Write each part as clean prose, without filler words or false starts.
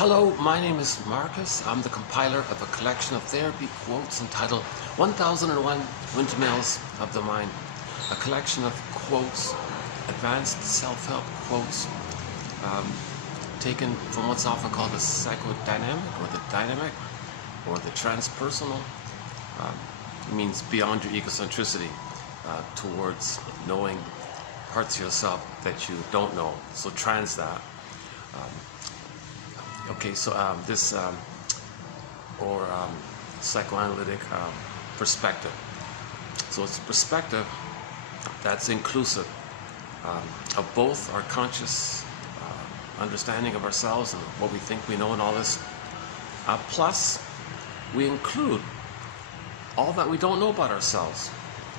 Hello, my name is Marcus. I'm the compiler of a collection of therapy quotes entitled 1001 Windmills of the Mind. A collection of quotes, advanced self-help quotes, taken from what's often called the psychodynamic or the dynamic or the transpersonal. It means beyond your egocentricity, towards knowing parts of yourself that you don't know. So trans that. Okay, so this psychoanalytic perspective. So it's a perspective that's inclusive of both our conscious understanding of ourselves and what we think we know and all this. Plus, we include all that we don't know about ourselves.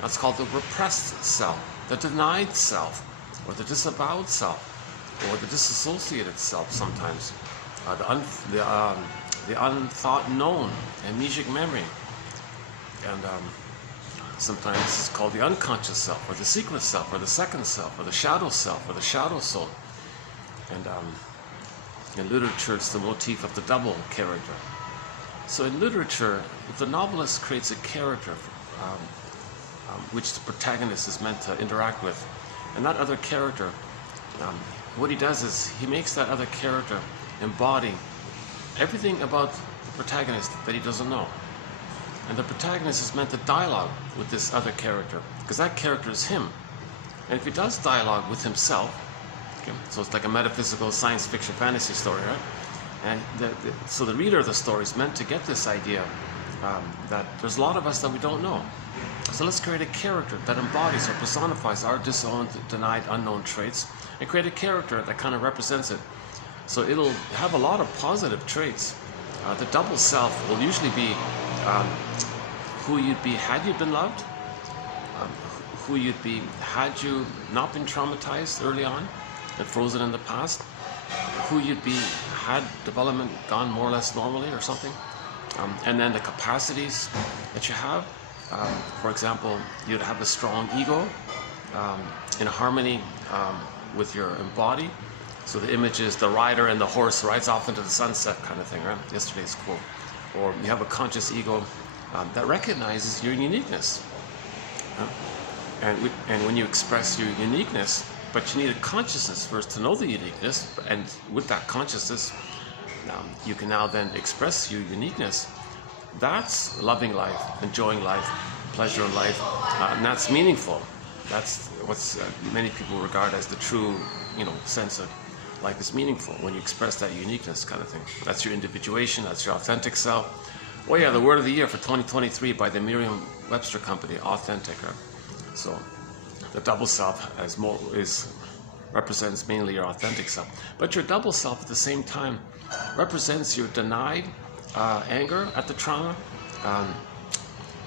That's called the repressed self, the denied self, or the disavowed self, or the disassociated self sometimes. The unthought known, amnesic memory, and sometimes it's called the unconscious self, or the secret self, or the second self, or the shadow self, or the shadow soul. And in literature, it's the motif of the double character. So in literature, the novelist creates a character which the protagonist is meant to interact with, and that other character, what he does is he makes that other character embody everything about the protagonist that he doesn't know. And the protagonist is meant to dialogue with this other character, because that character is him. And if he does dialogue with himself, okay, so it's like a metaphysical science fiction fantasy story, right? And so the reader of the story is meant to get this idea that there's a lot of us that we don't know. So let's create a character that embodies or personifies our disowned, denied, unknown traits, and create a character that kind of represents it. So it'll have a lot of positive traits. The double self will usually be who you'd be had you been loved, who you'd be had you not been traumatized early on and frozen in the past, who you'd be had development gone more or less normally or something, and then the capacities that you have. For example, you'd have a strong ego in harmony with your body. So the image is the rider and the horse rides off into the sunset kind of thing, right? Yesterday's quote. Or you have a conscious ego that recognizes your uniqueness. And when you express your uniqueness, but you need a consciousness first to know the uniqueness, and with that consciousness, you can now then express your uniqueness. That's loving life, enjoying life, pleasure in life, and that's meaningful. That's what's many people regard as the true, sense of life is meaningful, when you express that uniqueness kind of thing. That's your individuation, that's your authentic self. Oh yeah, the word of the year for 2023 by the Merriam-Webster Company, authentic. Right? So the double self represents mainly your authentic self. But your double self at the same time represents your denied anger at the trauma,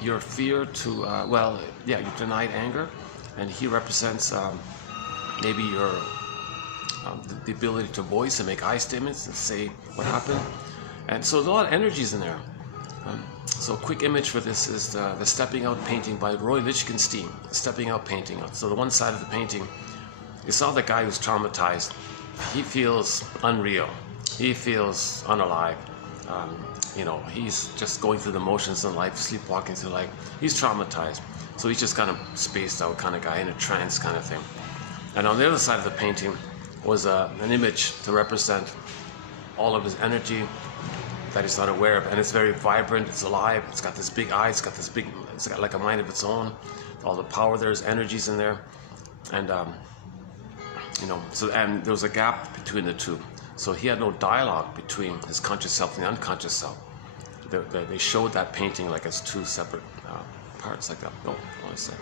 your fear to, your denied anger, and he represents maybe your the ability to voice and make I statements and say what happened. And so there's a lot of energies in there. So a quick image for this is the Stepping Out painting by Roy Lichtenstein, Stepping Out painting. So the one side of the painting, you saw the guy who's traumatized. He feels unreal. He feels unalive. He's just going through the motions in life, sleepwalking through life. He's traumatized. So he's just kind of spaced out kind of guy, in a trance kind of thing. And on the other side of the painting was an image to represent all of his energy that he's not aware of. And it's very vibrant, it's alive, it's got this big eye, it's got like a mind of its own. All the power, there's energies in there. And, and there was a gap between the two. So he had no dialogue between his conscious self and the unconscious self. They showed that painting like as two separate parts like that. Oh, what is that?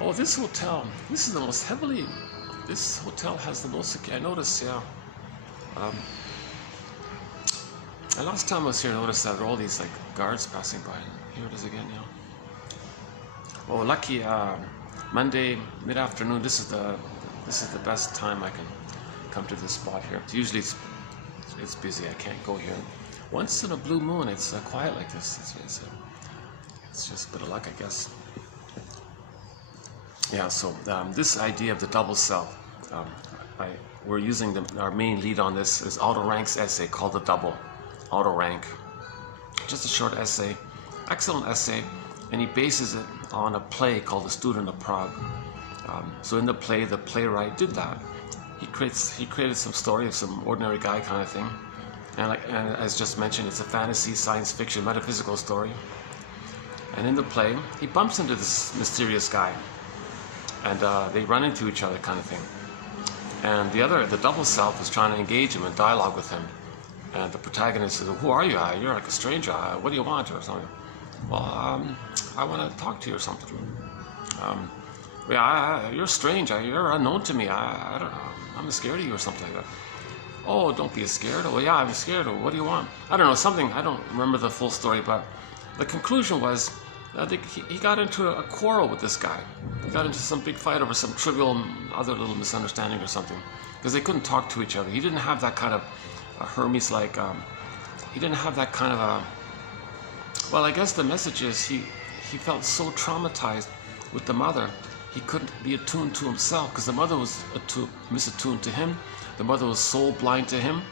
Oh, this hotel. This is the most heavily. This hotel has the most. I noticed, yeah. And last time I was here, I noticed that there are all these guards passing by. Here it is again, yeah. Oh, lucky Monday mid-afternoon. This is the best time I can come to this spot here. Usually it's busy. I can't go here. Once in a blue moon, it's quiet like this. It's just a bit of luck, I guess. Yeah, so this idea of the double self, we're using our main lead on this is Otto Rank's essay called The Double. Otto Rank. Just a short essay, excellent essay, and he bases it on a play called The Student of Prague. So in the play, the playwright did that. He created some story of some ordinary guy kind of thing, and as just mentioned, it's a fantasy, science fiction, metaphysical story. And in the play, he bumps into this mysterious guy, and they run into each other kind of thing. And the double self is trying to engage him in dialogue with him. And the protagonist says, "Who are you? You're like a stranger. What do you want?" or something. "Well, I want to talk to you or something." "Yeah, you're strange. You're unknown to me. I don't know. I'm scared of you or something like that." "Oh, don't be scared." "Oh, yeah, I'm scared. What do you want?" I don't know, something. I don't remember the full story, but the conclusion was, I think he got into a quarrel with this guy. He got into some big fight over some trivial other little misunderstanding or something, because they couldn't talk to each other. He didn't have that kind of Hermes-like, he didn't have that kind of a, well, I guess the message is he felt so traumatized with the mother, he couldn't be attuned to himself, because the mother was misattuned to him. The mother was soul blind to him.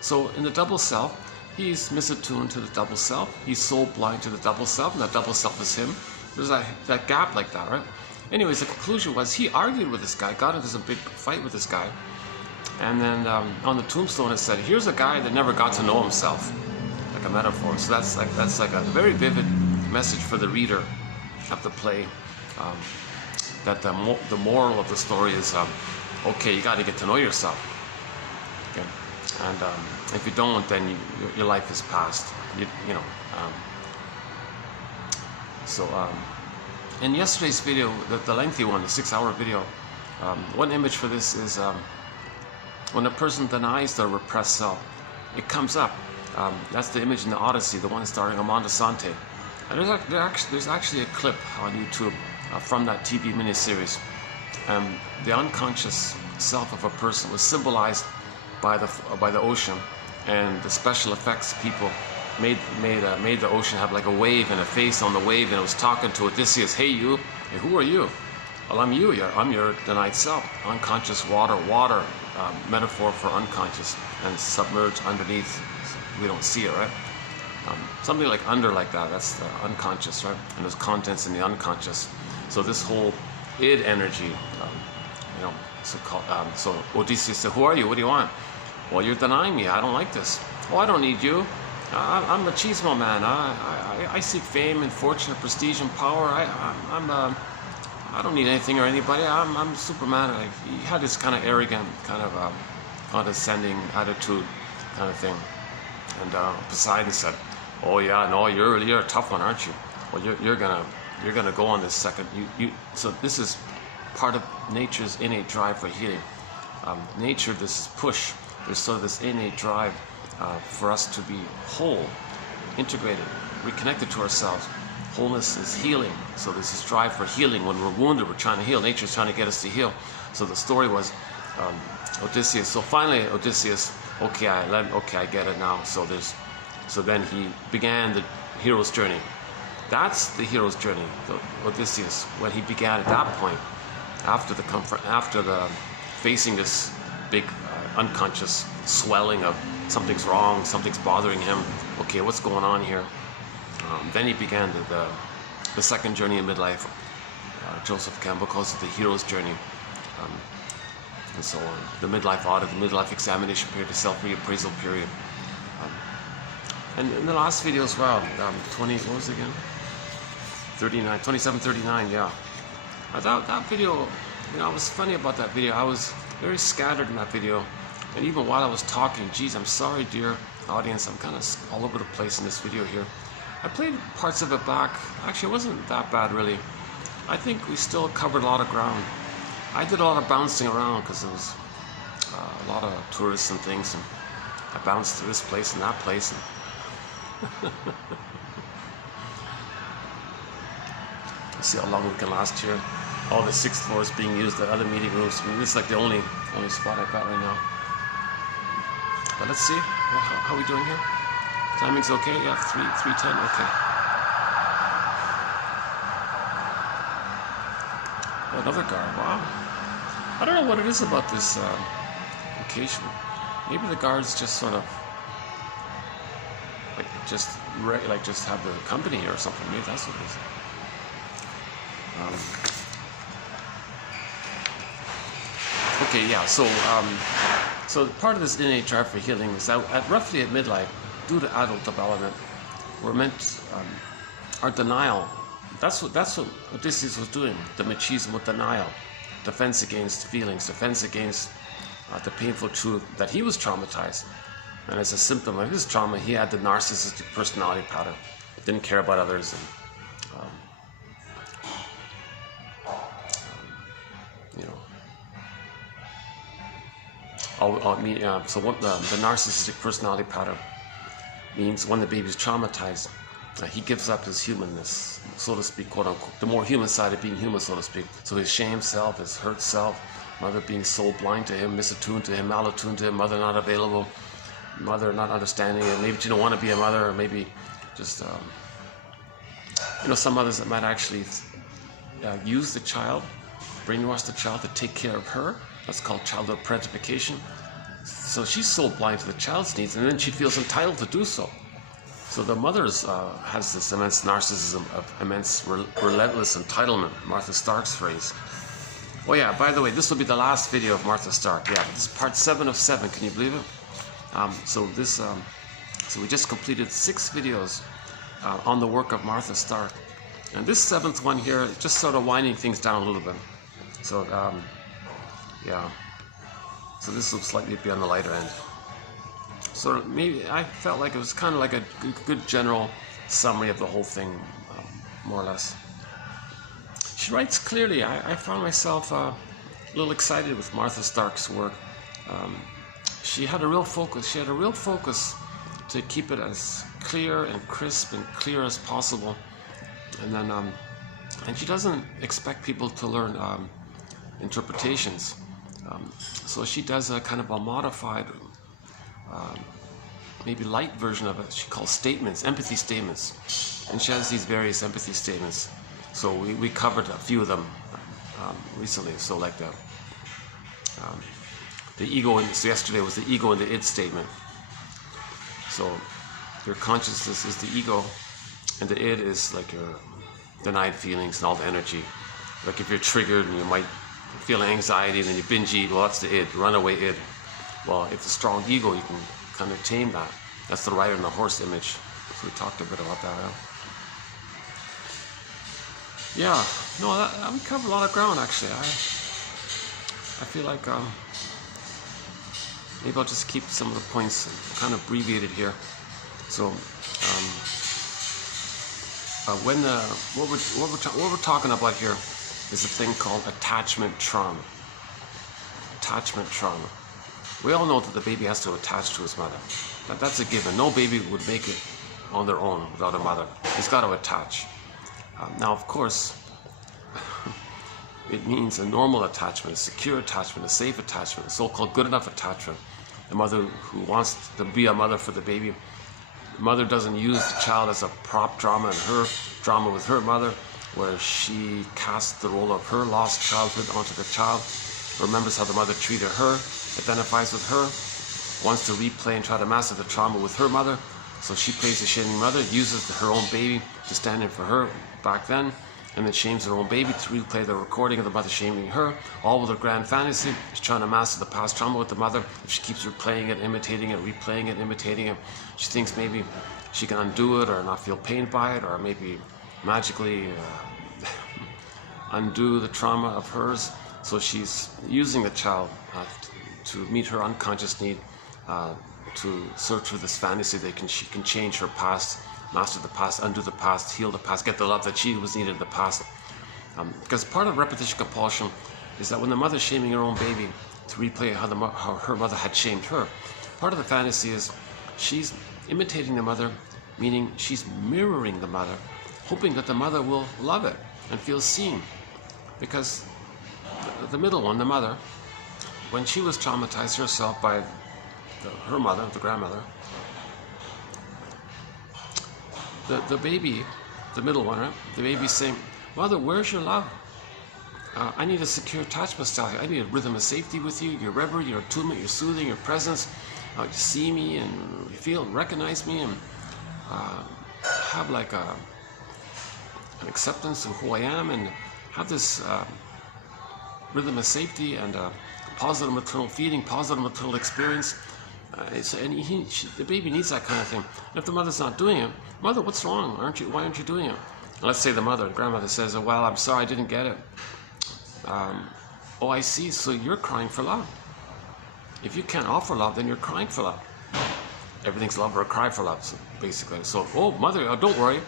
So in the double self, he's misattuned to the double self. He's soul blind to the double self, and that double self is him. There's that gap like that, right? Anyways, the conclusion was he argued with this guy, got into some big fight with this guy. And then on the tombstone it said, "Here's a guy that never got to know himself," like a metaphor. So that's like a very vivid message for the reader of the play. That the moral of the story is, okay, you got to get to know yourself. Okay, and if you don't, then your life is past. You know. In yesterday's video, the lengthy one, the 6-hour video, one image for this is. When a person denies their repressed self, it comes up. That's the image in the Odyssey, the one starring Amanda Sante. And there's actually a clip on YouTube from that TV miniseries. The unconscious self of a person was symbolized by the ocean, and the special effects people made the ocean have like a wave and a face on the wave, and it was talking to Odysseus. "Hey, you. Hey, who are you?" "Well, I'm you. I'm your denied self. Unconscious water." Metaphor for unconscious and submerged underneath. We don't see it, right? Something like under like that. That's the unconscious, right? And there's contents in the unconscious. So this whole id energy, so Odysseus said, "Who are you? What do you want?" "Well, you're denying me. I don't like this." "Oh, I don't need you. I'm a machismo man. I seek fame and fortune and prestige and power. I don't need anything or anybody. I'm Superman." He had this kind of arrogant, kind of condescending attitude, kind of thing. And Poseidon said, "Oh yeah, no, you're a tough one, aren't you? Well, you're gonna go on this second. So this is part of nature's innate drive for healing. Nature, this push. There's sort of this innate drive for us to be whole, integrated, reconnected to ourselves. Wholeness is healing. So this is drive for healing. When we're wounded, we're trying to heal. Nature's trying to get us to heal. So the story was Odysseus. So finally, Odysseus, okay, I get it now. So then he began the hero's journey. That's the hero's journey. Odysseus, when he began at that point, after the facing this big unconscious swelling of something's wrong, something's bothering him. Okay, what's going on here? Then he began the second journey in midlife. Joseph Campbell calls it the hero's journey, and so on. The midlife audit, the midlife examination period, the self-reappraisal period. And in the last video as well, 20, what was it again? 2739, yeah. I thought that video, I was funny about that video. I was very scattered in that video. And even while I was talking, geez, I'm sorry, dear audience, I'm kind of all over the place in this video here. I played parts of it back. Actually, it wasn't that bad, really. I think we still covered a lot of ground. I did a lot of bouncing around because there was a lot of tourists and things, and I bounced to this place and that place. And let's see how long we can last here. All the 6th floor is being used, the other meeting rooms. I mean, this is like the only spot I've got right now. But let's see, how are we doing here? Timing's okay, yeah, 3:10, okay. Another guard, wow. I don't know what it is about this gratification. Maybe the guards just sort of just have the company or something. Maybe that's what it is. Okay, yeah. So part of this innate drive for healing is that roughly at midlife, due to adult development, we're meant our denial. That's what Odysseus was doing. The machismo denial, defense against feelings, defense against the painful truth that he was traumatized. And as a symptom of his trauma, he had the narcissistic personality pattern. Didn't care about others. And, so what the narcissistic personality pattern means when the baby's traumatized, he gives up his humanness, so to speak, quote unquote, the more human side of being human, so to speak. So his shame self, his hurt self, mother being soul blind to him, misattuned to him, malattuned to him, mother not available, mother not understanding it. Maybe she don't want to be a mother, or maybe just some mothers that might actually use the child, brainwash the child to take care of her. That's called childhood parentification. So she's soul blind to the child's needs, and then she feels entitled to do so. So the mother has this immense narcissism of immense relentless entitlement, Martha Stark's phrase. Oh yeah, by the way, this will be the last video of Martha Stark. Yeah, this is part 7 of 7. Can you believe it? So we just completed 6 videos on the work of Martha Stark, and this 7th one here, just sort of winding things down a little bit. So yeah. So this will slightly be on the lighter end. So maybe I felt like it was kind of like a good general summary of the whole thing, more or less. She writes clearly. I found myself a little excited with Martha Stark's work. She had a real focus. She had a real focus to keep it as clear and crisp and clear as possible. And then, and she doesn't expect people to learn interpretations. So she does a kind of a modified, maybe light version of it. She calls statements, empathy statements. And she has these various empathy statements. So we covered a few of them recently. So like the ego, so yesterday was the ego and the id statement. So your consciousness is the ego, and the id is like your denied feelings and all the energy. Like if you're triggered and you might feel anxiety and then you binge eat, well, that's the id, runaway id. Well, if it's a strong ego, you can kind of tame that. That's the rider and the horse image. So we talked a bit about that. Yeah, no, we covered a lot of ground actually. I feel like maybe I'll just keep some of the points kind of abbreviated here. So what we're talking about here is a thing called attachment trauma. Attachment trauma. We all know that the baby has to attach to his mother. That's a given. No baby would make it on their own without a mother. He's got to attach. Now, of course, it means a normal attachment, a secure attachment, a safe attachment, a so-called good enough attachment. The mother who wants to be a mother for the baby. The mother doesn't use the child as a prop drama in her drama with her mother, where she casts the role of her lost childhood onto the child, remembers how the mother treated her, identifies with her, wants to replay and try to master the trauma with her mother. So she plays the shaming mother, uses her own baby to stand in for her back then, and then shames her own baby to replay the recording of the mother shaming her, all with her grand fantasy. She's trying to master the past trauma with the mother. If she keeps replaying it, imitating it, replaying it, imitating it, she thinks maybe she can undo it or not feel pain by it, or maybe magically undo the trauma of hers. So she's using the child to meet her unconscious need, to search for this fantasy that she can change her past, master the past, undo the past, heal the past, get the love that she was needed in the past. Because part of repetition compulsion is that when the mother's shaming her own baby to replay how her mother had shamed her, part of the fantasy is she's imitating the mother, meaning she's mirroring the mother, hoping that the mother will love it and feel seen. Because the middle one, the mother, when she was traumatized herself by her mother, the grandmother, the baby, the middle one, right? The baby's saying, "Mother, where's your love? I need a secure attachment style. I need a rhythm of safety with you, your reverie, your attunement, your soothing, your presence. You see me and feel and recognize me, and have like an acceptance of who I am, and have this rhythm of safety and positive maternal feeding, positive maternal experience. The baby needs that kind of thing. And if the mother's not doing it, mother, what's wrong? Why aren't you doing it? And let's say the grandmother says, oh, well, I'm sorry, I didn't get it. Oh, I see. So you're crying for love. If you can't offer love, then you're crying for love. Everything's love or a cry for love, so basically. So, oh, mother, don't worry.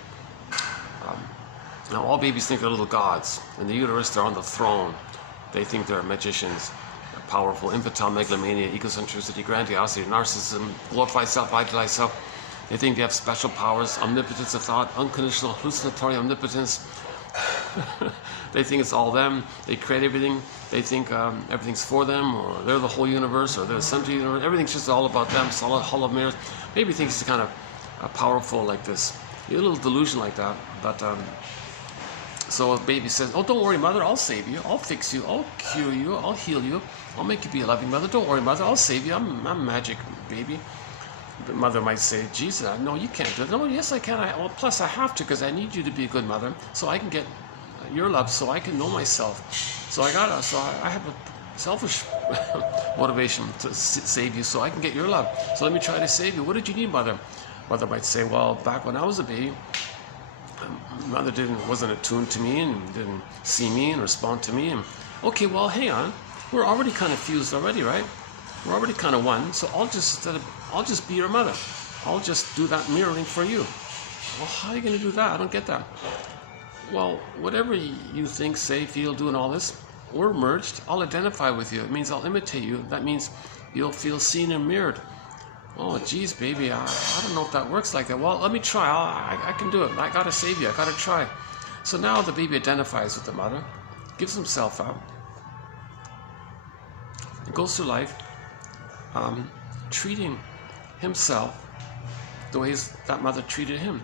Now, all babies think they're little gods. In the uterus, they're on the throne. They think they're magicians. They're powerful, infantile megalomania, egocentricity, grandiosity, narcissism, glorified self, idolized self. They think they have special powers, omnipotence of thought, unconditional hallucinatory omnipotence. They think it's all them. They create everything. They think everything's for them, or they're the whole universe, or they're the center of the universe. Everything's just all about them. It's all a hall of mirrors. Baby thinks it's kind of powerful like this. A little delusion like that. But so a baby says, oh, don't worry, mother, I'll save you. I'll fix you. I'll cure you. I'll heal you. I'll make you be a loving mother. Don't worry, mother, I'll save you. I'm magic, baby. The mother might say, Jesus, no, you can't do it. No, yes, I can. Well, plus I have to, because I need you to be a good mother, so I can get your love, so I can know myself. So I have a selfish motivation to save you, so I can get your love. So let me try to save you. What did you need, mother? Mother might say, well, back when I was a baby, mother wasn't attuned to me and didn't see me and respond to me. And okay, well, hang on. We're already kind of fused already, right? We're already kind of one. So I'll just be your mother. I'll just do that mirroring for you. Well, how are you going to do that? I don't get that. Well, whatever you think, say, feel, do, and all this, we're merged. I'll identify with you. It means I'll imitate you. That means you'll feel seen and mirrored. Oh, geez, baby, I don't know if that works like that. Well, let me try. I can do it. I got to save you. I got to try. So now the baby identifies with the mother, gives himself out, and goes through life treating himself the way that mother treated him.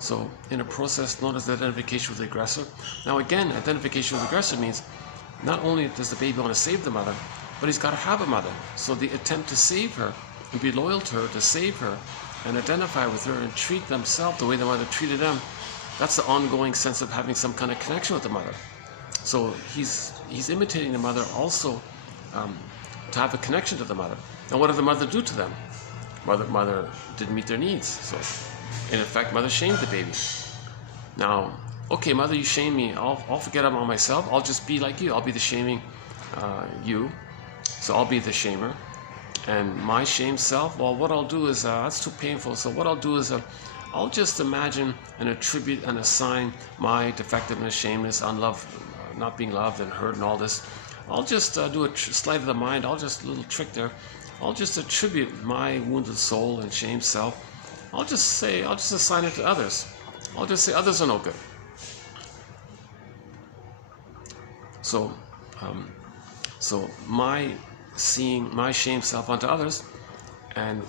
So, in a process known as identification with the aggressor. Now again, identification with the aggressor means not only does the baby want to save the mother, but he's got to have a mother. So the attempt to save her and be loyal to her, to save her and identify with her and treat themselves the way the mother treated them, that's the ongoing sense of having some kind of connection with the mother. So he's imitating the mother also to have a connection to the mother. Now what did the mother do to them? Mother didn't meet their needs. So in effect, mother shamed the baby. Now, okay, mother, you shame me. I'll forget about myself. I'll just be like you. I'll be the shaming you. So I'll be the shamer. And my shame self, well, what I'll do is, that's too painful. So what I'll do is, I'll just imagine and attribute and assign my defectiveness, shameness, unlove, not being loved and hurt and all this. I'll just do a sleight of the mind. A little trick there. I'll just attribute my wounded soul and shame self. I'll just assign it to others. I'll just say others are no good. So my seeing my shame self onto others, and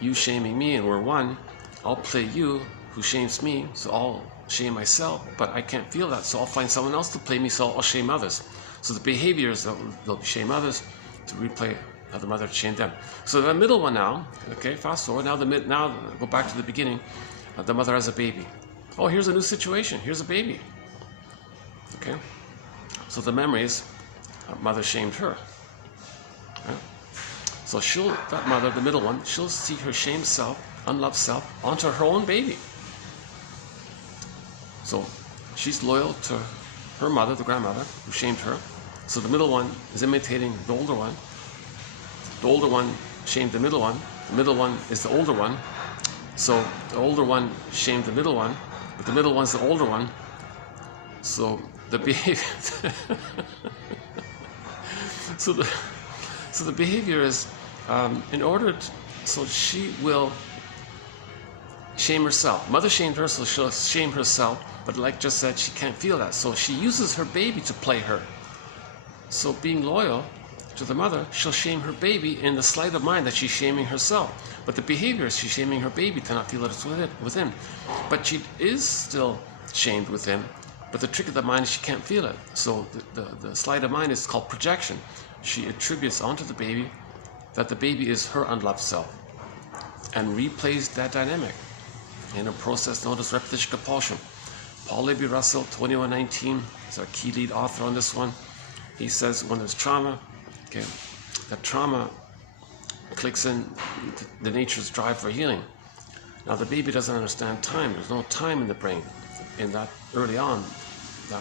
you shaming me, and we're one. I'll play you who shames me, so I'll shame myself, but I can't feel that, so I'll find someone else to play me, so I'll shame others. So the behavior is they'll shame others to replay how the mother shamed them. So the middle one now, okay, fast forward, now go back to the beginning. The mother has a baby. Oh, here's a new situation. Here's a baby. Okay, so the memory is mother shamed her. Right? So that mother, the middle one, she'll see her shamed self, unloved self, onto her own baby. So she's loyal to her mother, the grandmother, who shamed her. So the middle one is imitating the older one. The older one shamed the middle one. The middle one is the older one. So the older one shamed the middle one, but the middle one's the older one. So the behavior. so the behavior is so she will shame herself. Mother shamed her, so she'll shame herself. But like just said, she can't feel that. So she uses her baby to play her. So being loyal to the mother, she'll shame her baby in the sleight of mind that she's shaming herself. But the behavior is she's shaming her baby to not feel that it's within. But she is still shamed within But the trick of the mind is she can't feel it. So the sleight of mind is called projection. She attributes onto the baby that the baby is her unloved self and replays that dynamic in a process known as repetition compulsion. Paul Libby Russell, 2119, is our key lead author on this one. He says when there's trauma, okay, that trauma clicks in the nature's drive for healing. Now the baby doesn't understand time. There's no time in the brain. In that early on,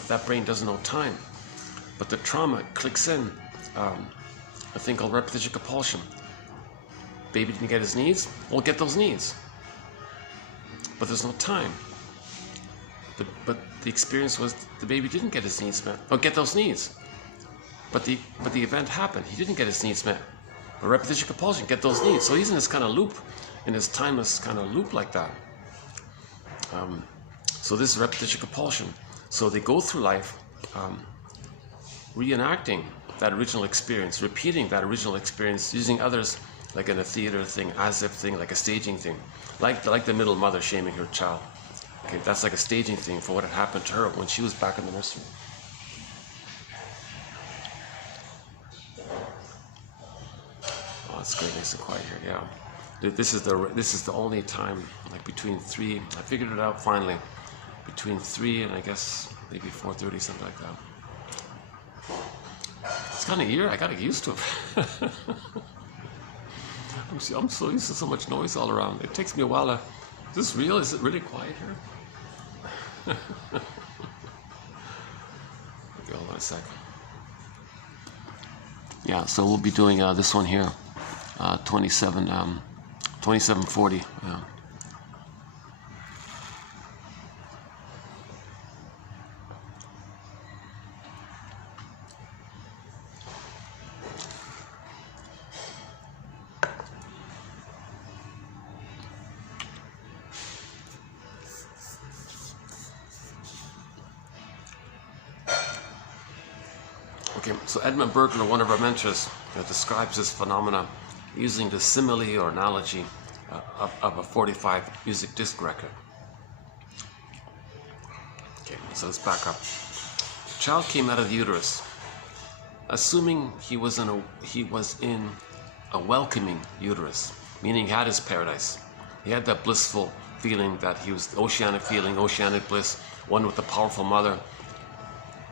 that brain doesn't know time. But the trauma clicks in a thing called repetition compulsion. Baby didn't get his needs, well, get those needs. But there's no time. But the experience was the baby didn't get his needs met. Oh, get those needs. But the event happened. He didn't get his needs met. But repetition compulsion, get those needs. So he's in this kind of loop, in this timeless kind of loop like that. So this is repetition compulsion. So they go through life reenacting that original experience, repeating that original experience, using others like in a theater thing, as if thing, like a staging thing, like the middle mother shaming her child. Okay, that's like a staging thing for what had happened to her when she was back in the nursery. Oh, it's great, nice and quiet here. Yeah, this is the only time, like between 3. I figured it out finally. Between 3 and I guess maybe 4:30, something like that. It's kind of eerie. I gotta get used to it. I'm so used to so much noise all around. It takes me a while to. Is this real? Is it really quiet here? Okay, hold on a sec. Yeah, so we'll be doing this one here, 2740. Yeah. Okay, so Edmund Bergler, one of our mentors, describes this phenomena using the simile or analogy of a 45 music disc record. Okay, so let's back up. The child came out of the uterus, assuming he was in a welcoming uterus, meaning he had his paradise. He had that blissful feeling that he was oceanic feeling, oceanic bliss, one with the powerful mother.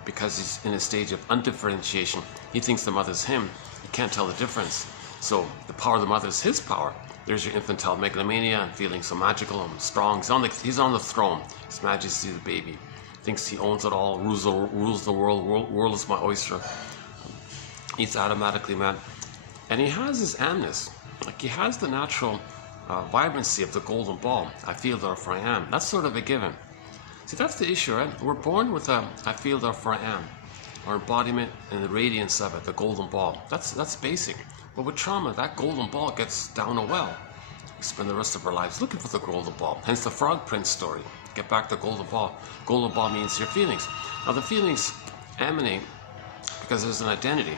Because he's in a stage of undifferentiation, he thinks the mother's him. He can't tell the difference. So the power of the mother is his power. There's your infantile megalomania and feeling so magical and strong. He's on the throne. His Majesty the baby thinks he owns it all, rules the world. World is my oyster. He's automatically mad, and he has his amness. Like he has the natural vibrancy of the golden ball. I feel therefore I am. That's sort of a given. See, that's the issue, right? We're born with a I feel therefore I am, our embodiment and the radiance of it, the golden ball. That's basic. But with trauma, that golden ball gets down a well. We spend the rest of our lives looking for the golden ball. Hence the frog prince story. Get back the golden ball. Golden ball means your feelings. Now the feelings emanate because there's an identity.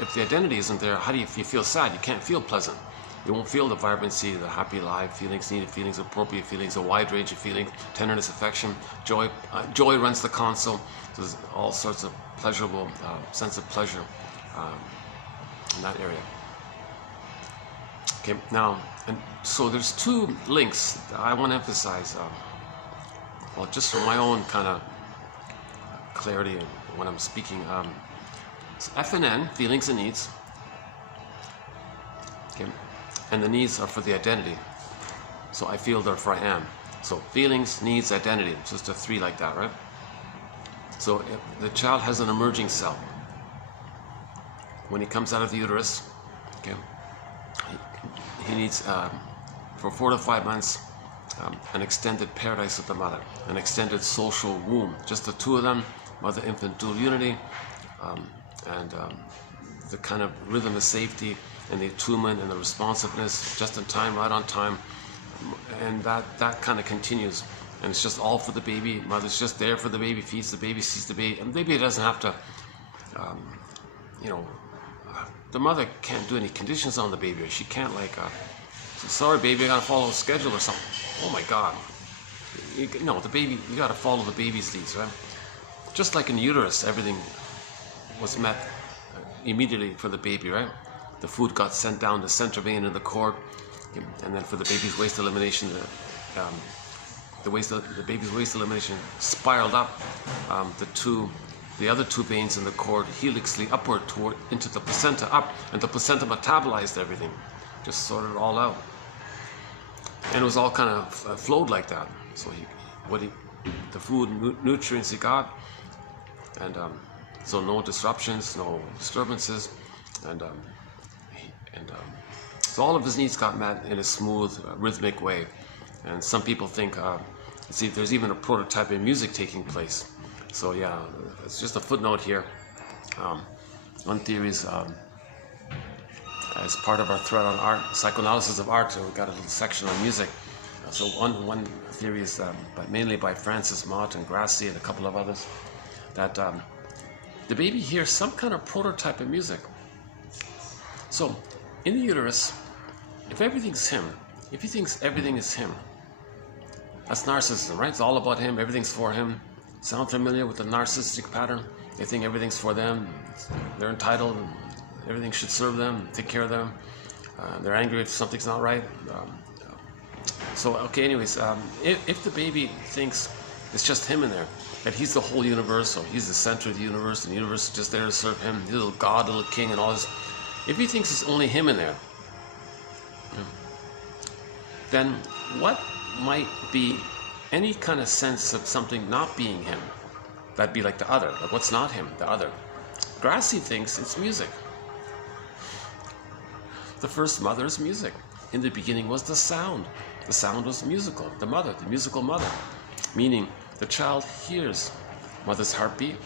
If the identity isn't there, how do you feel sad? You can't feel pleasant. You won't feel the vibrancy, the happy, live feelings, needed feelings, appropriate feelings, a wide range of feelings, tenderness, affection, joy. Joy runs the console. So there's all sorts of pleasurable sense of pleasure in that area. Okay, now, and so there's 2 links that I want to emphasize. Well, just for my own kind of clarity when I'm speaking. So F and N, feelings and needs. Okay. And the needs are for the identity. So I feel therefore I am. So feelings, needs, identity. It's just a 3 like that, right? So the child has an emerging self. When he comes out of the uterus, okay, he needs, for 4 to 5 months, an extended paradise with the mother, an extended social womb. Just the 2 of them, mother-infant dual unity, and the kind of rhythm of safety, and the attunement and the responsiveness, just in time, right on time, and that kind of continues, and it's just all for the baby. Mother's just there for the baby, feeds the baby, sees the baby, and the baby doesn't have to, the mother can't do any conditions on the baby. She can't say, sorry baby, I gotta follow a schedule or something. Oh my God, no, the baby, you got to follow the baby's leads, right? Just like in the uterus, everything was met immediately for the baby, right? The food got sent down the center vein of the cord, and then for the baby's waste elimination, the baby's waste elimination spiraled up the other two veins in the cord helixly upward toward into the placenta up, and the placenta metabolized everything, just sorted it all out, and it was all kind of flowed like that. So the food nutrients he got, and so no disruptions, no disturbances, and so all of his needs got met in a smooth, rhythmic way. And some people think, see, there's even a prototype in music taking place. So yeah, it's just a footnote here. One theory is, as part of our thread on art, psychoanalysis of art, so we've got a little section on music. So one theory is, but mainly by Francis Mott and Grassi and a couple of others, that the baby hears some kind of prototype of music. So in the uterus, if everything's him, if he thinks everything is him, that's narcissism, right? It's all about him, everything's for him. Sound familiar with the narcissistic pattern? They think everything's for them, they're entitled, everything should serve them, take care of them. They're angry if something's not right. So, okay, anyways, if the baby thinks it's just him in there, that he's the whole universe, or he's the center of the universe, and the universe is just there to serve him, the little god, little king, and all this, if he thinks it's only him in there, then what might be any kind of sense of something not being him? That'd be like the other. Like, what's not him? The other. Grassi thinks it's music. The first mother is music. In the beginning was the sound. The sound was musical. The mother, the musical mother. Meaning the child hears mother's heartbeat,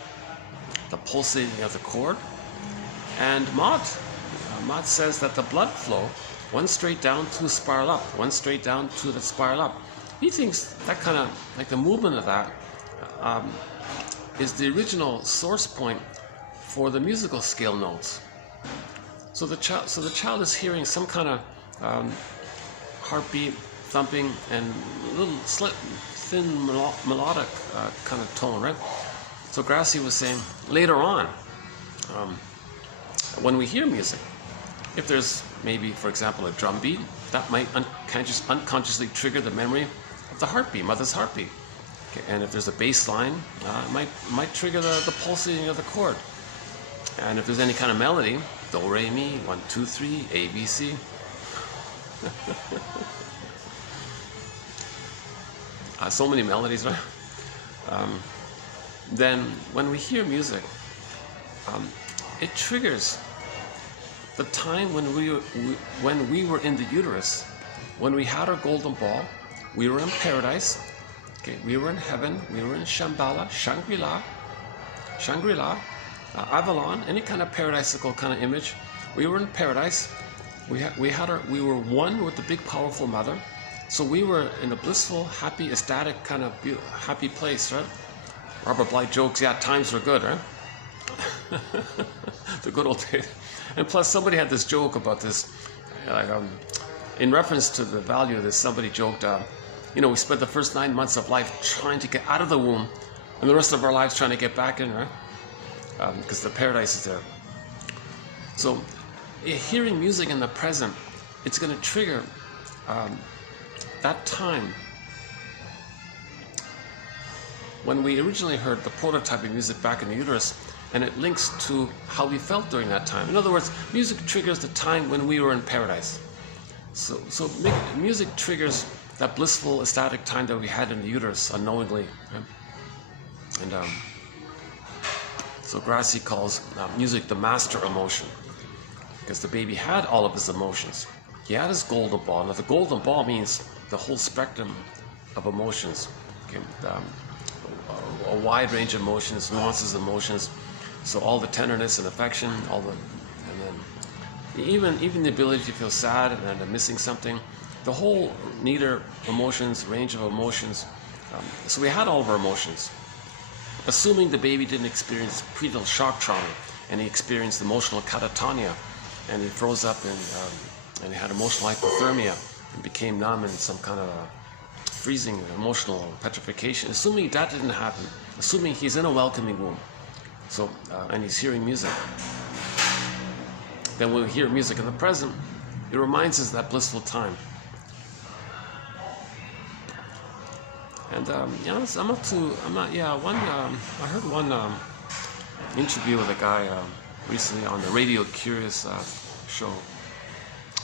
the pulsating of the cord, and Mott says that the blood flow, one straight down, two spiral up, one straight down, two that spiral up. He thinks that kind of, like the movement of that, is the original source point for the musical scale notes. So the child is hearing some kind of heartbeat, thumping, and a little thin melodic kind of tone, right? So Grassi was saying later on, when we hear music, if there's maybe, for example, a drum beat, that might unconsciously trigger the memory of the heartbeat, mother's heartbeat. Okay, and if there's a bass line, it might trigger the pulsating of the chord. And if there's any kind of melody, do, re, mi, 1, 2, 3, A, B, C. So many melodies, right? Then when we hear music, it triggers the time when we were in the uterus, when we had our golden ball, we were in paradise, okay, we were in heaven, we were in Shambhala, Shangri-La, Avalon, any kind of paradisical kind of image. We were in paradise. We were one with the big powerful mother. So we were in a blissful, happy, ecstatic kind of happy place, right? Robert Bly jokes, yeah, times were good, right? The good old days. And plus, somebody had this joke about this, like, in reference to the value of this, somebody joked, we spent the first 9 months of life trying to get out of the womb, and the rest of our lives trying to get back in, right? Because the paradise is there. So, hearing music in the present, it's going to trigger that time when we originally heard the prototype of music back in the uterus, and it links to how we felt during that time. In other words, music triggers the time when we were in paradise. So music triggers that blissful, ecstatic time that we had in the uterus unknowingly. Right? And so Grassi calls music the master emotion, because the baby had all of his emotions. He had his golden ball. Now the golden ball means the whole spectrum of emotions. Okay? A wide range of emotions, nuances of emotions. So all the tenderness and affection, and then even the ability to feel sad and missing something, the whole neater emotions, range of emotions. So we had all of our emotions. Assuming the baby didn't experience prenatal shock trauma, and he experienced emotional catatonia, and he froze up and he had emotional hypothermia and became numb in some kind of freezing, emotional petrification. Assuming that didn't happen, assuming he's in a welcoming womb, so and he's hearing music. Then when we hear music in the present, it reminds us of that blissful time. And you know, I heard one interview with a guy recently on the Radio Curious show.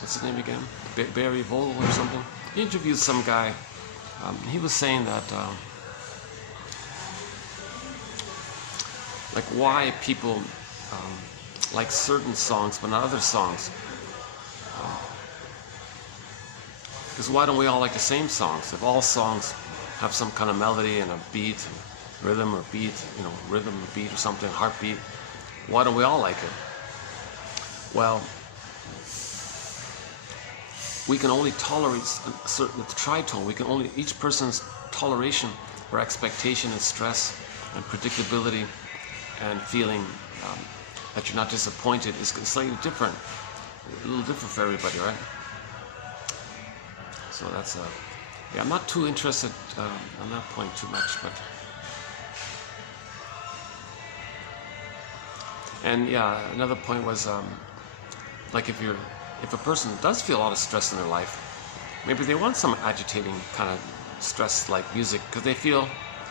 What's his name again? Barry Vogel or something. He interviewed some guy. He was saying that like why people like certain songs but not other songs. Because why don't we all like the same songs? If all songs have some kind of melody and a beat, rhythm or beat, you know, rhythm or beat or something, heartbeat, why don't we all like it? Well, we can only tolerate a certain tritone. We can only, each person's toleration or expectation and stress and predictability and feeling that you're not disappointed is slightly different, a little different for everybody, right? So that's yeah, I'm not too interested on that point too much, but and yeah, another point was like if a person does feel a lot of stress in their life, maybe they want some agitating kind of stress like music because they feel,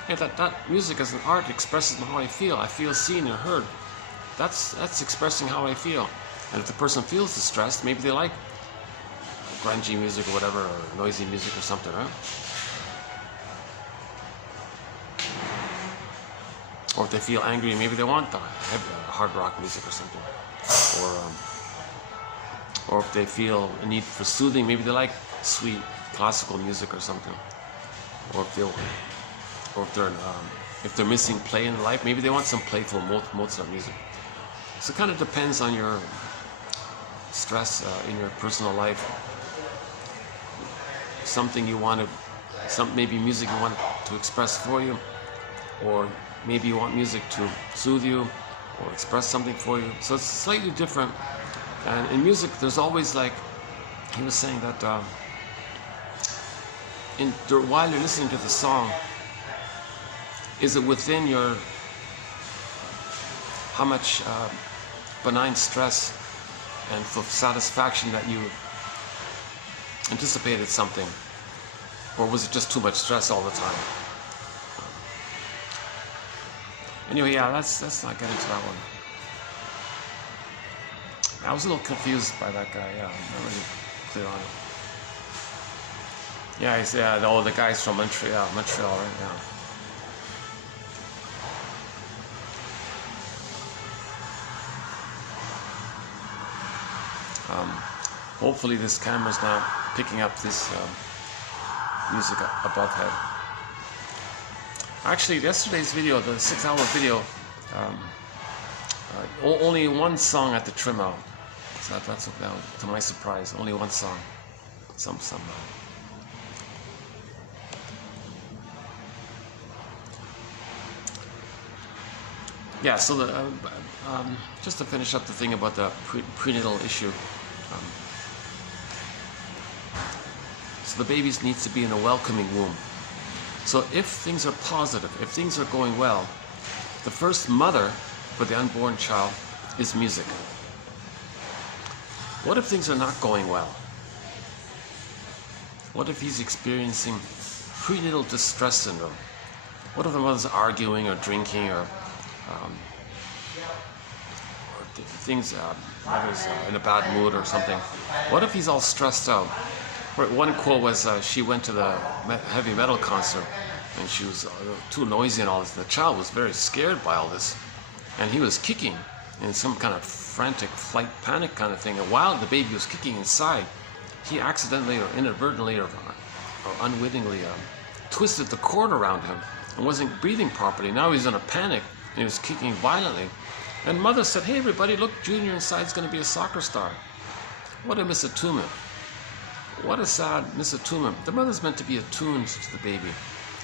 yeah, that music as an art expresses how I feel. I feel seen and heard. That's expressing how I feel. And if the person feels distressed, maybe they like grungy music or whatever, or noisy music or something, right? Or if they feel angry, maybe they want the heavy, hard rock music or something. Or if they feel a need for soothing, maybe they like sweet classical music or something. Or if they're missing play in life, maybe they want some playful Mozart music. So it kind of depends on your stress in your personal life. Something you want to, maybe music you want to express for you, or maybe you want music to soothe you or express something for you. So it's slightly different. And in music, there's always, like he was saying, that while you're listening to the song, is it within your, how much benign stress and satisfaction that you anticipated something, or was it just too much stress all the time? Anyway, yeah, let's not get into that one. I was a little confused by that guy. Yeah, I'm not really clear on it. Yeah, he's, yeah, the guy's from Montreal, right? Yeah. Hopefully this camera's not picking up this music above head. Actually, yesterday's video, the 6-hour video, only one song at the trim out. So that's to my surprise, only one song. Some. Yeah. So just to finish up the thing about the prenatal issue. So the baby needs to be in a welcoming womb. So if things are positive, if things are going well, the first mother for the unborn child is music. What if things are not going well? What if he's experiencing prenatal distress syndrome? What if the mother's arguing or drinking or things, mother's in a bad mood or something? What if he's all stressed out? One quote was she went to the heavy metal concert and she was too noisy and all this. The child was very scared by all this, and he was kicking in some kind of frantic flight panic kind of thing. And while the baby was kicking inside, he accidentally or inadvertently or unwittingly twisted the cord around him and wasn't breathing properly. Now he's in a panic and he was kicking violently. And mother said, "Hey everybody, look, Junior inside's going to be a soccer star." What a misattunement. What a sad misattunement. The mother's meant to be attuned to the baby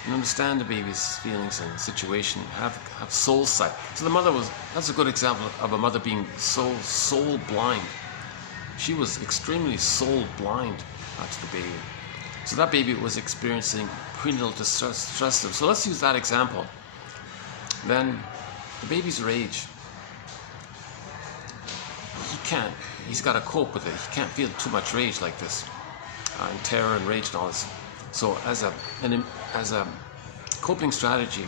and understand the baby's feelings and situation, have soul sight. So the mother that's a good example of a mother being so soul blind. She was extremely soul blind to the baby. So that baby was experiencing prenatal distress. So let's use that example. Then the baby's rage. He's got to cope with it. He can't feel too much rage like this, and terror and rage and all this. So as a coping strategy,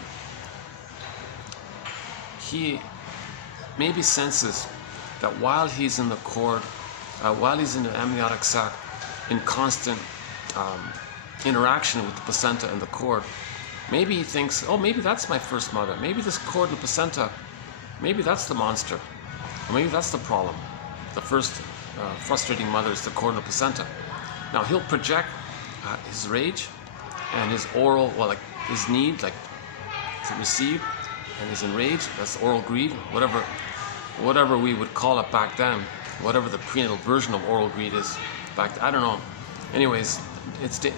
he maybe senses that while he's in the cord, while he's in the amniotic sac, in constant interaction with the placenta and the cord, maybe he thinks, oh, maybe that's my first mother. Maybe this cord and placenta, maybe that's the monster. Or maybe that's the problem. The first frustrating mother is the cord and the placenta. Now he'll project his rage and his oral, well, like his need, like to receive, and his enrage. That's oral greed, whatever we would call it back then, whatever the prenatal version of oral greed is back then, I don't know. Anyways,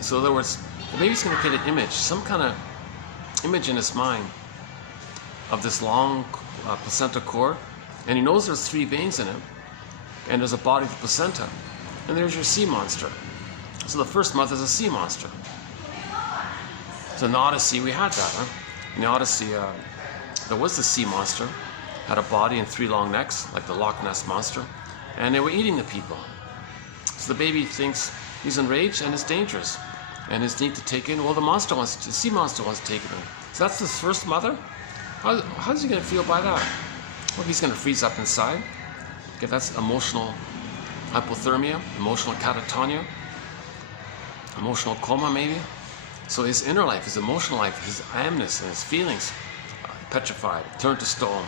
so in other words, the baby's going to create an image, some kind of image in his mind of this long placenta cord, and he knows there's 3 veins in it, and there's a body of the placenta, and there's your sea monster. So the first mother is a sea monster. So in the Odyssey we had that, huh? In the Odyssey, there was the sea monster, had a body and 3 long necks, like the Loch Ness monster, and they were eating the people. So the baby thinks he's enraged and it's dangerous, and his need to take in, well, the sea monster wants to take it in. So that's the first mother. How's he going to feel by that? Well, he's going to freeze up inside. Okay, that's emotional hypothermia, emotional catatonia, emotional coma maybe. So his inner life, his emotional life, his I amness and his feelings, petrified, turned to stone.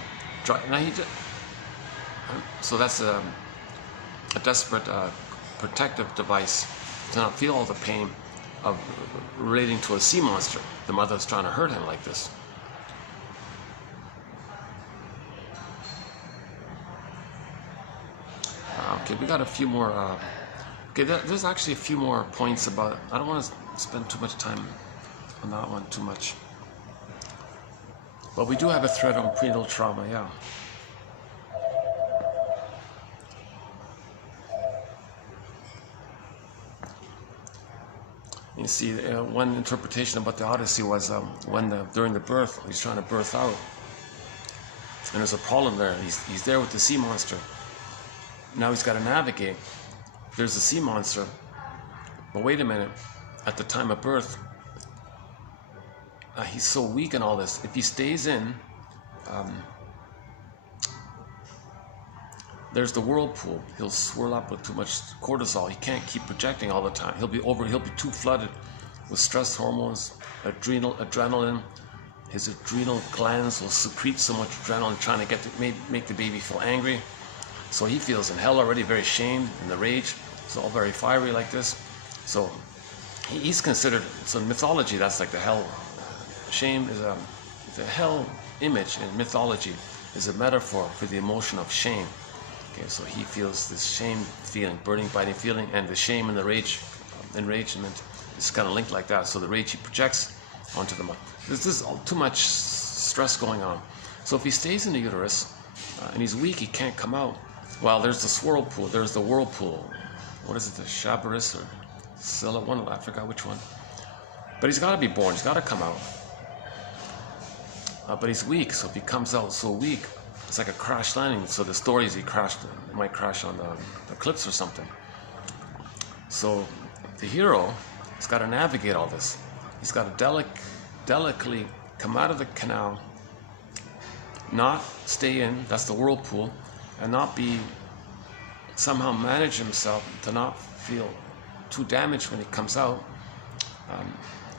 So that's a desperate protective device to not feel all the pain of relating to a sea monster. The mother's trying to hurt him like this. Okay, we got a few more. Okay, there's actually a few more points about it. I don't want to spend too much time on that one too much. But we do have a thread on prenatal trauma, yeah. You see, one interpretation about the Odyssey was during the birth, he's trying to birth out, and there's a problem there. He's there with the sea monster. Now he's got to navigate. There's a sea monster, but wait a minute. At the time of birth, he's so weak in all this. If he stays in, there's the whirlpool. He'll swirl up with too much cortisol. He can't keep projecting all the time. He'll be too flooded with stress hormones, adrenaline. His adrenal glands will secrete so much adrenaline, trying to make the baby feel angry. So he feels in hell already, very shamed, in the rage. It's all very fiery like this. So he's considered, so in mythology, that's like the hell. Shame is the hell image in mythology is a metaphor for the emotion of shame. Okay, so he feels this shame feeling, burning, biting feeling, and the shame and the rage, enragement is kind of linked like that. So the rage he projects onto the mother. There's too much stress going on. So if he stays in the uterus and he's weak, he can't come out. Well, there's the whirlpool. There's the whirlpool. What is it? The Shabaris or Scylla? One, I forgot which one. But he's got to be born. He's got to come out. But he's weak. So if he comes out so weak, it's like a crash landing. So the story is he might crash on the cliffs or something. So the hero has got to navigate all this. He's got to delicately come out of the canal, not stay in. That's the whirlpool. And somehow manage himself to not feel too damaged when he comes out.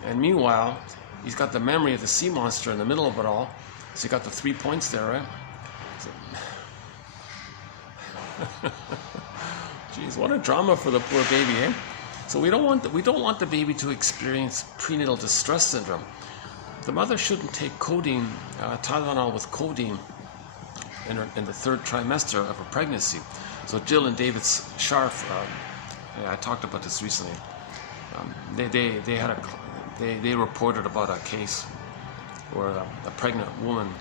And meanwhile, he's got the memory of the sea monster in the middle of it all. So you got the 3 points there, right? So jeez, what a drama for the poor baby, eh? So we don't want the baby to experience prenatal distress syndrome. The mother shouldn't take codeine, Tylenol with codeine in the 3rd trimester of a pregnancy. So Jill and David Scharf, I talked about this recently. They reported about a case where a pregnant woman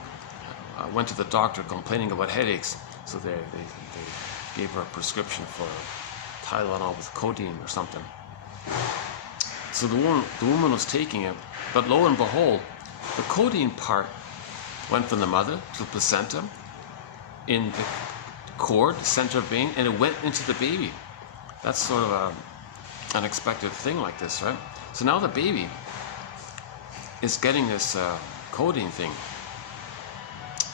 went to the doctor complaining about headaches. So they gave her a prescription for Tylenol with codeine or something. So the woman was taking it, but lo and behold, the codeine part went from the mother to the placenta in the cord, the center of vein, and it went into the baby. That's sort of an unexpected thing like this, right? So now the baby is getting this codeine thing,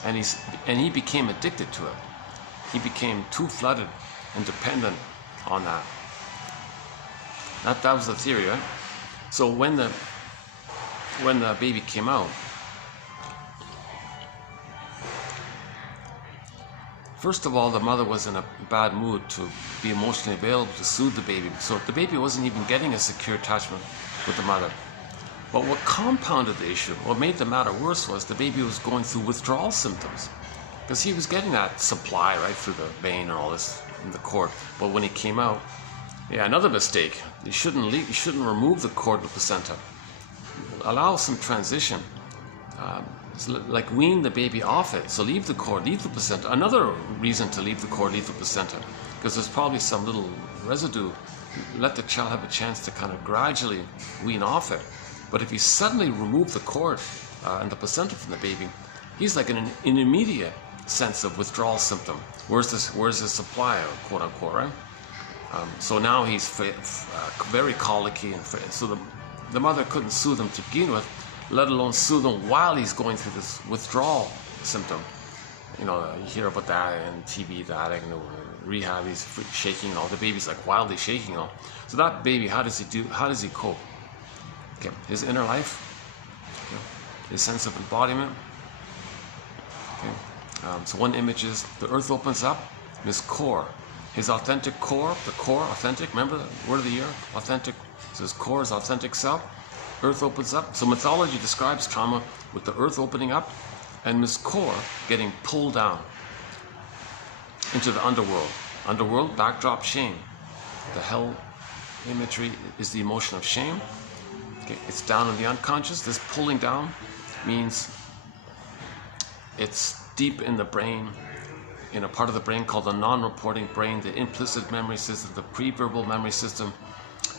and he became addicted to it. He became too flooded and dependent on that. That was the theory, right? So when the baby came out, first of all, the mother was in a bad mood to be emotionally available to soothe the baby. So the baby wasn't even getting a secure attachment with the mother. But what compounded the issue, what made the matter worse, was the baby was going through withdrawal symptoms. Because he was getting that supply right through the vein and all this in the cord. But when he came out, another mistake. You shouldn't remove the cord with the placenta. Allow some transition. Like wean the baby off it. So leave the cord, leave the placenta. Another reason to leave the cord, leave the placenta, because there's probably some little residue. Let the child have a chance to kind of gradually wean off it. But if you suddenly remove the cord and the placenta from the baby, he's like in an immediate sense of withdrawal symptom. Where's the supply, quote unquote, right? So now he's very colicky, and so the mother couldn't soothe him to begin with, let alone soothe him while he's going through this withdrawal symptom. You hear about that in TV, that rehab, he's shaking and all. The baby's like wildly shaking and all. So that baby, how does he cope? Okay, his inner life, his sense of embodiment. Okay, so one image is the earth opens up, his core. His authentic core, the core, authentic, remember the word of the year? Authentic. So his core is authentic self. Earth opens up. So mythology describes trauma with the earth opening up and his core getting pulled down into the underworld. Underworld, backdrop, shame. The hell imagery is the emotion of shame. Okay, it's down in the unconscious. This pulling down means it's deep in the brain, in a part of the brain called the non-reporting brain, the implicit memory system, the pre-verbal memory system.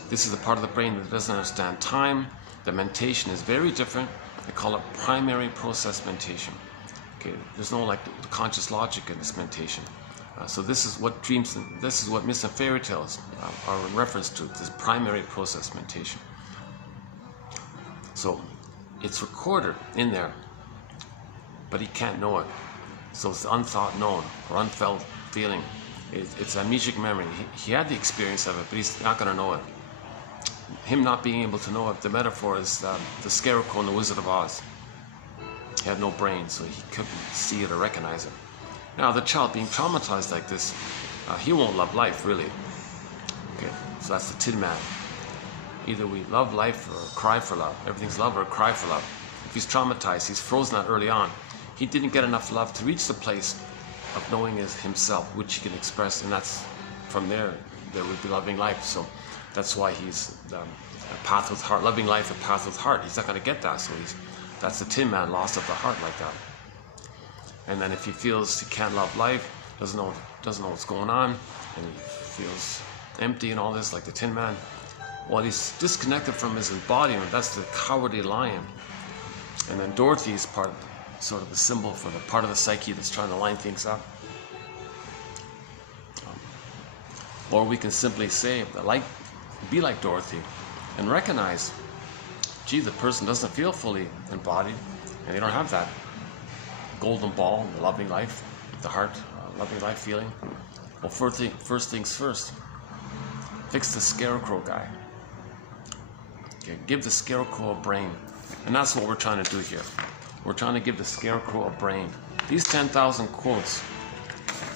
This is the part of the brain that doesn't understand time. The mentation is very different. They call it primary process mentation. Okay, there's no like conscious logic in this mentation. So this is what myths and fairy tales are in reference to, this primary process mentation. So it's recorded in there, but he can't know it. So it's the unthought known or unfelt feeling. It's amnesic memory. He had the experience of it, but he's not going to know it. Him not being able to know it, the metaphor is the Scarecrow in the Wizard of Oz. He had no brain, so he couldn't see it or recognize it. Now, the child being traumatized like this, he won't love life, really. Okay, so that's the Tin Man. Either we love life or cry for love. Everything's love or cry for love. If he's traumatized, he's frozen out early on. He didn't get enough love to reach the place of knowing himself, which he can express, and that's from there would be loving life. So that's why he's a path with heart, loving life, a path with heart. He's not going to get that, so that's the Tin Man, loss of the heart like that. And then if he feels he can't love life, doesn't know what's going on, and he feels empty and all this, like the Tin Man, well, he's disconnected from his embodiment. That's the cowardly lion. And then Dorothy's part, sort of the symbol for the part of the psyche that's trying to line things up. Or we can simply say, be like Dorothy and recognize, gee, the person doesn't feel fully embodied and they don't have that golden ball, the loving life, the heart, loving life feeling. Well, first things first, fix the Scarecrow guy. Okay, give the Scarecrow a brain. And that's what we're trying to do here. We're trying to give the Scarecrow a brain. These 10,000 quotes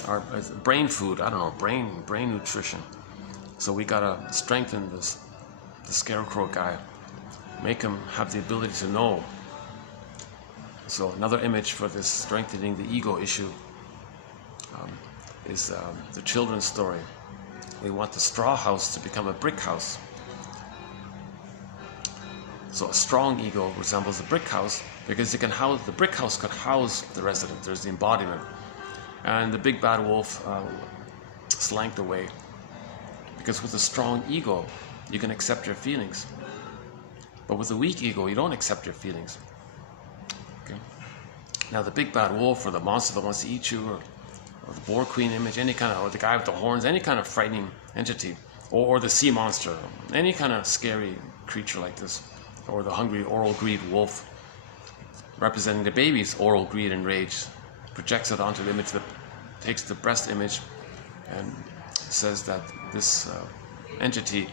are brain food, brain nutrition. So we gotta strengthen the Scarecrow guy. Make him have the ability to know. So another image for this strengthening the ego issue is the children's story. We want the straw house to become a brick house. So a strong ego resembles a brick house because the brick house could house the resident. There's the embodiment. And the big bad wolf slanked away. Because with a strong ego, you can accept your feelings. But with a weak ego, you don't accept your feelings. Okay? Now the big bad wolf, or the monster that wants to eat you, or the boar queen image, any kind of, or the guy with the horns, any kind of frightening entity, or the sea monster, any kind of scary creature like this, or the hungry oral greed wolf, representing the baby's oral greed and rage, projects it onto the image, that takes the breast image and says that this entity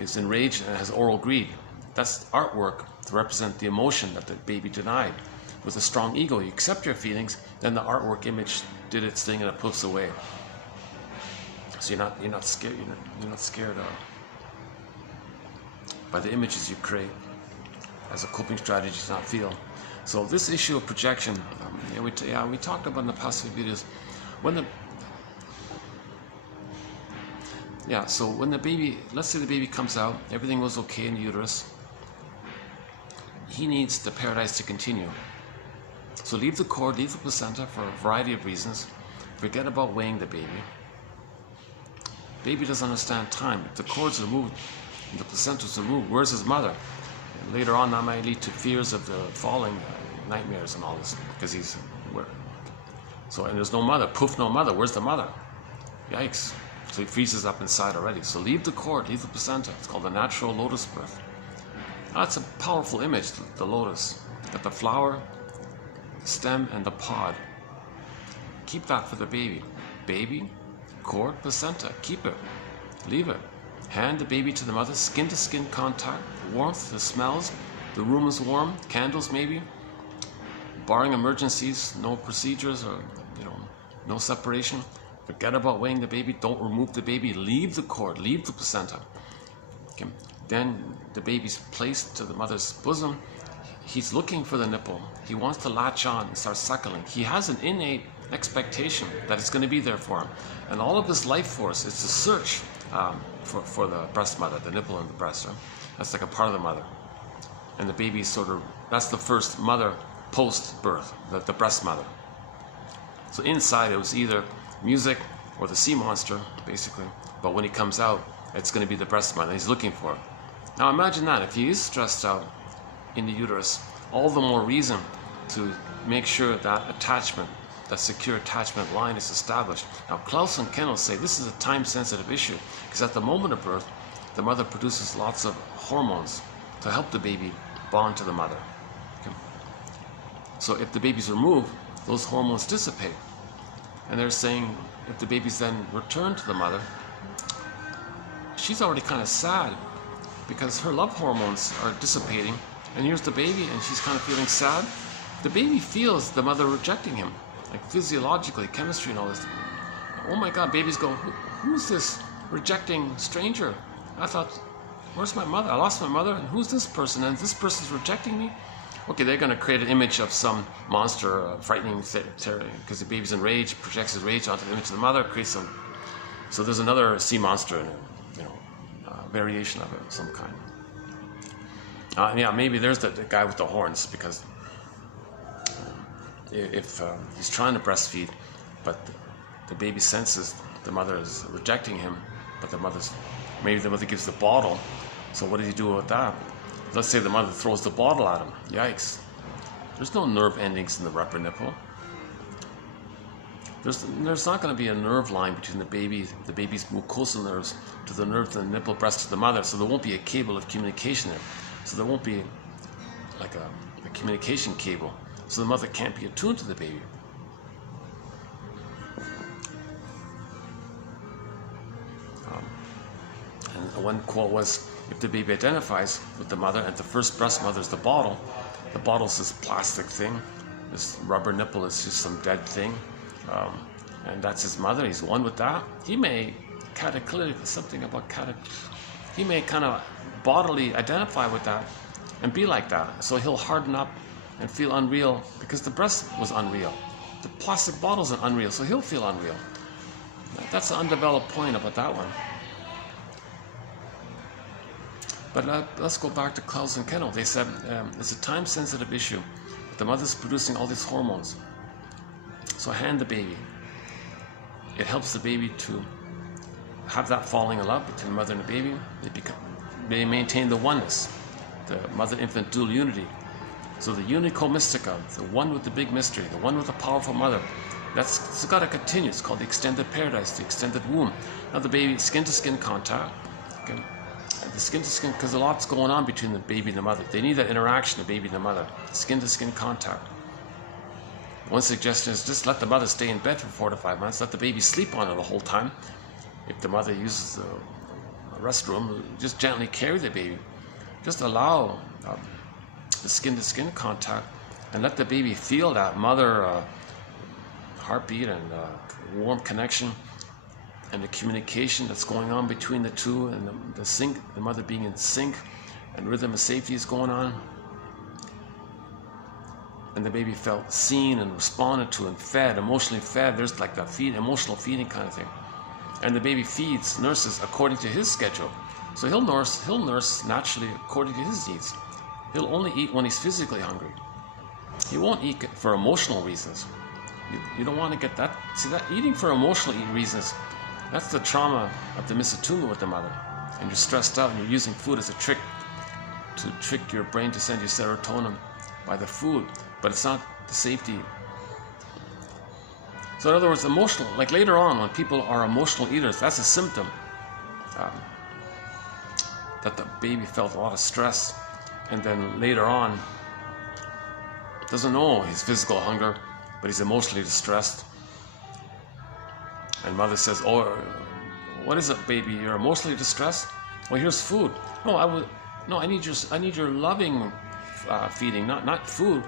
is enraged and has oral greed. That's artwork to represent the emotion that the baby denied. With a strong ego, you accept your feelings, then the artwork image did its thing and it poofs away. So you're not scared. You're not scared by the images you create as a coping strategy to not feel. So this issue of projection, we talked about in the past few videos. So when the baby, let's say the baby comes out, everything was okay in the uterus. He needs the paradise to continue. So leave the cord, leave the placenta for a variety of reasons. Forget about weighing the baby. Baby doesn't understand time. If the cord's removed, and the placenta's removed, where's his mother? And later on, that might lead to fears of the falling, nightmares and all this, because he's where. So, and there's no mother. Poof, no mother. Where's the mother? Yikes. So he freezes up inside already. So leave the cord, leave the placenta. It's called the natural lotus birth. That's a powerful image, the lotus. Got the flower, the stem, and the pod. Keep that for the baby. Baby, cord, placenta. Keep it. Leave it. Hand the baby to the mother. Skin-to-skin contact. Warmth, the smells. The room is warm. Candles maybe. Barring emergencies, no procedures or no separation. Forget about weighing the baby. Don't remove the baby. Leave the cord. Leave the placenta. Okay. Then the baby's placed to the mother's bosom. He's looking for the nipple. He wants to latch on and start suckling. He has an innate expectation that it's going to be there for him. And all of his life force is to search for the breast mother, the nipple and the breast. Right? That's like a part of the mother. And the baby's that's the first mother post-birth, the breast mother. So inside it was either music or the sea monster, basically. But when he comes out, it's going to be the breast mother he's looking for. Now imagine that, if he is stressed out in the uterus, all the more reason to make sure that attachment, that secure attachment line is established. Now Klaus and Kennel say this is a time-sensitive issue, because at the moment of birth, the mother produces lots of hormones to help the baby bond to the mother. Okay. So if the baby's removed, those hormones dissipate. And they're saying if the baby's then returned to the mother, she's already kind of sad because her love hormones are dissipating, and here's the baby and she's kind of feeling sad. The baby feels the mother rejecting him, like physiologically, chemistry and all this. Oh my God, baby's going, who's this rejecting stranger? I thought, where's my mother? I lost my mother, and who's this person? And this person's rejecting me? Okay, they're going to create an image of some monster, frightening, because the baby's enraged, projects his rage onto the image of the mother, creates some. So there's another sea monster, variation of it of some kind. Maybe there's the guy with the horns, because if he's trying to breastfeed, but the baby senses the mother is rejecting him, but maybe the mother gives the bottle. So what does he do with that? Let's say the mother throws the bottle at him. Yikes. There's no nerve endings in the upper nipple. There's not going to be a nerve line between the baby's mucosal nerves to the nerve to the nipple breast to the mother, so there won't be a cable of communication there. So there won't be like a communication cable. So the mother can't be attuned to the baby. And one quote was, if the baby identifies with the mother and the first breast mother is the bottle's this plastic thing, this rubber nipple is just some dead thing, and that's his mother, he's one with that, he may he may kind of bodily identify with that and be like that. So he'll harden up and feel unreal because the breast was unreal. The plastic bottle's unreal, so he'll feel unreal. That's an undeveloped point about that one. But let's go back to Klaus and Kennel. They said it's a time-sensitive issue. The mother's producing all these hormones. So hand the baby. It helps the baby to have that falling in love between the mother and the baby. They maintain the oneness. the mother-infant dual unity. So the unico mystica, the one with the big mystery, the one with the powerful mother, it's got to continue. It's called the extended paradise, the extended womb. Now the baby, skin-to-skin contact. Okay. The skin-to-skin, because a lot's going on between the baby and the mother. They need that interaction, the baby and the mother. Skin-to-skin contact. One suggestion is just let the mother stay in bed for 4 to 5 months. Let the baby sleep on her the whole time. If the mother uses the restroom, just gently carry the baby. Just allow the skin-to-skin contact and let the baby feel that mother heartbeat and warm connection and the communication that's going on between the two, and the sync, the mother being in sync, and rhythm of safety is going on. And the baby felt seen and responded to and fed, emotionally fed. There's like that emotional feeding kind of thing. And the baby nurses according to his schedule. So he'll nurse naturally according to his needs. He'll only eat when he's physically hungry. He won't eat for emotional reasons. You don't want to get that. See, that eating for emotional reasons, that's the trauma of the misattunement with the mother. And you're stressed out and you're using food as a trick to trick your brain to send you serotonin by the food. But it's not the safety. So in other words, emotional, like later on when people are emotional eaters, that's a symptom that the baby felt a lot of stress, and then later on doesn't know his physical hunger, but he's emotionally distressed. And mother says, "Oh, what is it, baby? You're emotionally distressed? Well, here's food." No, I need your loving feeding, not food.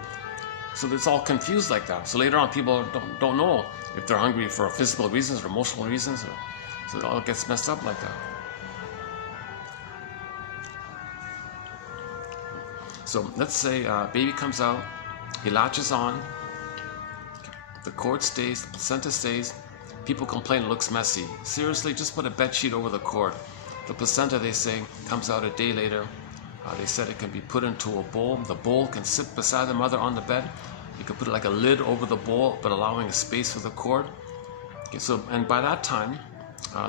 So it's all confused like that. So later on, people don't know if they're hungry for physical reasons or emotional reasons. So it all gets messed up like that. So let's say baby comes out, he latches on, the cord stays, the placenta stays. People complain it looks messy. Seriously, just put a bed sheet over the cord. The placenta, they say, comes out a day later. They said it can be put into a bowl. The bowl can sit beside the mother on the bed. You can put it like a lid over the bowl, but allowing a space for the cord. Okay, so, and by that time,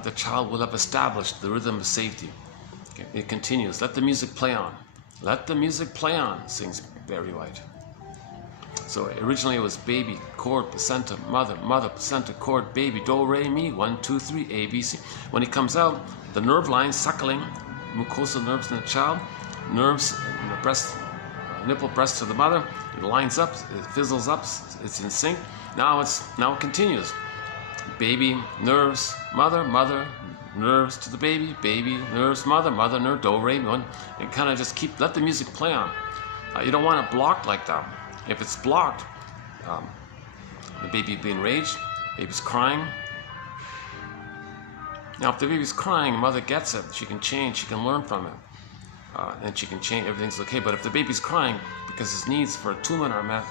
the child will have established the rhythm of safety. Okay, it continues. Let the music play on. Let the music play on, sings Barry White. So originally it was baby, cord, placenta, mother, placenta, cord, baby, do, re, mi, 1, 2, 3, A, B, C. When he comes out, the nerve line suckling, mucosal nerves in the child, nerves in the breast, nipple, breast to the mother, it lines up, it fizzles up, it's in sync. Now it continues. Baby, nerves, mother, nerves to the baby, nerves, mother, nerve, do, re, mi, and kind of just let the music play on. You don't want it blocked like that. If it's blocked, the baby being enraged, baby's crying. Now, if the baby's crying, mother gets it. She can change. She can learn from it, and she can change. Everything's okay. But if the baby's crying because his needs for attunement are met,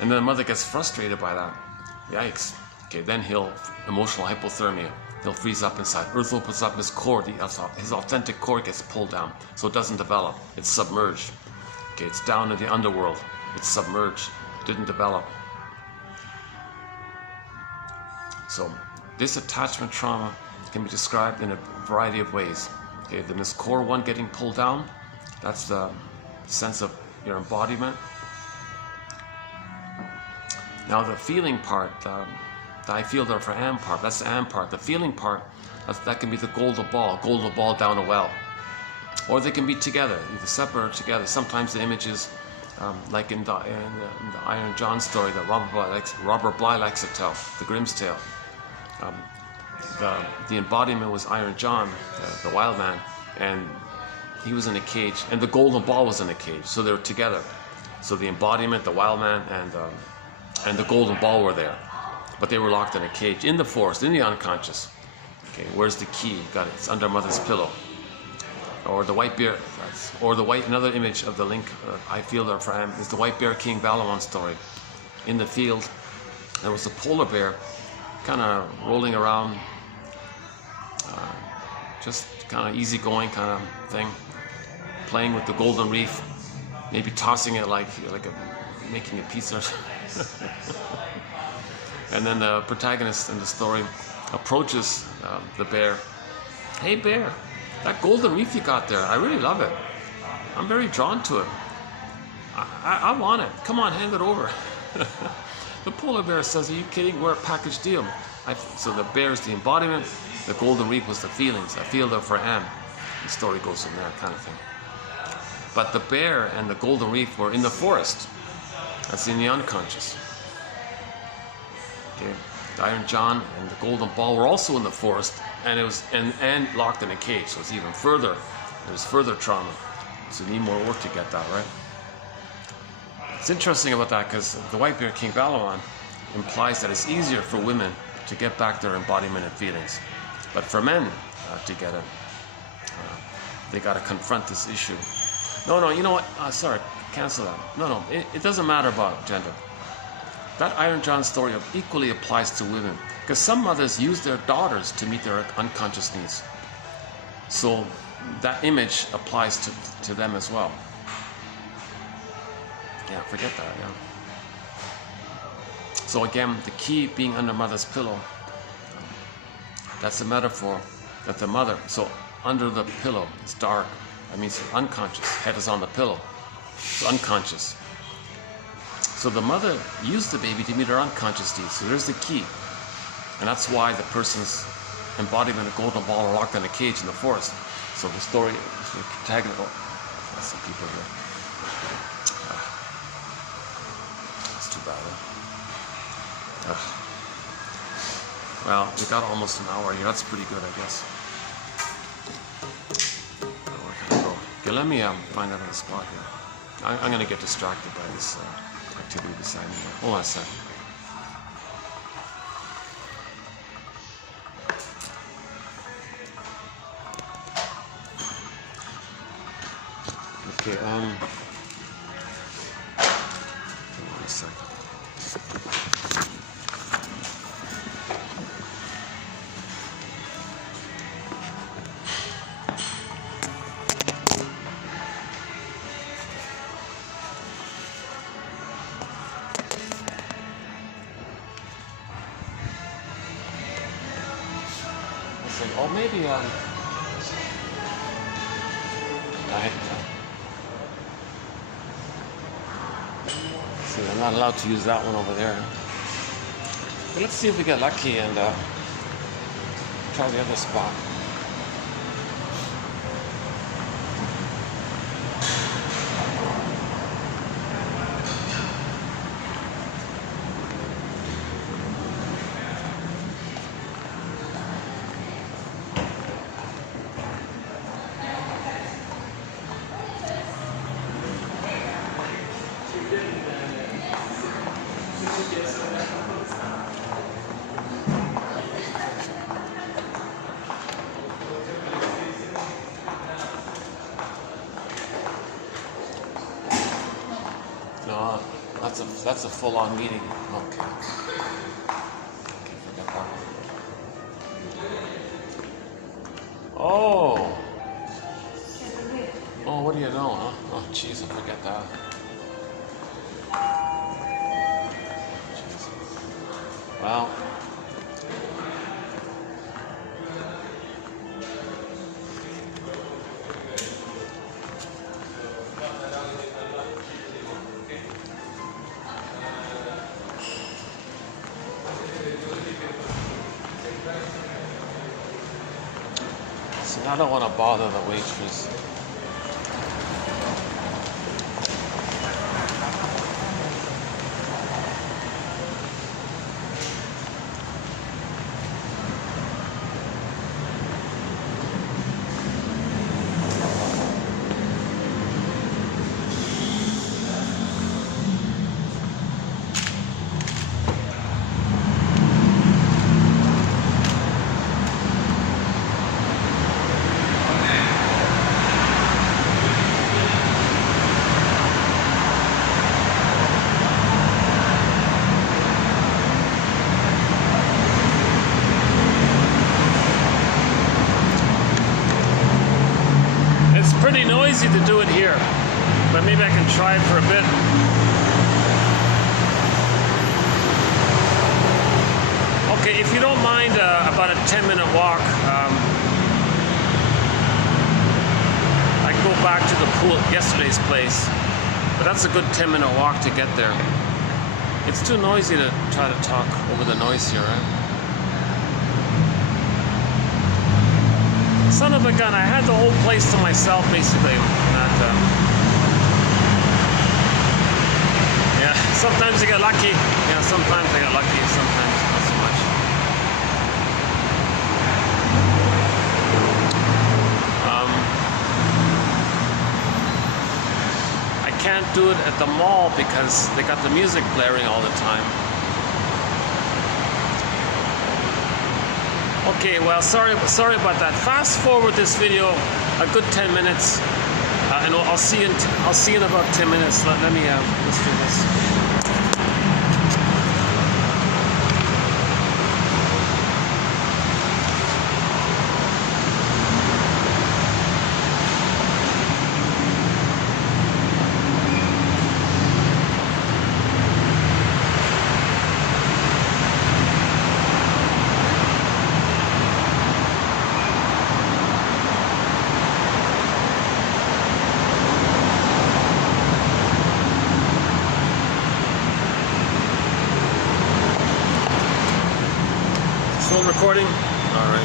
and then the mother gets frustrated by that, yikes. Okay, then emotional hypothermia. He'll freeze up inside. Earth opens up his cord. His authentic cord gets pulled down, so it doesn't develop. It's submerged. Okay, it's down in the underworld. It's submerged, didn't develop. So this attachment trauma can be described in a variety of ways. Okay, this core one getting pulled down, that's the sense of your embodiment. Now the feeling part, the I feel therefore am part, that's the am part. The feeling part, that can be the golden ball down a well. Or they can be together, either separate or together. Sometimes the image is like in the Iron John story that Robert Bly likes to tell, the Grimm's tale. The embodiment was Iron John, the wild man, and he was in a cage, and the golden ball was in a cage, so they were together. So the embodiment, the wild man, and the golden ball were there, but they were locked in a cage in the forest, in the unconscious. Okay, where's the key? Got it. It's under mother's pillow. Or the white bear, or another image of the link, I feel there for him, is the white bear King Balawan story. In the field, there was a polar bear kind of rolling around, just kind of easygoing kind of thing, playing with the golden reef, maybe tossing it like making a pizza. And then the protagonist in the story approaches the bear. Hey bear, that golden reef you got there, I really love it. I'm very drawn to it. I want it. Come on, hand it over. The polar bear says, are you kidding? We're a package deal. So the bear is the embodiment, the golden reef was the feelings. I feel there for Anne. The story goes from there, kind of thing. But the bear and the golden reef were in the forest. That's in the unconscious. Okay. The Iron John and the golden ball were also in the forest, and it was and locked in a cage, so it's even further. There's further trauma. So you need more work to get that right. It's interesting about that because the white bear King Balawan implies that it's easier for women to get back their embodiment and feelings, but for men to get it, they got to confront this issue. No, you know what? Sorry, cancel that. No, it doesn't matter about gender. That Iron John story equally applies to women because some mothers use their daughters to meet their unconscious needs. So that image applies to them as well. Yeah, forget that, yeah. So again, the key being under mother's pillow, that's a metaphor that the mother, so under the pillow, it's dark. That means unconscious. Head is on the pillow. It's unconscious. So the mother used the baby to meet her unconscious needs. So there's the key. And that's why the person's embodiment of golden ball are locked in a cage in the forest. So the story, the protagonist, that's some people here. That's too bad, huh? Well, we got almost an hour here. That's pretty good, I guess. Okay, let me find out on the spot here. I'm going to get distracted by this activity beside me. Hold on a second. Okay, hold on a second. Oh, maybe, see, I'm not allowed to use that one over there. But let's see if we get lucky and try the other spot. No, that's a full-on meeting. Okay. Forget that one. Oh, what do you know, huh? Oh, jeez, I forget that. Jeez. Well. I don't want to bother the waitress. Pretty noisy to do it here, but maybe I can try it for a bit. Okay, if you don't mind about a 10-minute walk, I can go back to the pool at yesterday's place, but that's a good 10-minute walk to get there. It's too noisy to try to talk over the noise here, right? Son of a gun, I had the whole place to myself basically. Yeah, sometimes you get lucky. Yeah, sometimes I get lucky, sometimes not so much. I can't do it at the mall because they got the music blaring all the time. Okay, well, sorry about that. Fast forward this video a good 10 minutes, and I'll see you in about 10 minutes. Let me let's do this. Still recording? All right.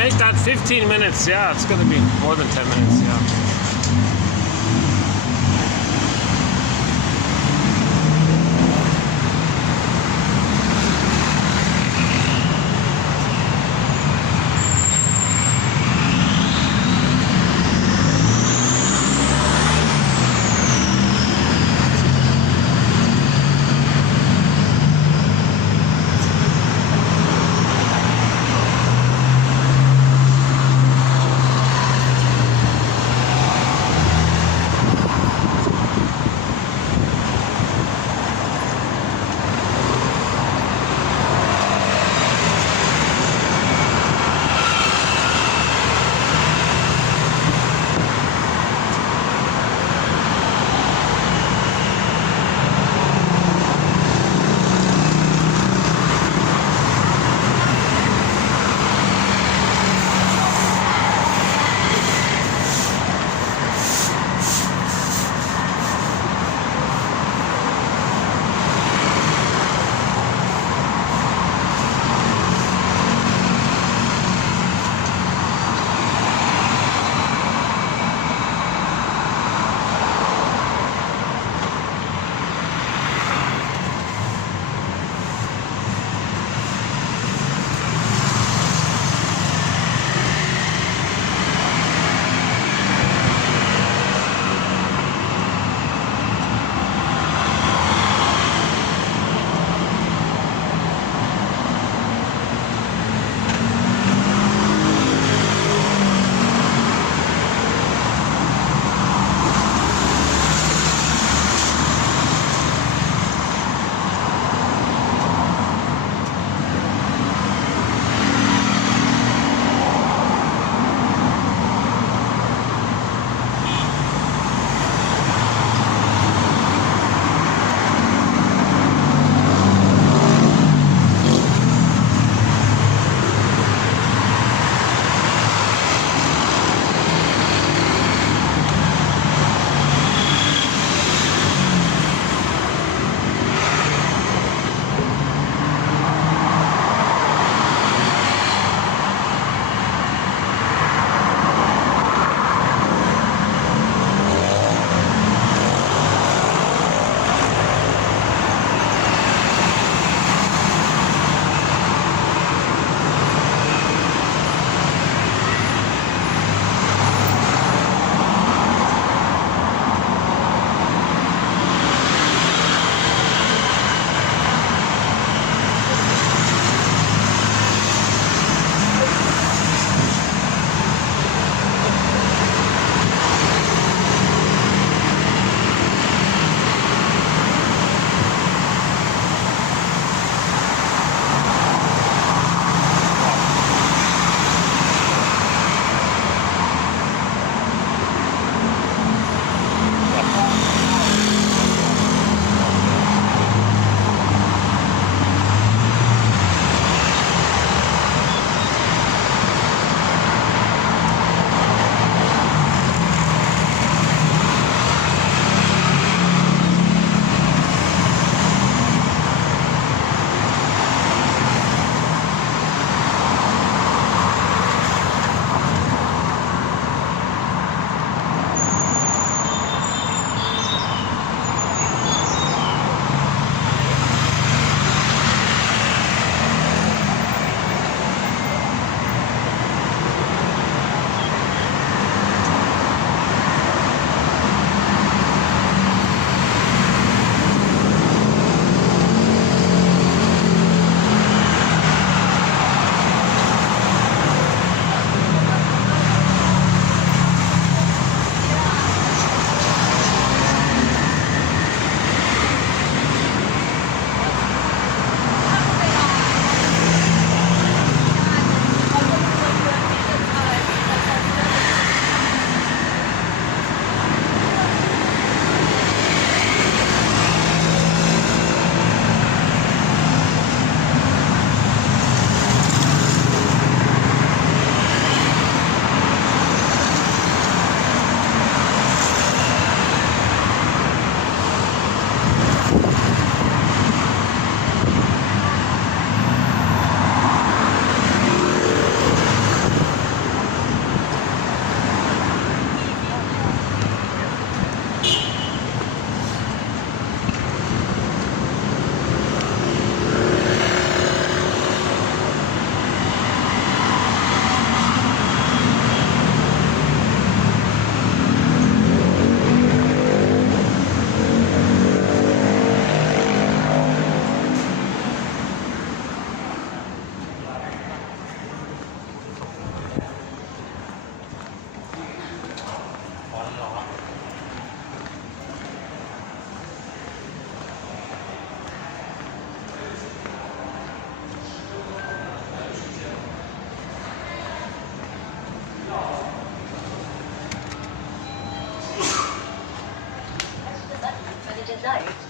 Make that 15 minutes. Yeah, it's going to be more than 10 minutes. Yeah.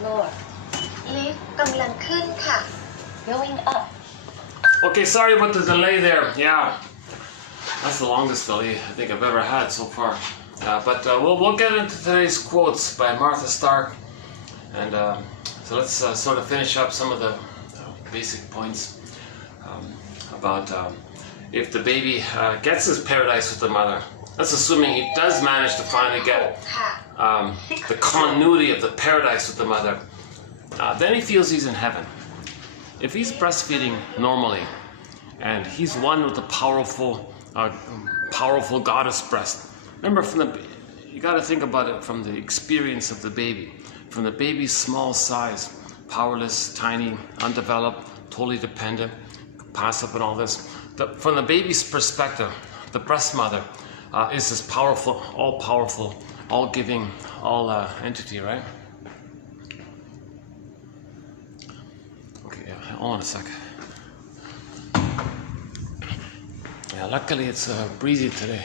floor. Lift กำลังขึ้นค่ะ Going up. Okay, sorry about the delay there. Yeah, that's the longest delay I think I've ever had so far. But we'll get into today's quotes by Martha Stark, and so let's sort of finish up some of the basic points about if the baby gets his paradise with the mother. That's assuming he does manage to finally get the continuity of the paradise with the mother. Then he feels he's in heaven. If he's breastfeeding normally, and he's one with the powerful goddess breast. Remember, you got to think about it from the experience of the baby, from the baby's small size, powerless, tiny, undeveloped, totally dependent, passive, and all this. From the baby's perspective, the breast mother is this powerful, all-giving, all entity, right? Okay, yeah, hold on a sec. Yeah, luckily it's breezy today.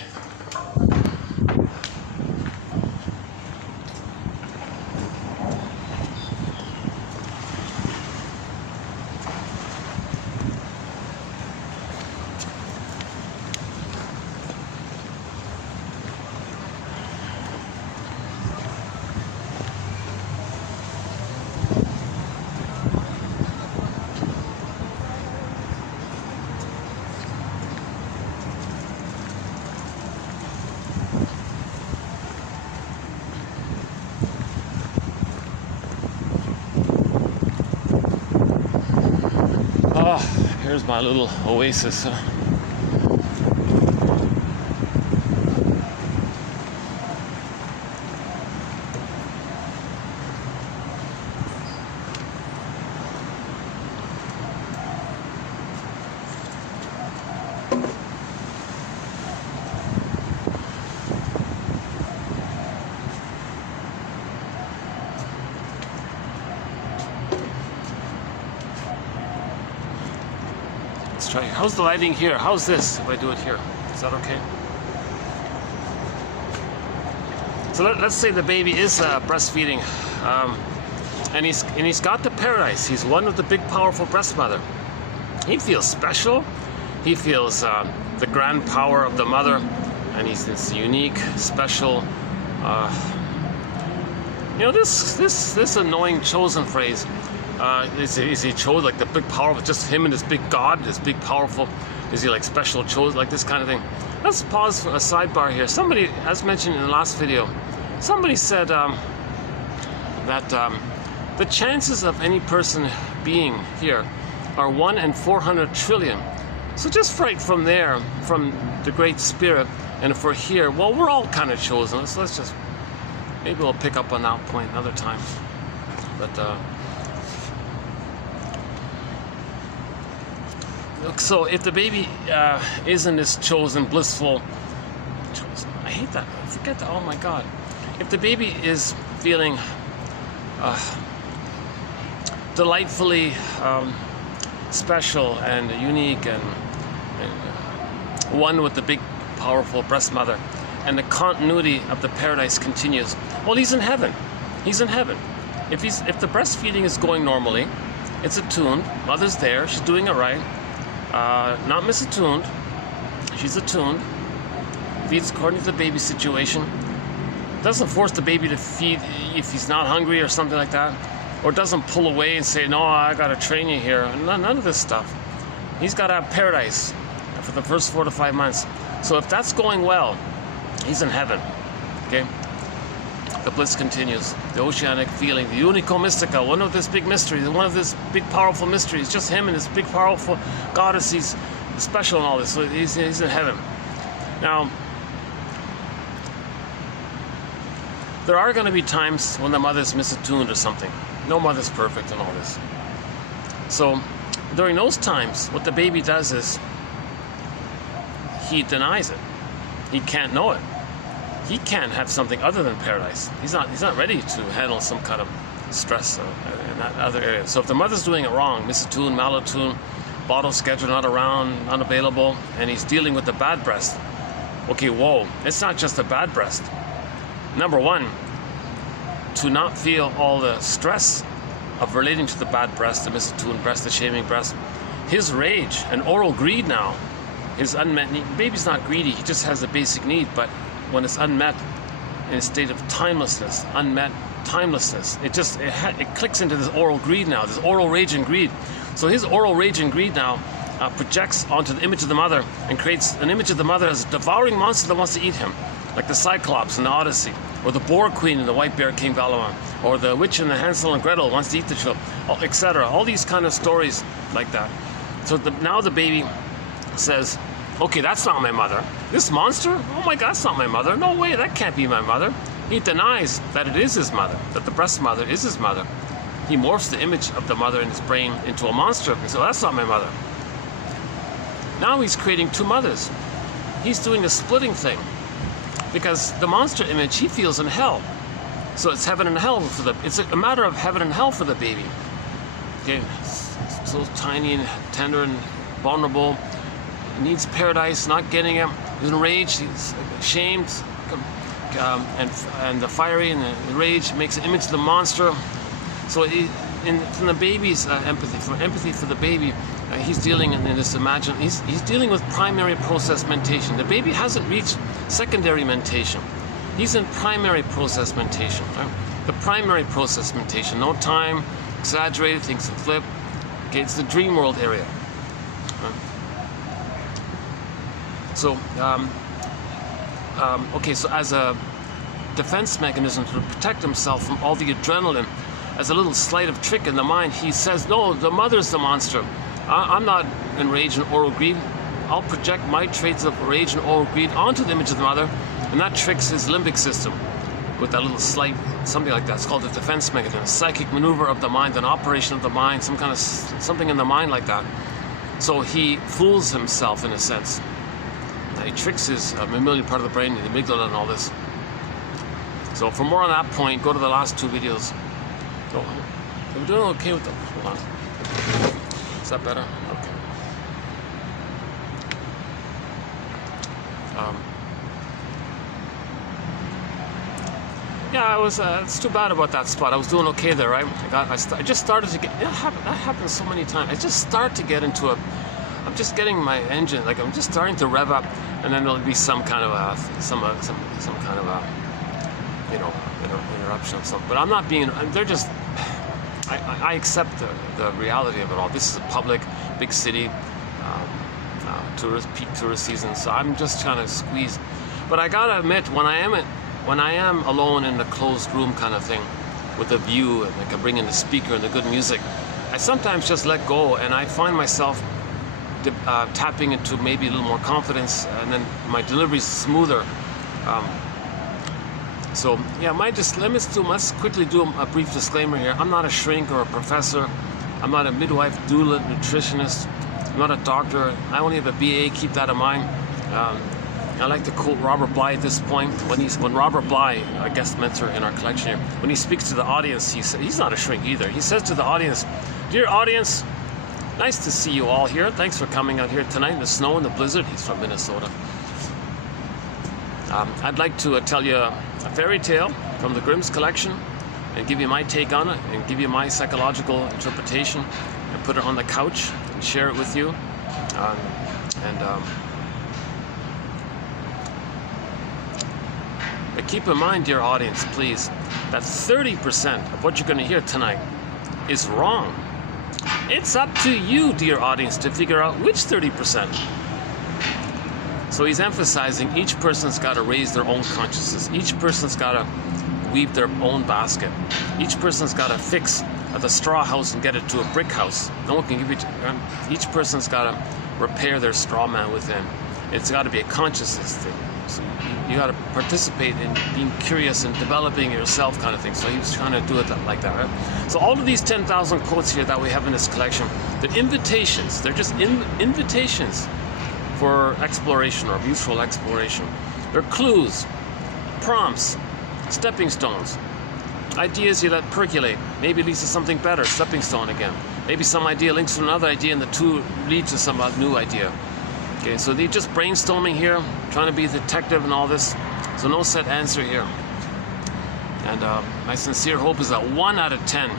Oh, here's my little oasis. Let's try. How's the lighting here? How's this if I do it here? Is that okay? So let's say the baby is breastfeeding, and he's got the paradise. He's one with the big, powerful breast mother. He feels special. He feels the grand power of the mother, and he's this unique, special. This annoying chosen phrase. Is he chosen, like the big powerful, just him and this big God, this big powerful? Is he like special chosen, like this kind of thing? Let's pause for a sidebar here. Somebody, as mentioned in the last video, somebody said that the chances of any person being here are 1 in 400 trillion. So just right from there, from the Great Spirit, and if we're here, well, we're all kind of chosen. So let's just, maybe we'll pick up on that point another time. But so if the baby isn't this chosen, blissful, I hate that, I forget that, oh my God. If the baby is feeling delightfully special and unique and one with the big, powerful breast mother, and the continuity of the paradise continues, well, he's in heaven. He's in heaven. If the breastfeeding is going normally, it's attuned, mother's there, she's doing it right. Not misattuned, she's attuned, feeds according to the baby's situation, doesn't force the baby to feed if he's not hungry or something like that, or doesn't pull away and say, no, I gotta train you here. None of this stuff. He's gotta have paradise for the first 4 to 5 months. So if that's going well, he's in heaven, okay? The bliss continues, the oceanic feeling, the unico mystica, one of this big mystery, one of this big powerful mysteries, just him and this big powerful goddess, he's special and all this, so he's in heaven. Now, there are going to be times when the mother's misattuned or something. No mother's perfect and all this. So, during those times, what the baby does is, he denies it. He can't know it. He can't have something other than paradise. He's not ready to handle some kind of stress in that other area. So if the mother's doing it wrong, misattuned, malattuned, bottle schedule not around, unavailable, and he's dealing with the bad breast, okay, whoa, it's not just a bad breast. Number one, to not feel all the stress of relating to the bad breast, the misattuned breast, the shaming breast. His rage and oral greed now, his unmet need. Baby's not greedy, he just has a basic need, but when it's unmet in a state of timelessness, unmet timelessness, it clicks into this oral greed now, this oral rage and greed. So his oral rage and greed now projects onto the image of the mother and creates an image of the mother as a devouring monster that wants to eat him, like the Cyclops in the Odyssey, or the Boar Queen in the White Bear King Valaman, or the witch in the Hansel and Gretel wants to eat the children, etc. All these kind of stories like that. So now the baby says, okay, that's not my mother. This monster? Oh my God, that's not my mother. No way, that can't be my mother. He denies that it is his mother, that the breast mother is his mother. He morphs the image of the mother in his brain into a monster. So that's not my mother. Now he's creating two mothers. He's doing a splitting thing, because the monster image he feels in hell. So it's heaven and hell it's a matter of heaven and hell for the baby. Okay, so tiny and tender and vulnerable. He needs paradise, not getting it. He's enraged, he's ashamed, and the fiery and the rage makes an image of the monster. So from the baby's empathy for the baby, he's dealing in this he's dealing with primary process mentation. The baby hasn't reached secondary mentation. He's in primary process mentation. Right? The primary process mentation, no time, exaggerated, things that flip. Okay, it's the dream world area. Right? So, okay, so as a defense mechanism to protect himself from all the adrenaline, as a little sleight of trick in the mind, he says, no, the mother's the monster. I'm not enraged and oral greed. I'll project my traits of rage and oral greed onto the image of the mother, and that tricks his limbic system with that little slight, something like that. It's called a defense mechanism, a psychic maneuver of the mind, an operation of the mind, some kind of something in the mind like that. So he fools himself in a sense. He tricks his mammalian part of the brain, the amygdala and all this. So for more on that point, go to the last two videos. So, we're doing okay with them. Hold on. Is that better? Okay. Yeah, I was. It's too bad about that spot. I was doing okay there, right? I just started to get. That happens so many times. I just start to get into a. I'm just getting my engine. Like I'm just starting to rev up, and then there'll be some kind of some kind of interruption of something. But I'm not being. They're just. I accept the reality of it all. This is a public, big city, peak tourist season. So I'm just trying to squeeze. But I gotta admit, when I am alone in the closed room kind of thing, with a view and I can bring in the speaker and the good music, I sometimes just let go, and I find myself tapping into maybe a little more confidence, and then my delivery's smoother. So yeah, let's quickly do a brief disclaimer here. I'm not a shrink or a professor. I'm not a midwife, doula, nutritionist. I'm not a doctor. I only have a BA. Keep that in mind. I like to quote Robert Bly at this point. When Robert Bly, a guest mentor in our collection here, when he speaks to the audience, he's not a shrink either. He says to the audience, "Dear audience, nice to see you all here. Thanks for coming out here tonight in the snow and the blizzard." He's from Minnesota. I'd like to tell you a fairy tale from the Grimm's collection and give you my take on it and give you my psychological interpretation and put it on the couch and share it with you. But keep in mind, dear audience, please, that 30% of what you're going to hear tonight is wrong. It's up to you, dear audience, to figure out which 30%. So he's emphasizing each person's got to raise their own consciousness. Each person's got to weave their own basket. Each person's got to fix the straw house and get it to a brick house. No one can give you. Each person's got to repair their straw man within. It's got to be a consciousness thing. So you got to participate in being curious and developing yourself, kind of thing. So he was trying to do it like that, right? So all of these 10,000 quotes here that we have in this collection, they're invitations. They're just invitations for exploration or mutual exploration. They're clues, prompts, stepping stones, ideas you let percolate. Maybe leads to something better, stepping stone again. Maybe some idea links to another idea, and the two lead to some new idea. Okay, so they're just brainstorming here, trying to be a detective and all this. So no set answer here. And my sincere hope is that 1 out of 10.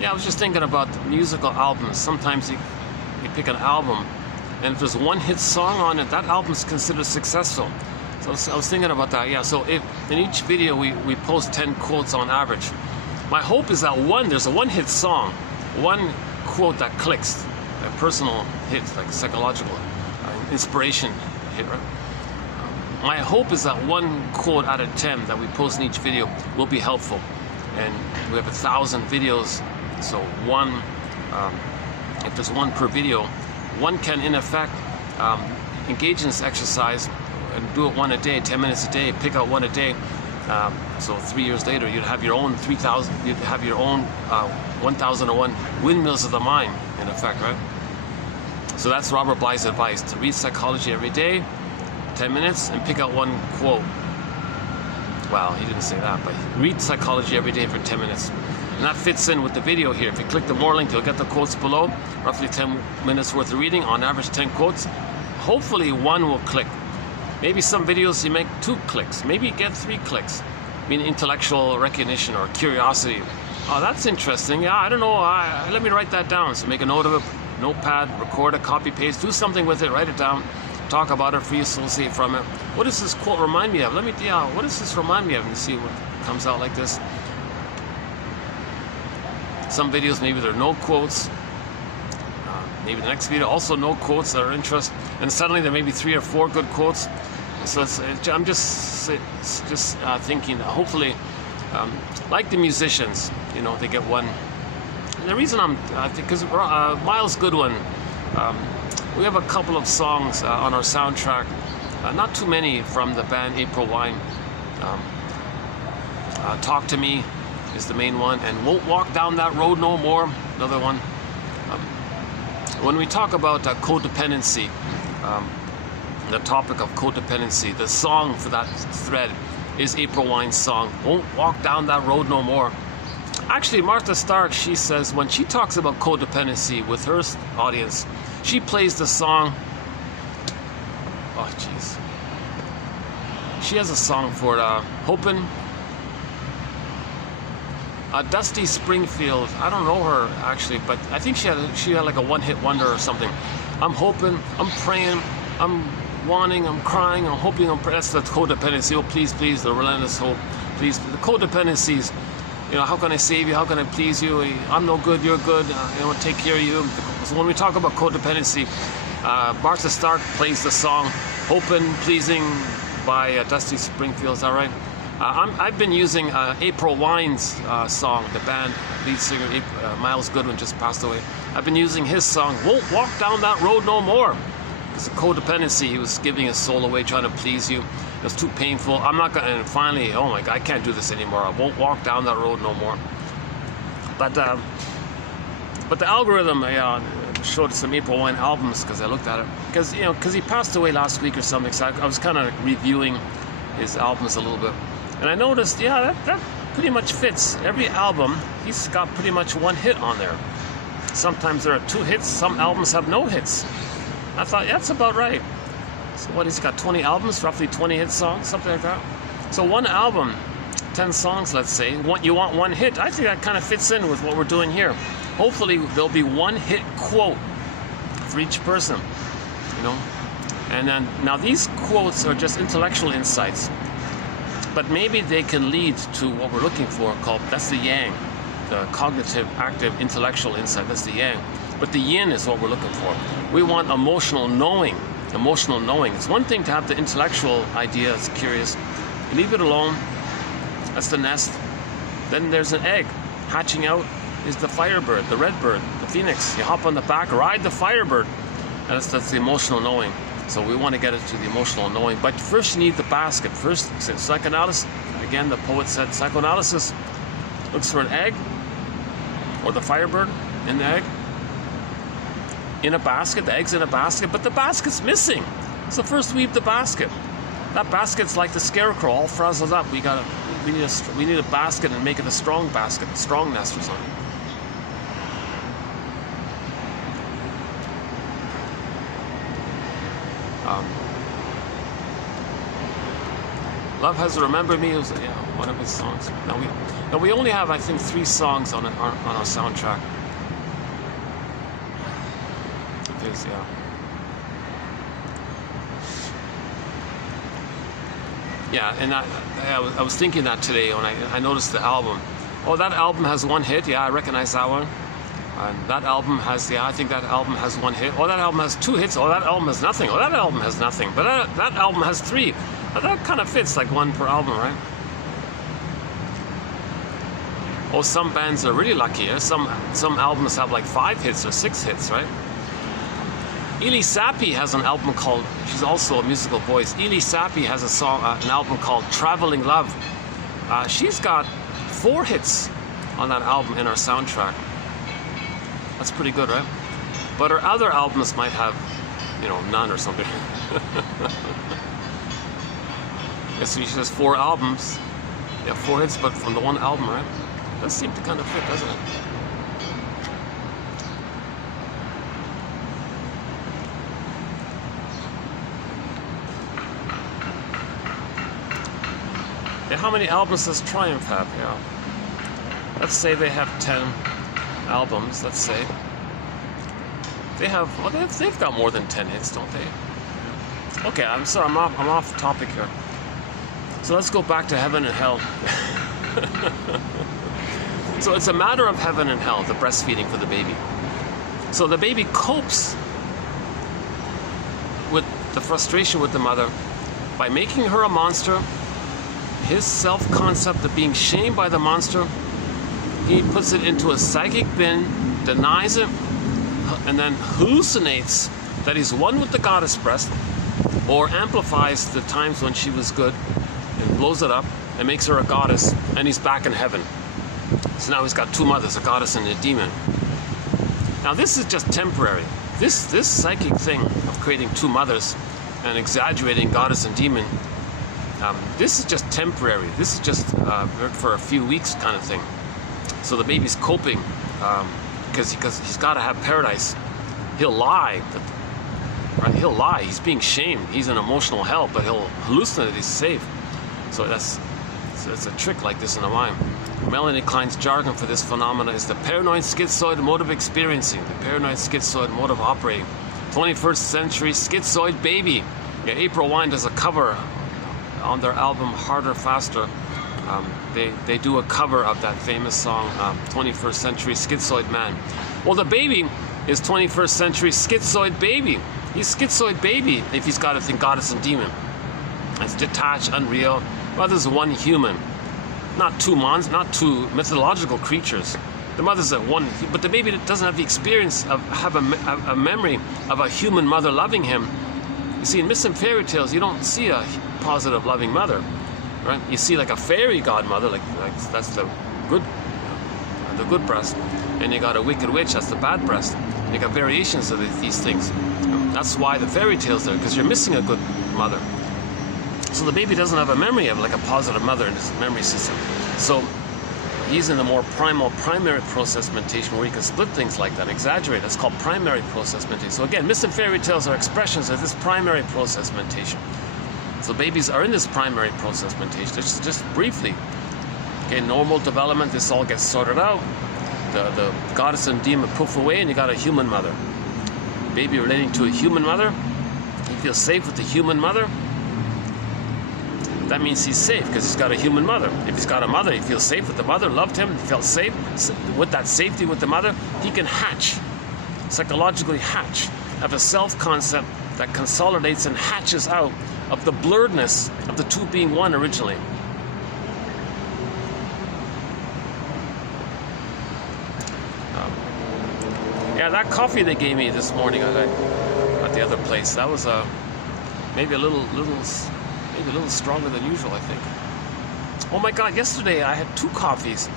Yeah, I was just thinking about musical albums. Sometimes you pick an album, and if there's one hit song on it, that album is considered successful. So I was thinking about that. Yeah, so if in each video we post 10 quotes on average. My hope is that there's a one hit song, one quote that clicks, a personal hit, like a psychological inspiration hit, right? My hope is that 1 quote out of 10 that we post in each video will be helpful. And we have 1,000 videos, so if there's 1 per video, one can in effect engage in this exercise and do it 1 a day, 10 minutes a day, pick out 1 a day. So 3 years later, you'd have your own 3,000. You'd have your own 1,001 windmills of the mind, in effect, right? So that's Robert Bly's advice: to read psychology every day, 10 minutes, and pick out 1 quote. Well, he didn't say that, but read psychology every day for 10 minutes. And that fits in with the video here. If you click the more link, you'll get the quotes below. Roughly 10 minutes worth of reading, on average 10 quotes. Hopefully 1 will click. Maybe some videos you make 2 clicks. Maybe you get 3 clicks. I mean, intellectual recognition or curiosity. Oh, that's interesting. Yeah, I don't know. Let me write that down. So make a note of it. Notepad, record it, copy, paste. Do something with it. Write it down. Talk about it, free associate from it. What does this quote remind me of? What does this remind me of? And see what comes out like this. Some videos, maybe there are no quotes. Maybe the next video, also no quotes that are interest. And suddenly there may be 3 or 4 good quotes. So I'm just thinking, hopefully, like the musicians, they get 1. And the reason because Miles Goodwin, we have a couple of songs on our soundtrack, not too many, from the band April Wine. Talk to Me is the main one, and Won't Walk Down That Road No More, another one. When we talk about codependency, the topic of codependency, the song for that thread is April Wine's song, Won't Walk Down That Road No More. Actually, Martha Stark, she says, when she talks about codependency with her audience, she plays the song, oh jeez, she has a song for Hopin', Dusty Springfield. I don't know her actually, but I think she had like a one-hit wonder or something. I'm hoping, I'm praying, I'm wanting, I'm crying, I'm hoping, I'm praying. That's the codependency. Oh, please, please, the relentless hope. Please, the codependencies. How can I save you? How can I please you? I'm no good, you're good. Take care of you. So when we talk about codependency, Martha Stark plays the song Hoping, Pleasing by Dusty Springfield. Is that right? I've been using April Wine's song, the band lead singer Miles Goodwin just passed away. I've been using his song, Won't Walk Down That Road No More. Because of codependency, he was giving his soul away, trying to please you. It was too painful. I'm not going to, and finally, oh my God, I can't do this anymore. I won't walk down that road no more. But the algorithm showed some April Wine albums because I looked at it. Because he passed away last week or something, so I was kind of reviewing his albums a little bit. And I noticed, that pretty much fits. Every album, he's got pretty much 1 hit on there. Sometimes there are 2 hits. Some albums have no hits. I thought, yeah, that's about right. So what, he's got 20 albums, roughly 20 hit songs, something like that. So 1 album, 10 songs, let's say. You want 1 hit. I think that kind of fits in with what we're doing here. Hopefully there'll be 1 hit quote for each person, And then, now these quotes are just intellectual insights. But maybe they can lead to what we're looking for, that's the yang, the cognitive, active, intellectual insight. That's the yang. But the yin is what we're looking for. We want emotional knowing. Emotional knowing. It's one thing to have the intellectual idea, it's curious. You leave it alone. That's the nest. Then there's an egg. Hatching out is the firebird, the red bird, the phoenix. You hop on the back, ride the firebird. And that's the emotional knowing. So we want to get it to the emotional knowing. But first you need the basket. First, psychoanalysis, again, the poet said, psychoanalysis looks for an egg or the firebird in the egg. In a basket, the egg's in a basket, but the basket's missing. So first weave the basket. That basket's like the scarecrow, all frazzled up. We need a basket and make it a strong basket, a strong nest or something. Love Has Remembered Me was one of his songs. Now we only have, I think, 3 songs on our soundtrack. It is, yeah. Yeah, and I was thinking that today when I noticed the album. Oh, that album has 1 hit. Yeah, I recognize that one. And that album has, I think that album has 1 hit. Oh, that album has 2 hits. Oh, that album has nothing. Oh, that album has nothing. But that album has 3. But that kind of fits, like 1 per album, right? Oh, some bands are really lucky. Some albums have like 5 hits or 6 hits, right? Eli Sappi has an album called, she's also a musical voice. Eli Sappi has an album called Traveling Love. She's got 4 hits on that album in our soundtrack. That's pretty good, right? But her other albums might have, none or something. Yeah, so she has 4 albums. Yeah, 4 hits, but from the 1 album, right? Does seem to kind of fit, doesn't it? Yeah, how many albums does Triumph have? Yeah. Let's say they have 10 albums. Let's say they have. Well, they've got more than 10 hits, don't they? Okay, I'm sorry. I'm off topic here. So let's go back to heaven and hell. So it's a matter of heaven and hell, the breastfeeding for the baby. So the baby copes with the frustration with the mother by making her a monster. His self-concept of being shamed by the monster, he puts it into a psychic bin, denies it, and then hallucinates that he's one with the goddess breast, or amplifies the times when she was good, and blows it up, and makes her a goddess, and he's back in heaven. So now he's got 2 mothers, a goddess and a demon. Now this is just temporary. This psychic thing of creating 2 mothers and exaggerating goddess and demon, this is just temporary. This is just for a few weeks kind of thing. So the baby's coping because he's got to have paradise. He'll lie. Right? He'll lie. He's being shamed. He's in emotional hell, but he'll hallucinate he's safe. So that's a trick like this in the mind. Melanie Klein's jargon for this phenomena is the paranoid schizoid mode of experiencing, the paranoid schizoid mode of operating. 21st century schizoid baby. Yeah, April Wine does a cover on their album Harder, Faster. They do a cover of that famous song, 21st Century Schizoid Man. Well, the baby is 21st century schizoid baby. He's schizoid baby if he's got to think goddess and demon. It's detached, unreal. Well, there's 1 human, not 2 not 2 mythological creatures. The mother's at 1, but the baby doesn't have the experience of have a memory of a human mother loving him. You see, in myths and fairy tales, you don't see a positive, loving mother, right? You see like a fairy godmother, like that's the good breast, and you got a wicked witch, that's the bad breast. And you got variations of these things. That's why the fairy tales there, because you're missing a good mother. So the baby doesn't have a memory of like a positive mother in his memory system. So he's in the more primary process mentation where he can split things like that, exaggerate. That's called primary process mentation. So again, myths and fairy tales are expressions of this primary process mentation. So babies are in this primary process mentation. Just briefly. Okay, normal development, this all gets sorted out. The goddess and demon poof away, and you got a human mother. Baby relating to a human mother. He feels safe with the human mother. That means he's safe because he's got a human mother. If he's got a mother, he feels safe with the mother, loved him, felt safe. With that safety with the mother, he can hatch, psychologically hatch, have a self-concept that consolidates and hatches out of the blurredness of the 2 being 1 originally. Yeah, that coffee they gave me this morning at the other place, that was maybe a little stronger than usual, I think. Oh my God, yesterday I had 2 coffees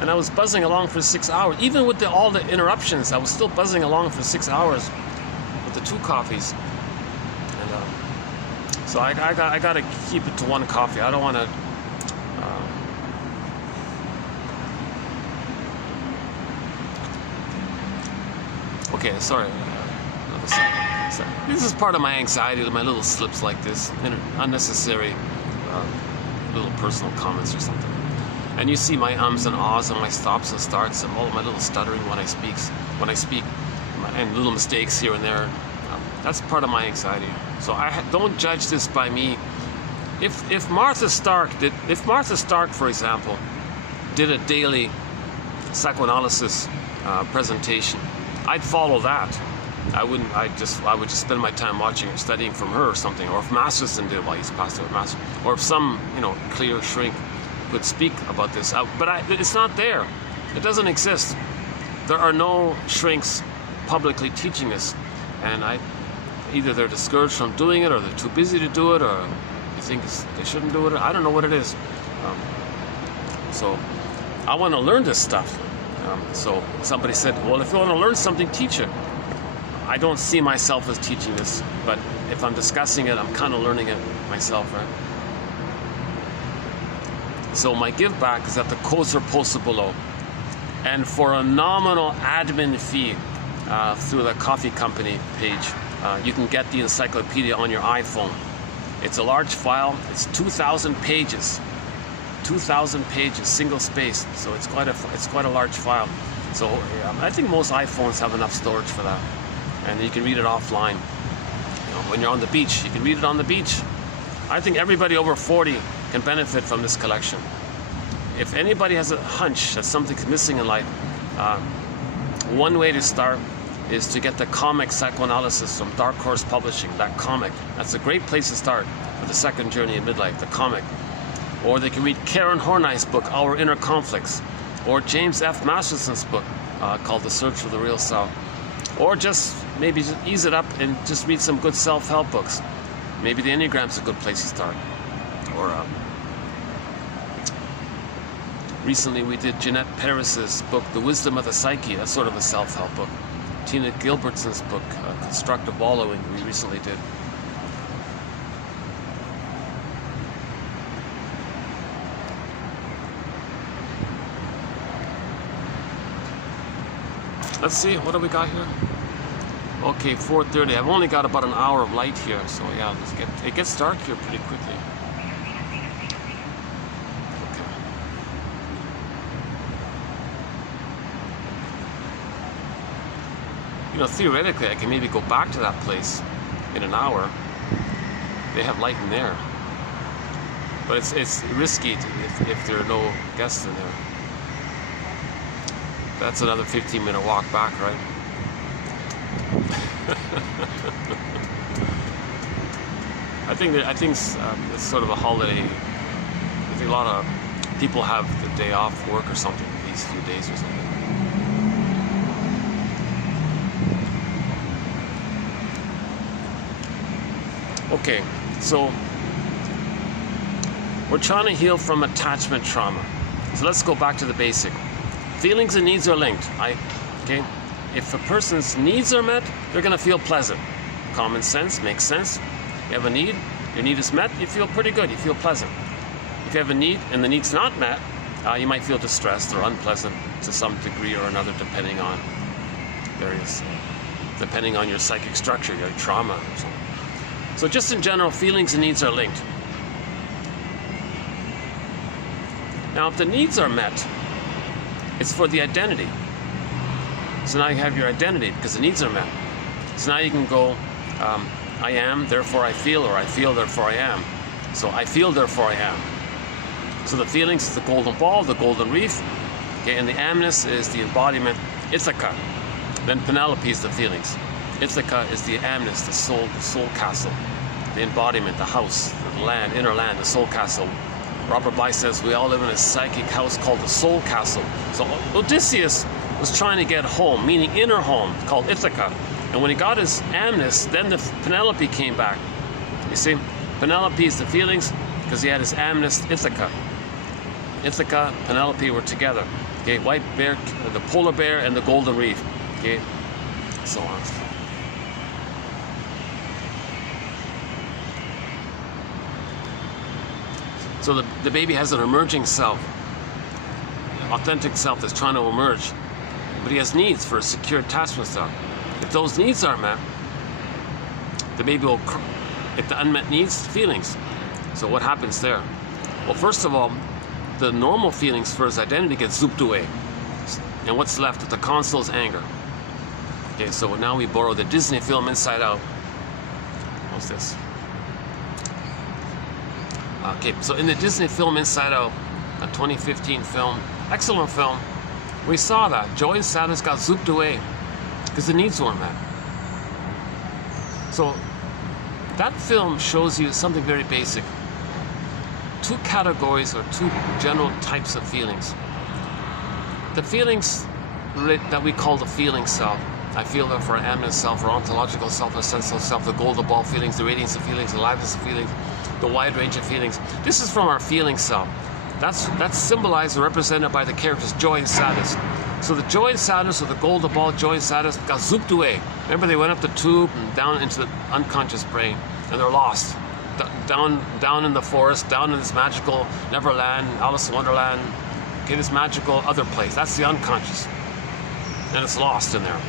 and I was buzzing along for 6 hours. Even with all the interruptions, I was still buzzing along for 6 hours with the 2 coffees. And so I got to keep it to 1 coffee. I don't want to okay, sorry. This is part of my anxiety, my little slips like this, unnecessary little personal comments or something. And you see my ums and ahs and my stops and starts and all my little stuttering when I speak, and little mistakes here and there. That's part of my anxiety. So don't judge this by me. If Martha Stark, for example, did a daily psychoanalysis presentation, I'd follow that. I would just spend my time watching or studying from her or something. Or if Masterson did while he's passed out Master, or if some clear shrink could speak about this. But it's not there. It doesn't exist. There are no shrinks publicly teaching this, and either they're discouraged from doing it, or they're too busy to do it, or they think they shouldn't do it. I don't know what it is. So I want to learn this stuff. So somebody said, well, if you want to learn something, teach it. I don't see myself as teaching this, but if I'm discussing it, I'm kind of learning it myself, right? So my give back is that the codes are posted below. And for a nominal admin fee through the coffee company page, you can get the encyclopedia on your iPhone. It's a large file. It's 2,000 pages. 2,000 pages, single spaced. So it's quite a large file. So I think most iPhones have enough storage for that. And you can read it offline. When you're on the beach, you can read it on the beach. I think everybody over 40 can benefit from this collection. If anybody has a hunch that something's missing in life, one way to start is to get the comic Psychoanalysis from Dark Horse Publishing, that comic. That's a great place to start for the second journey in midlife, the comic. Or they can read Karen Horney's book, Our Inner Conflicts, or James F. Masterson's book called The Search for the Real Self. Or maybe just ease it up and just read some good self-help books. Maybe the Enneagram's a good place to start. Or recently we did Jeanette Paris's book, The Wisdom of the Psyche. That's sort of a self-help book. Tina Gilbertson's book, Constructive Wallowing, we recently did. Let's see, what do we got here? Okay, 4:30. I've only got about an hour of light here, so yeah, it gets dark here pretty quickly. Okay. Theoretically, I can maybe go back to that place in an hour. They have light in there, but it's risky if there are no guests in there. That's another 15-minute walk back, right? I think it's sort of a holiday. I think a lot of people have the day off work or something these few days or something. Okay, so we're trying to heal from attachment trauma. So let's go back to the basic. Feelings and needs are linked. Okay? If a person's needs are met, they're going to feel pleasant. Common sense, makes sense. You have a need, your need is met, you feel pretty good, you feel pleasant. If you have a need and the need's not met, you might feel distressed or unpleasant to some degree or another, depending on your psychic structure, your trauma or something. So just in general, feelings and needs are linked. Now, if the needs are met, it's for the identity. So now you have your identity because the needs are met. So now you can go, I am, therefore I feel, or I feel, therefore I am. So I feel, therefore I am. So the feelings is the golden ball, the golden reef, okay, and the amness is the embodiment, Ithaca. Then Penelope is the feelings. Ithaca is the amness, the soul castle, the embodiment, the house, the land, inner land, the soul castle. Robert Bly says we all live in a psychic house called the soul castle. So Odysseus was trying to get home, meaning inner home, called Ithaca. And when he got his amness, then the Penelope came back. You see, Penelope is the feelings because he had his amnest, Ithaca. Ithaca, Penelope were together. Okay, white bear, the polar bear, and the golden reef. Okay, so on. So the baby has an emerging self, authentic self that's trying to emerge, but he has needs for a secure attachment style. If those needs aren't met, the baby will, if the unmet needs, feelings. So what happens there? Well, first of all, the normal feelings for his identity get zooped away. And what's left at the console is anger. Okay, so now we borrow the Disney film Inside Out. What's this? Okay, so in the Disney film Inside Out, a 2015 film, excellent film, we saw that joy and sadness got zooped away because the needs weren't met. So that film shows you something very basic. Two categories or two general types of feelings. The feelings that we call the feeling self. I feel that for an animist self, or ontological self, or sensual self, the golden ball feelings, the radiance of feelings, the aliveness of feelings, the wide range of feelings. This is from our feeling self. That's symbolized and represented by the characters joy and sadness. So the joy and sadness, or the golden ball joy and sadness, got zooped away. Remember, they went up the tube and down into the unconscious brain, and they're lost. Down in the forest, down in this magical Neverland, Alice in Wonderland, okay, this magical other place. That's the unconscious. And it's lost in there.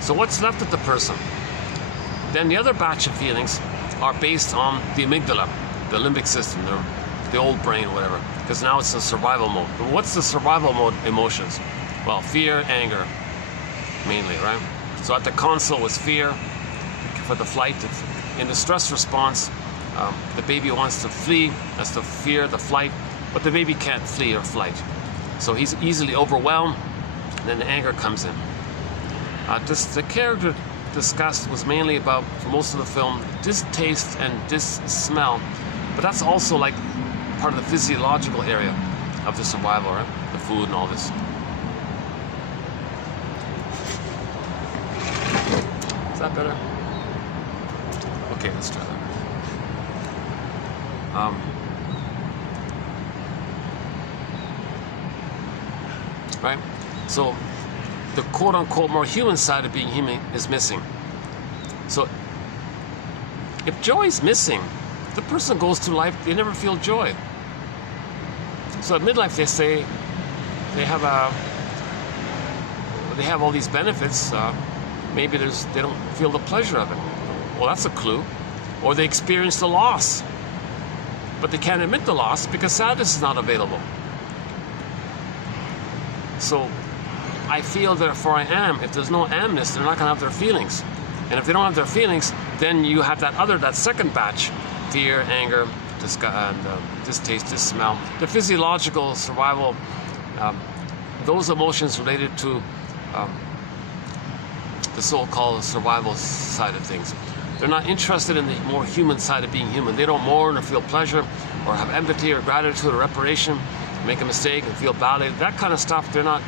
So what's left of the person? Then the other batch of feelings are based on the amygdala, the limbic system, the old brain, whatever, because now it's in survival mode. But what's the survival mode emotions? Well, fear, anger, mainly, right? So at the console was fear for the flight. In the stress response, the baby wants to flee. That's the fear, the flight, but the baby can't flee or flight. So he's easily overwhelmed, and then the anger comes in. The character discussed was mainly about, for most of the film, distaste and dis-smell, but that's also like part of the physiological area of the survival, right? The food and all this. Is that better? Okay, let's try that. Right? So the quote-unquote more human side of being human is missing. So if joy is missing, the person goes through life, they never feel joy. So at midlife they say they have all these benefits, maybe they don't feel the pleasure of it. Well, that's a clue. Or they experience the loss, but they can't admit the loss because sadness is not available. So I feel therefore I am. If there's no amness, they're not going to have their feelings. And if they don't have their feelings, then you have that second batch, fear, anger, distaste, dis-smell. The physiological survival, those emotions related to the so-called survival side of things. They're not interested in the more human side of being human. They don't mourn or feel pleasure or have empathy or gratitude or reparation, make a mistake and feel badly. That kind of stuff, they're not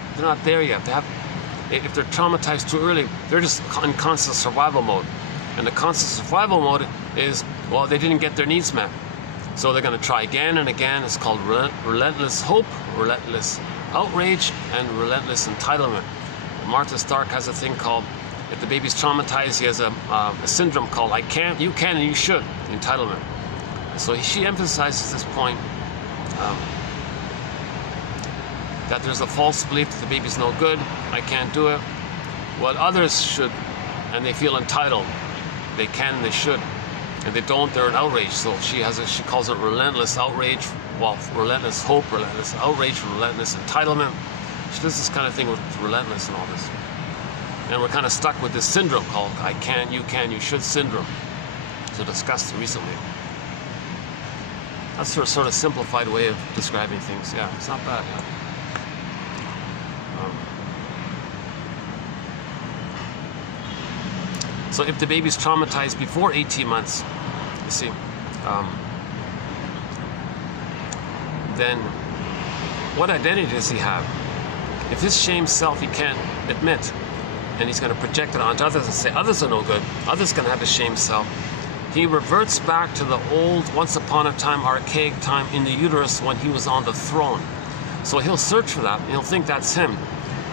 there yet. If they're traumatized too early, they're just in constant survival mode. And the constant survival mode is, well, they didn't get their needs met. So they're going to try again and again. It's called relentless hope, relentless outrage, and relentless entitlement. Martha Stark has a thing called, if the baby's traumatized, he has a syndrome called I can't, you can, and you should, entitlement. So she emphasizes this point, that there's a false belief that the baby's no good, I can't do it. Well, others should, and they feel entitled. They can and they should. And they don't, they're in outrage. So she calls it relentless outrage, well, relentless hope, relentless outrage, relentless entitlement. She does this kind of thing with relentless and all this. And we're kind of stuck with this syndrome called I can, you should syndrome. So discussed recently. That's a sort of simplified way of describing things. Yeah, it's not bad. Yeah. So if the baby's traumatized before 18 months, you see, then what identity does he have? If his shame self he can't admit, and he's going to project it onto others and say others are no good, others can have a shame self, he reverts back to the old, once upon a time, archaic time in the uterus when he was on the throne. So he'll search for that, and he'll think that's him.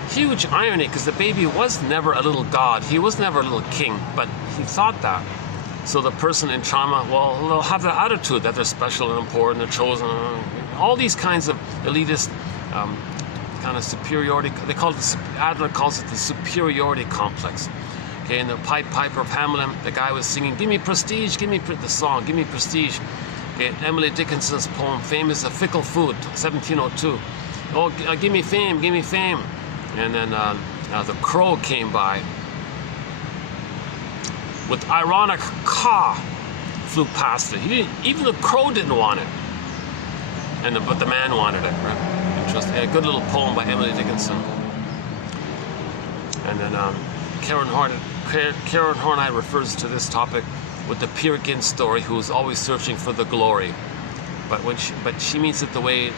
Huge irony, because the baby was never a little god. He was never a little king, but he thought that. So the person in trauma, well, they'll have the attitude that they're special and important, they're chosen, all these kinds of elitist kind of superiority. They call it, Adler calls it the superiority complex. Okay, in the Pied Piper of Hamelin, the guy was singing, "Give me prestige, give me the song, give me prestige." Okay, Emily Dickinson's poem, Fame is a Fickle Food, 1702. Oh, give me fame, give me fame. And then the crow came by with ironic caw, flew past it. He didn't, even the crow didn't want it. But the man wanted it, right? Interesting. A good little poem by Emily Dickinson. And then Karen Horney refers to this topic with the Peer Gynt story, who is always searching for the glory. But she means it the way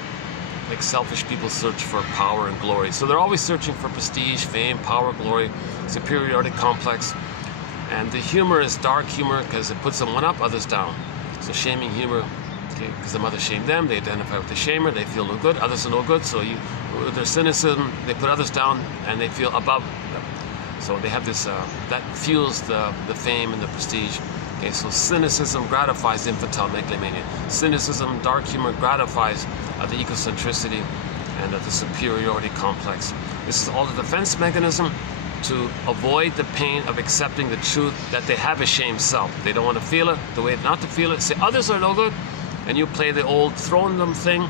like selfish people search for power and glory. So they're always searching for prestige, fame, power, glory, superiority complex. And the humor is dark humor because it puts them one up, others down. So shaming humor, okay, because the mother shamed them, they identify with the shamer, they feel no good, others are no good. So with their cynicism, they put others down and they feel above them. So they have this, that fuels the fame and the prestige. Okay, so cynicism gratifies infantile megalomania. Cynicism, dark humor gratifies the egocentricity and the superiority complex. This is all the defense mechanism to avoid the pain of accepting the truth that they have a shame self. They don't want to feel it. The way not to feel it, say others are no good, and you play the old throwing them thing,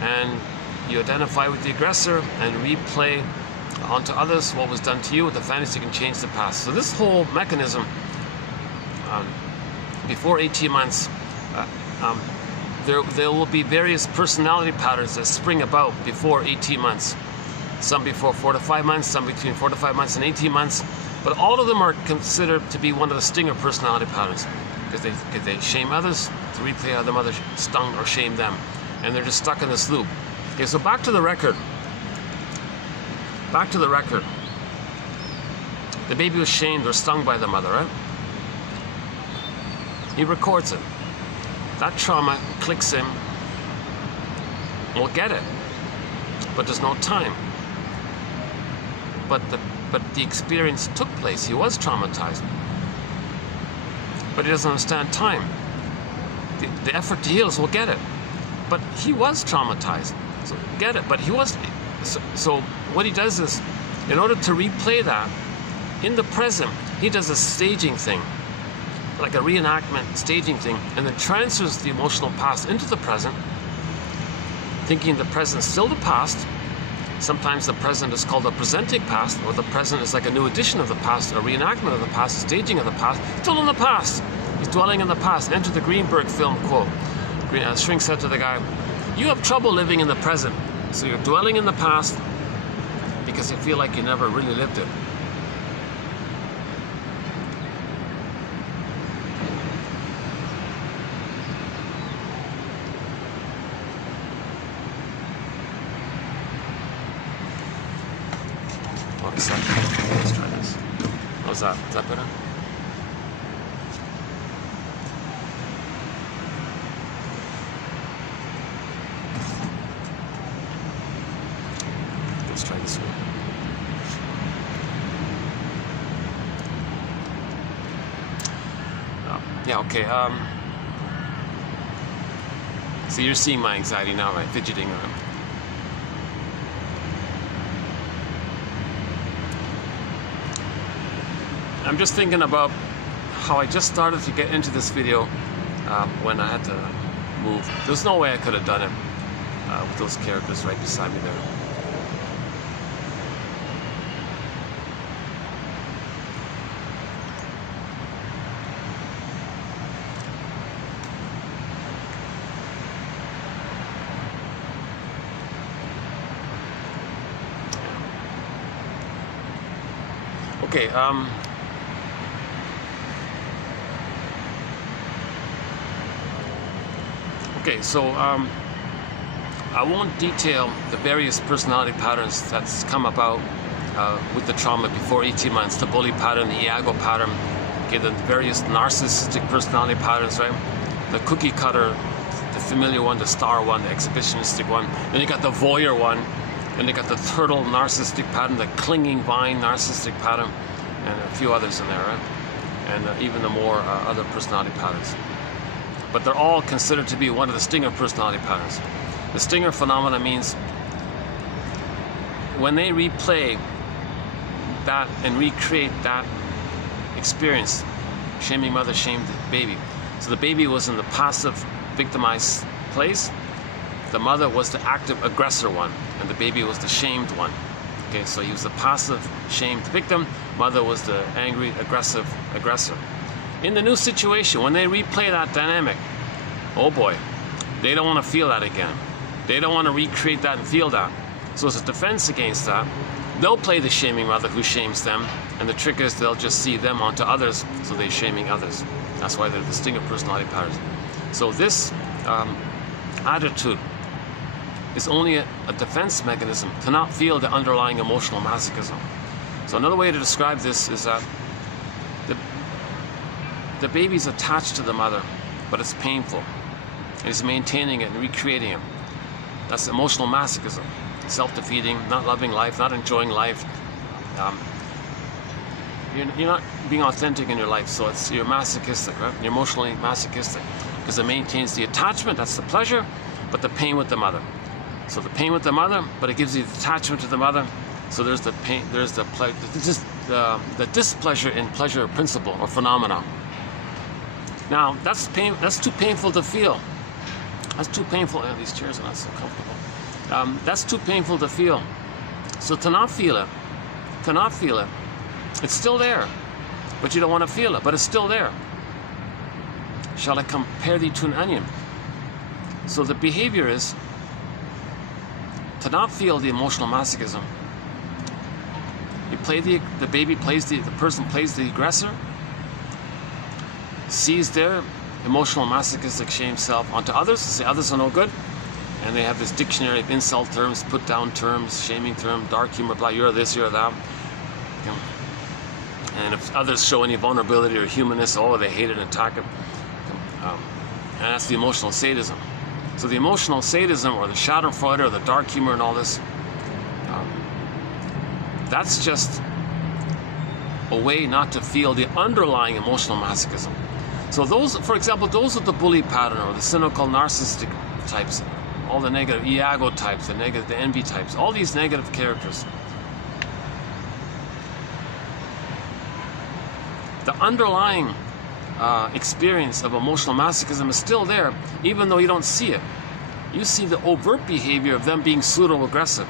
and you identify with the aggressor and replay onto others what was done to you with the fantasy can change the past. So this whole mechanism, before 18 months, there will be various personality patterns that spring about before 18 months. Some before 4 to 5 months, some between 4 to 5 months and 18 months. But all of them are considered to be one of the stinger personality patterns because they shame others to replay how the mother stung or shamed them. And they're just stuck in this loop. Okay, so back to the record. Back to the record. The baby was shamed or stung by the mother, right? He records it. That trauma clicks in. We'll get it. But there's no time. But the experience took place. He was traumatized. But he doesn't understand time. The effort to heal is we'll get it. But he was traumatized. So get it. But he was. So what he does is, in order to replay that, in the present, he does a staging thing. Like a reenactment staging thing, and then transfers the emotional past into the present, thinking the present is still the past. Sometimes the present is called a presenting past, or the present is like a new edition of the past, a reenactment of the past, a staging of the past, still in the past. He's dwelling in the past. Enter the Greenberg film quote. Shrink said to the guy, you have trouble living in the present, so you're dwelling in the past because you feel like you never really lived it. Let's try this. How's that? Is that better? Let's try this one. Yeah, okay. So you're seeing my anxiety now, right? Fidgeting around. I'm just thinking about how I just started to get into this video when I had to move. There's no way I could have done it with those characters right beside me there. Okay, okay, so I won't detail the various personality patterns that's come about with the trauma before 18 months, the bully pattern, the Iago pattern, okay, the various narcissistic personality patterns, right? The cookie cutter, the familiar one, the star one, the exhibitionistic one. Then you got the voyeur one, and you got the turtle narcissistic pattern, the clinging vine narcissistic pattern, and a few others in there, right? And even the more other personality patterns. But they're all considered to be one of the stinger personality patterns. The stinger phenomena means when they replay that and recreate that experience, shaming mother, shamed baby. So the baby was in the passive, victimized place. The mother was the active aggressor one, and the baby was the shamed one. Okay, so he was the passive, shamed victim. Mother was the angry, aggressive aggressor. In the new situation, when they replay that dynamic, oh boy, they don't want to feel that again. They don't want to recreate that and feel that. So as a defense against that, they'll play the shaming mother who shames them, and the trick is they'll just see them onto others, so they're shaming others. That's why they're distinctive personality patterns. So this attitude is only a defense mechanism to not feel the underlying emotional masochism. So another way to describe this is that the baby's attached to the mother, but it's painful. He's maintaining it and recreating it. That's emotional masochism. Self-defeating, not loving life, not enjoying life. You're not being authentic in your life, so you're masochistic, right? You're emotionally masochistic because it maintains the attachment, that's the pleasure, but the pain with the mother. So the pain with the mother, but it gives you the attachment to the mother. So there's the pain, there's the pleasure, the displeasure in pleasure principle or phenomena. Now that's too painful to feel. That's too painful. These chairs are not so comfortable. That's too painful to feel. So to not feel it, it's still there, but you don't want to feel it, but it's still there. Shall I compare thee to an onion? So the behavior is to not feel the emotional masochism. You play the baby plays the person plays the aggressor, sees their emotional masochistic shame self onto others, say others are no good, and they have this dictionary of insult terms, put down terms, shaming term, dark humor, blah, you're this, you're that. And if others show any vulnerability or humanness, oh, they hate it and attack it. And that's the emotional sadism. So the emotional sadism, or the schadenfreude, or the dark humor and all this, that's just a way not to feel the underlying emotional masochism. So those, for example, those with the bully pattern or the cynical narcissistic types, all the negative Iago types, the envy types, all these negative characters, the underlying experience of emotional masochism is still there, even though you don't see it. You see the overt behavior of them being pseudo-aggressive,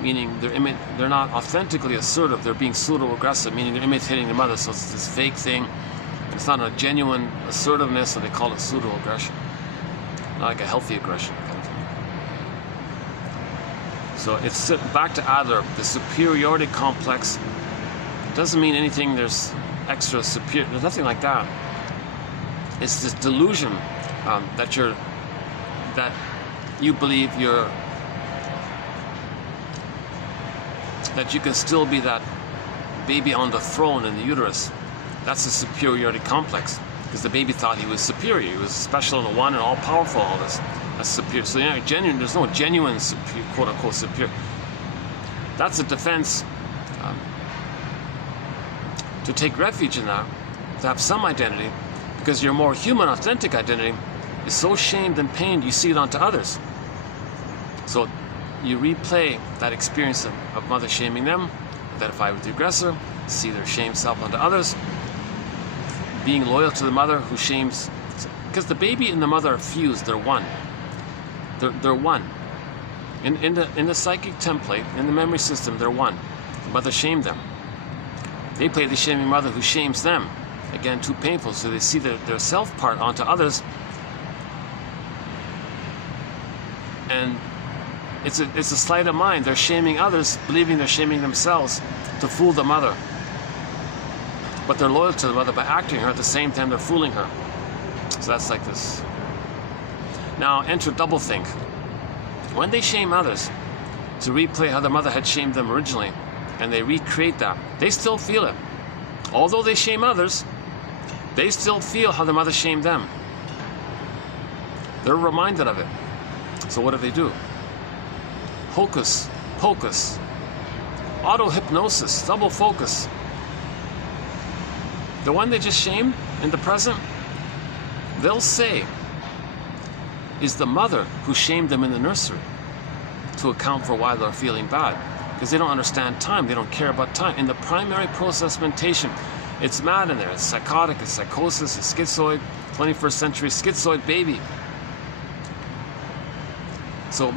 meaning they're not authentically assertive, they're being pseudo-aggressive, meaning they're imitating their mother, so it's this fake thing. It's not a genuine assertiveness, and they call it pseudo-aggression. Not like a healthy aggression kind of thing. So it's back to Adler, the superiority complex. It doesn't mean anything there's extra superior, there's nothing like that. It's this delusion that you believe that you can still be that baby on the throne in the uterus. That's a superiority complex, because the baby thought he was superior, he was special and one and all powerful, all this. That's superior. So there's no genuine quote unquote superior. That's a defense to take refuge in that, to have some identity, because your more human, authentic identity is so shamed and pained you see it onto others. So you replay that experience of mother shaming them, identify with the aggressor, see their shame self onto others, being loyal to the mother who shames, because the baby and the mother are fused, they're one. They're one. In the psychic template, in the memory system, they're one. The mother shamed them. They play the shaming mother who shames them. Again, too painful, so they see their self part onto others. And it's a sleight of mind. They're shaming others, believing they're shaming themselves to fool the mother. But they're loyal to the mother by acting her at the same time they're fooling her. So that's like this. Now enter doublethink. When they shame others, to replay how the mother had shamed them originally, and they recreate that, they still feel it. Although they shame others, they still feel how the mother shamed them. They're reminded of it. So what do? Hocus pocus. Auto-hypnosis, double focus. The one they just shamed in the present, they'll say, is the mother who shamed them in the nursery, to account for why they're feeling bad. Because they don't understand time, they don't care about time. In the primary process mentation, it's mad in there, it's psychotic, it's psychosis, it's schizoid, 21st century schizoid baby. So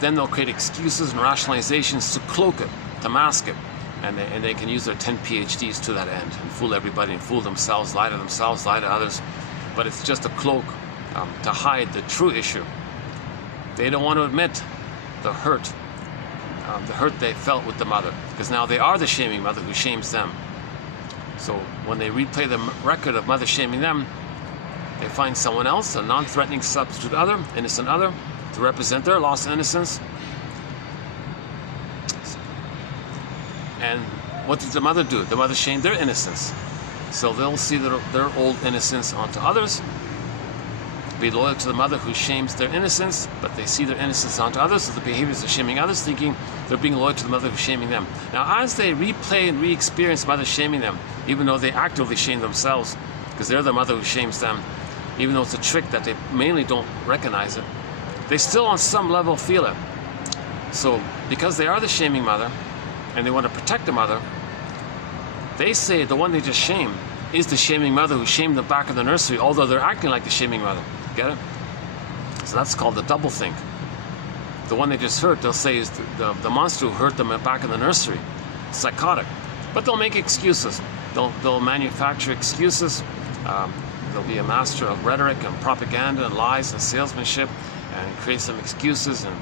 then they'll create excuses and rationalizations to cloak it, to mask it, and they can use their 10 PhDs to that end and fool everybody and fool themselves, lie to others. But it's just a cloak to hide the true issue. They don't want to admit the hurt they felt with the mother, because now they are the shaming mother who shames them. So when they replay the record of mother shaming them, they find someone else, a non-threatening substitute other, innocent other, to represent their lost innocence. And what did the mother do? The mother shamed their innocence. So they'll see their old innocence onto others, be loyal to the mother who shames their innocence, but they see their innocence onto others, so the behaviors of shaming others, thinking they're being loyal to the mother who's shaming them. Now, as they replay and re-experience mother shaming them, even though they actively shame themselves, because they're the mother who shames them, even though it's a trick that they mainly don't recognize it, they still on some level feel it. So, because they are the shaming mother, and they want to protect the mother, they say the one they just shamed is the shaming mother who shamed them back in the nursery, although they're acting like the shaming mother. Get it? So that's called the double think. The one they just hurt, they'll say is the monster who hurt them back in the nursery. Psychotic. But they'll make excuses. They'll manufacture excuses. They'll be a master of rhetoric and propaganda and lies and salesmanship and create some excuses. And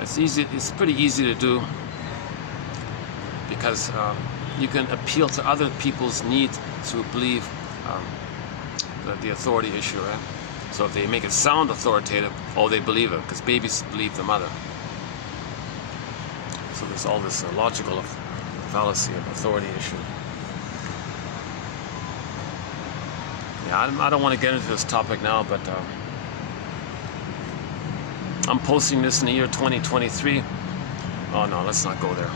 it's pretty easy to do, because you can appeal to other people's need to believe the authority issue, right? So if they make it sound authoritative, oh, they believe it, because babies believe the mother. So there's all this logical fallacy of authority issue. Yeah, I don't want to get into this topic now, but I'm posting this in the year 2023. Oh no, let's not go there.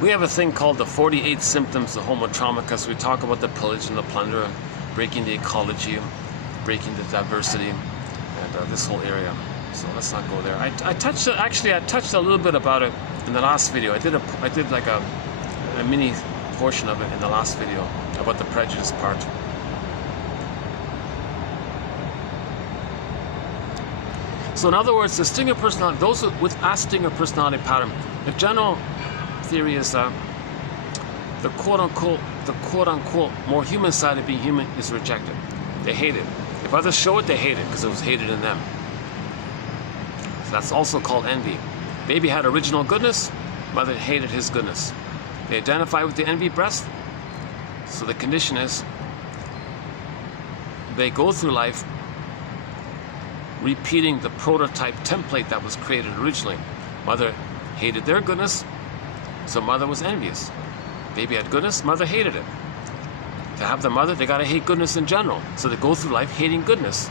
We have a thing called the 48 symptoms of homo trauma, because we talk about the pillage and the plunder, breaking the ecology, breaking the diversity, and this whole area. So let's not go there. I touched a little bit about it in the last video. I did like a mini portion of it in the last video about the prejudice part. So in other words, the stinger personality, those with Asperger's personality pattern, the general theory is that the quote-unquote more human side of being human is rejected. They hate it. If others show it, they hate it because it was hated in them. So that's also called envy. Baby had original goodness, mother hated his goodness. They identify with the envy breast. So the condition is they go through life repeating the prototype template that was created originally. Mother hated their goodness, so mother was envious. Baby had goodness, mother hated it. To have the mother, they gotta hate goodness in general. So they go through life hating goodness.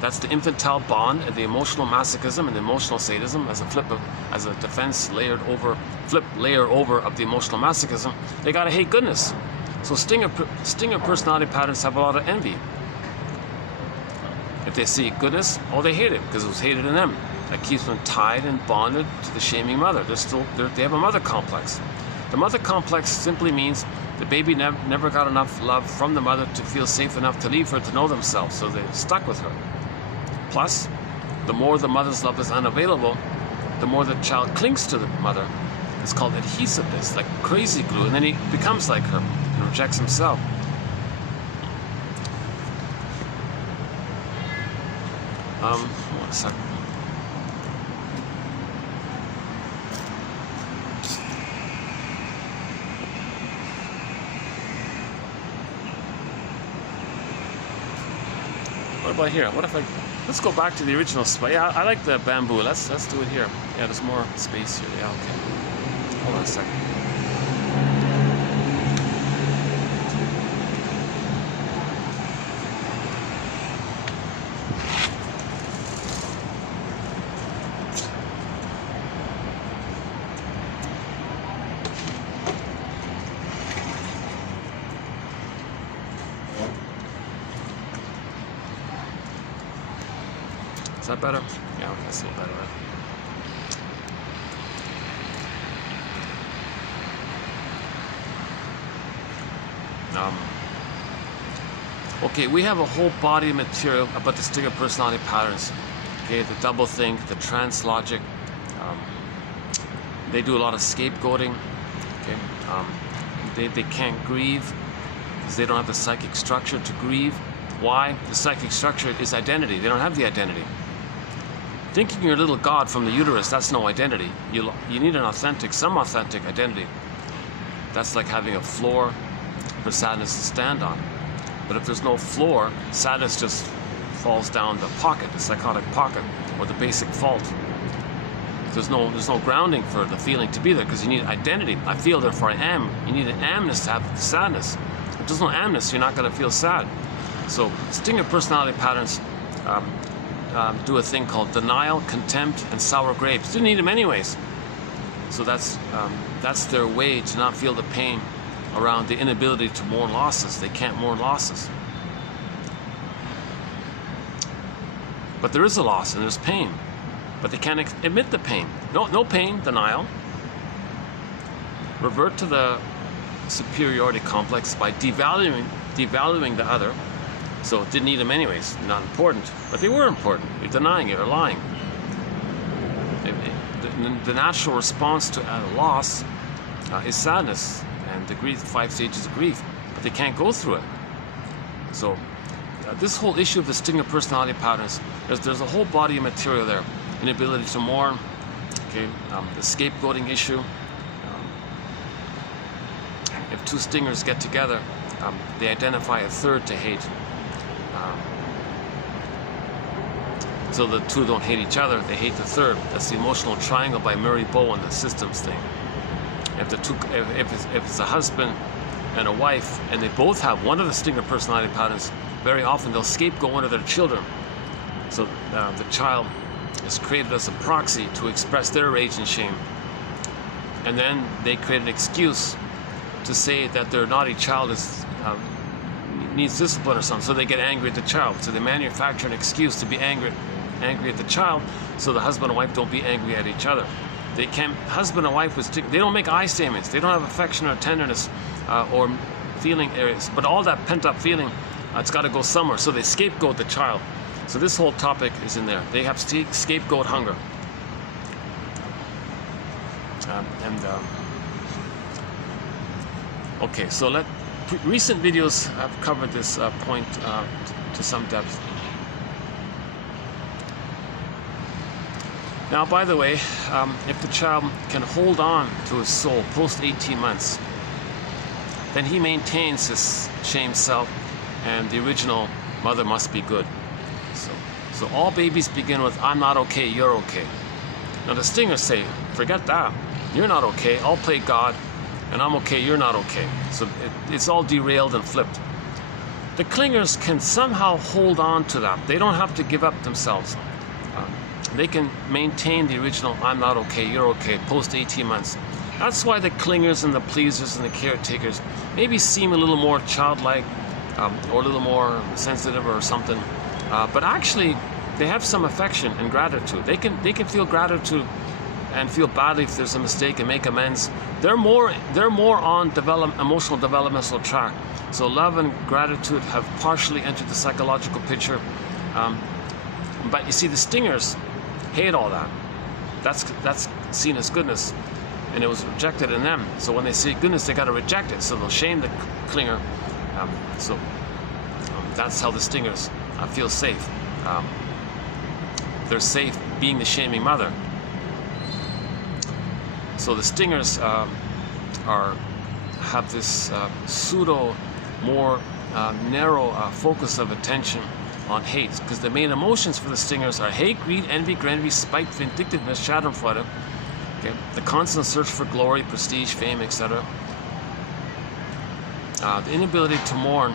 That's the infantile bond and the emotional masochism and the emotional sadism as a defense layer over of the emotional masochism. They gotta hate goodness. So stinger personality patterns have a lot of envy. If they see goodness, oh, they hate it because it was hated in them. That keeps them tied and bonded to the shaming mother. They have a mother complex. The mother complex simply means the baby never got enough love from the mother to feel safe enough to leave her to know themselves, so they're stuck with her. Plus, the more the mother's love is unavailable, the more the child clings to the mother. It's called adhesiveness, like crazy glue, and then he becomes like her and rejects himself. One second. What about here? Let's go back to the original spot. Yeah, I like the bamboo. Let's do it here. Yeah, there's more space here. Yeah, okay. Hold on a second. Is that better? Yeah, okay, that's a little better. Okay, we have a whole body of material about the stinger personality patterns. Okay, the double think, the trance logic. They do a lot of scapegoating. Okay, they can't grieve because they don't have the psychic structure to grieve. Why? The psychic structure is identity. They don't have the identity. Thinking you're a little god from the uterus, that's no identity. You need an authentic, some authentic identity. That's like having a floor for sadness to stand on. But if there's no floor, sadness just falls down the pocket, the psychotic pocket, or the basic fault. There's no grounding for the feeling to be there because you need identity. I feel, therefore I am. You need an amness to have the sadness. If there's no amness, you're not going to feel sad. So stinger personality patterns do a thing called denial, contempt, and sour grapes. Didn't need them anyways. So that's their way to not feel the pain around the inability to mourn losses. They can't mourn losses. But there is a loss and there's pain. But they can't admit the pain. No pain, denial. Revert to the superiority complex by devaluing the other. So didn't need them anyways, not important. But they were important. You're denying it or lying. The natural response to a loss is sadness and the grief, 5 stages of grief. But they can't go through it. So this whole issue of the stinger personality patterns, there's a whole body of material there. Inability to mourn, okay, the scapegoating issue. If two stingers get together, they identify a third to hate. So the two don't hate each other, they hate the third. That's the emotional triangle by Murray Bowen, the systems thing. If it's a husband and a wife, and they both have one of the stinger personality patterns, very often they'll scapegoat one of their children. So the child is created as a proxy to express their rage and shame. And then they create an excuse to say that their naughty child needs discipline or something, so they get angry at the child. So they manufacture an excuse to be angry at the child, so the husband and wife don't be angry at each other. They can't, husband and wife, they don't make I statements. They don't have affection or tenderness or feeling areas. But all that pent-up feeling, it's got to go somewhere. So they scapegoat the child. So this whole topic is in there. They have scapegoat hunger. Okay, so recent videos have covered this point to some depth. Now, by the way, if the child can hold on to his soul post 18 months, then he maintains his shame self, and the original mother must be good. So all babies begin with, I'm not okay, you're okay. Now the stingers say, forget that. You're not okay, I'll play God, and I'm okay, you're not okay. So it's all derailed and flipped. The clingers can somehow hold on to that. They don't have to give up themselves. They can maintain the original, I'm not okay, you're okay, post 18 months. That's why the clingers and the pleasers and the caretakers maybe seem a little more childlike or a little more sensitive or something. But actually, they have some affection and gratitude. They can feel gratitude and feel badly if there's a mistake and make amends. They're more on emotional developmental track. So love and gratitude have partially entered the psychological picture. But you see, the stingers hate all that. That's seen as goodness, and it was rejected in them. So when they see goodness, they got to reject it. So they'll shame the clinger. That's how the stingers feel safe. They're safe being the shaming mother. So the stingers have this pseudo, more narrow focus of attention on hate, because the main emotions for the stingers are hate, greed, envy, gravity, spite, vindictiveness, schadenfreude. Okay, the constant search for glory, prestige, fame, etc. The inability to mourn.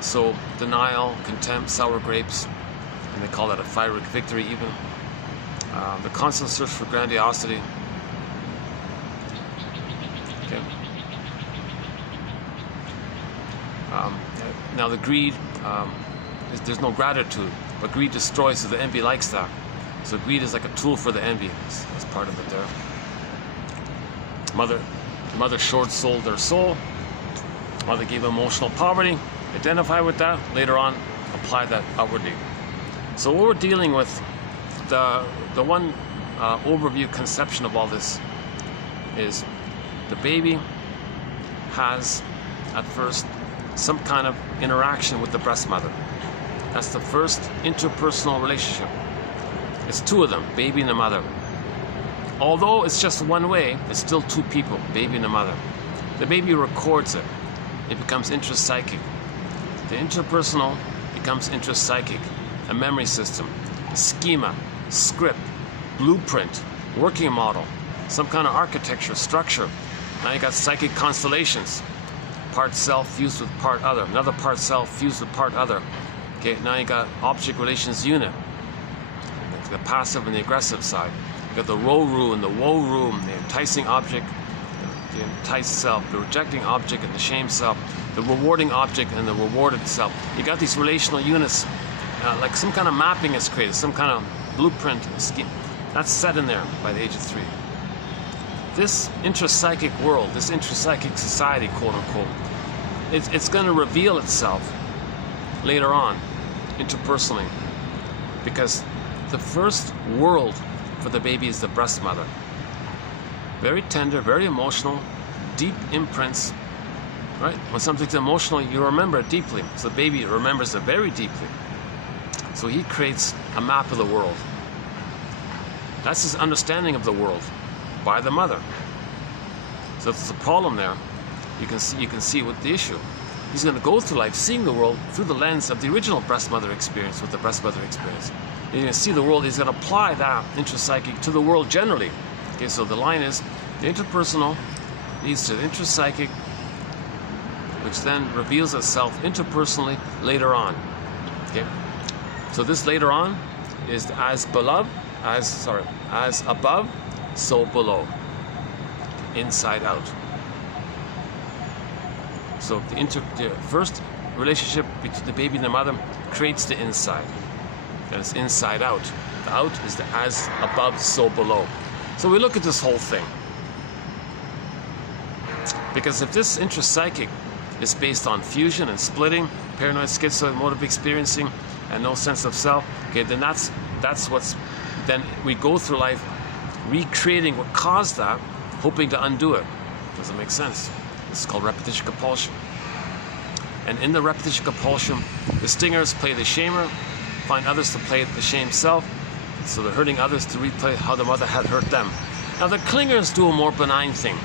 So denial, contempt, sour grapes, and they call that a pyrrhic victory even. The constant search for grandiosity. Okay. Now the greed, there's no gratitude, but greed destroys, so the envy likes that. So greed is like a tool for the envy. That's part of it there. Mother short-sold their soul. Mother gave emotional poverty. Identify with that, later on, apply that outwardly. So what we're dealing with, the one overview conception of all this is the baby has, at first, some kind of interaction with the breast mother. That's the first interpersonal relationship. It's two of them, baby and the mother. Although it's just one way, it's still two people, baby and the mother. The baby records it. It becomes intrapsychic. The interpersonal becomes intrapsychic, a memory system, a schema, script, blueprint, working model, some kind of architecture, structure. Now you got psychic constellations. Part self fused with part other. Another part self fused with part other. Okay, now you got object relations unit. The passive and the aggressive side. You got the Ro-Ru and the Wo-Ru, the enticing object, the enticed self, the rejecting object and the shame self, the rewarding object and the rewarded self. You got these relational units, like some kind of mapping is created, some kind of blueprint scheme. That's set in there by the age of 3. This intrapsychic world, this intrapsychic society, quote unquote, it's going to reveal itself later on, interpersonally, because the first world for the baby is the breast mother. Very tender, very emotional, deep imprints, right? When something's emotional, you remember it deeply. So the baby remembers it very deeply. So he creates a map of the world. That's his understanding of the world by the mother. So if there's a problem there, you can see what the issue. He's going to go through life seeing the world through the lens of the original breast mother experience, with the breast mother experience. And you're going to see the world, he's going to apply that intrapsychic to the world generally. Okay, so the line is, the interpersonal leads to the intrapsychic, which then reveals itself interpersonally later on. Okay, so this later on is as above, so below, inside out. So the first relationship between the baby and the mother creates the inside. That is inside out. The out is the as above, so below. So we look at this whole thing. Because if this intrapsychic is based on fusion and splitting, paranoid, schizoid, motive experiencing, and no sense of self, okay, then that's what's, then we go through life recreating what caused that, hoping to undo it. Does it make sense? This is called repetition compulsion. And in the repetition compulsion, the stingers play the shamer, find others to play the shame self, so they're hurting others to replay how the mother had hurt them. Now the clingers do a more benign thing.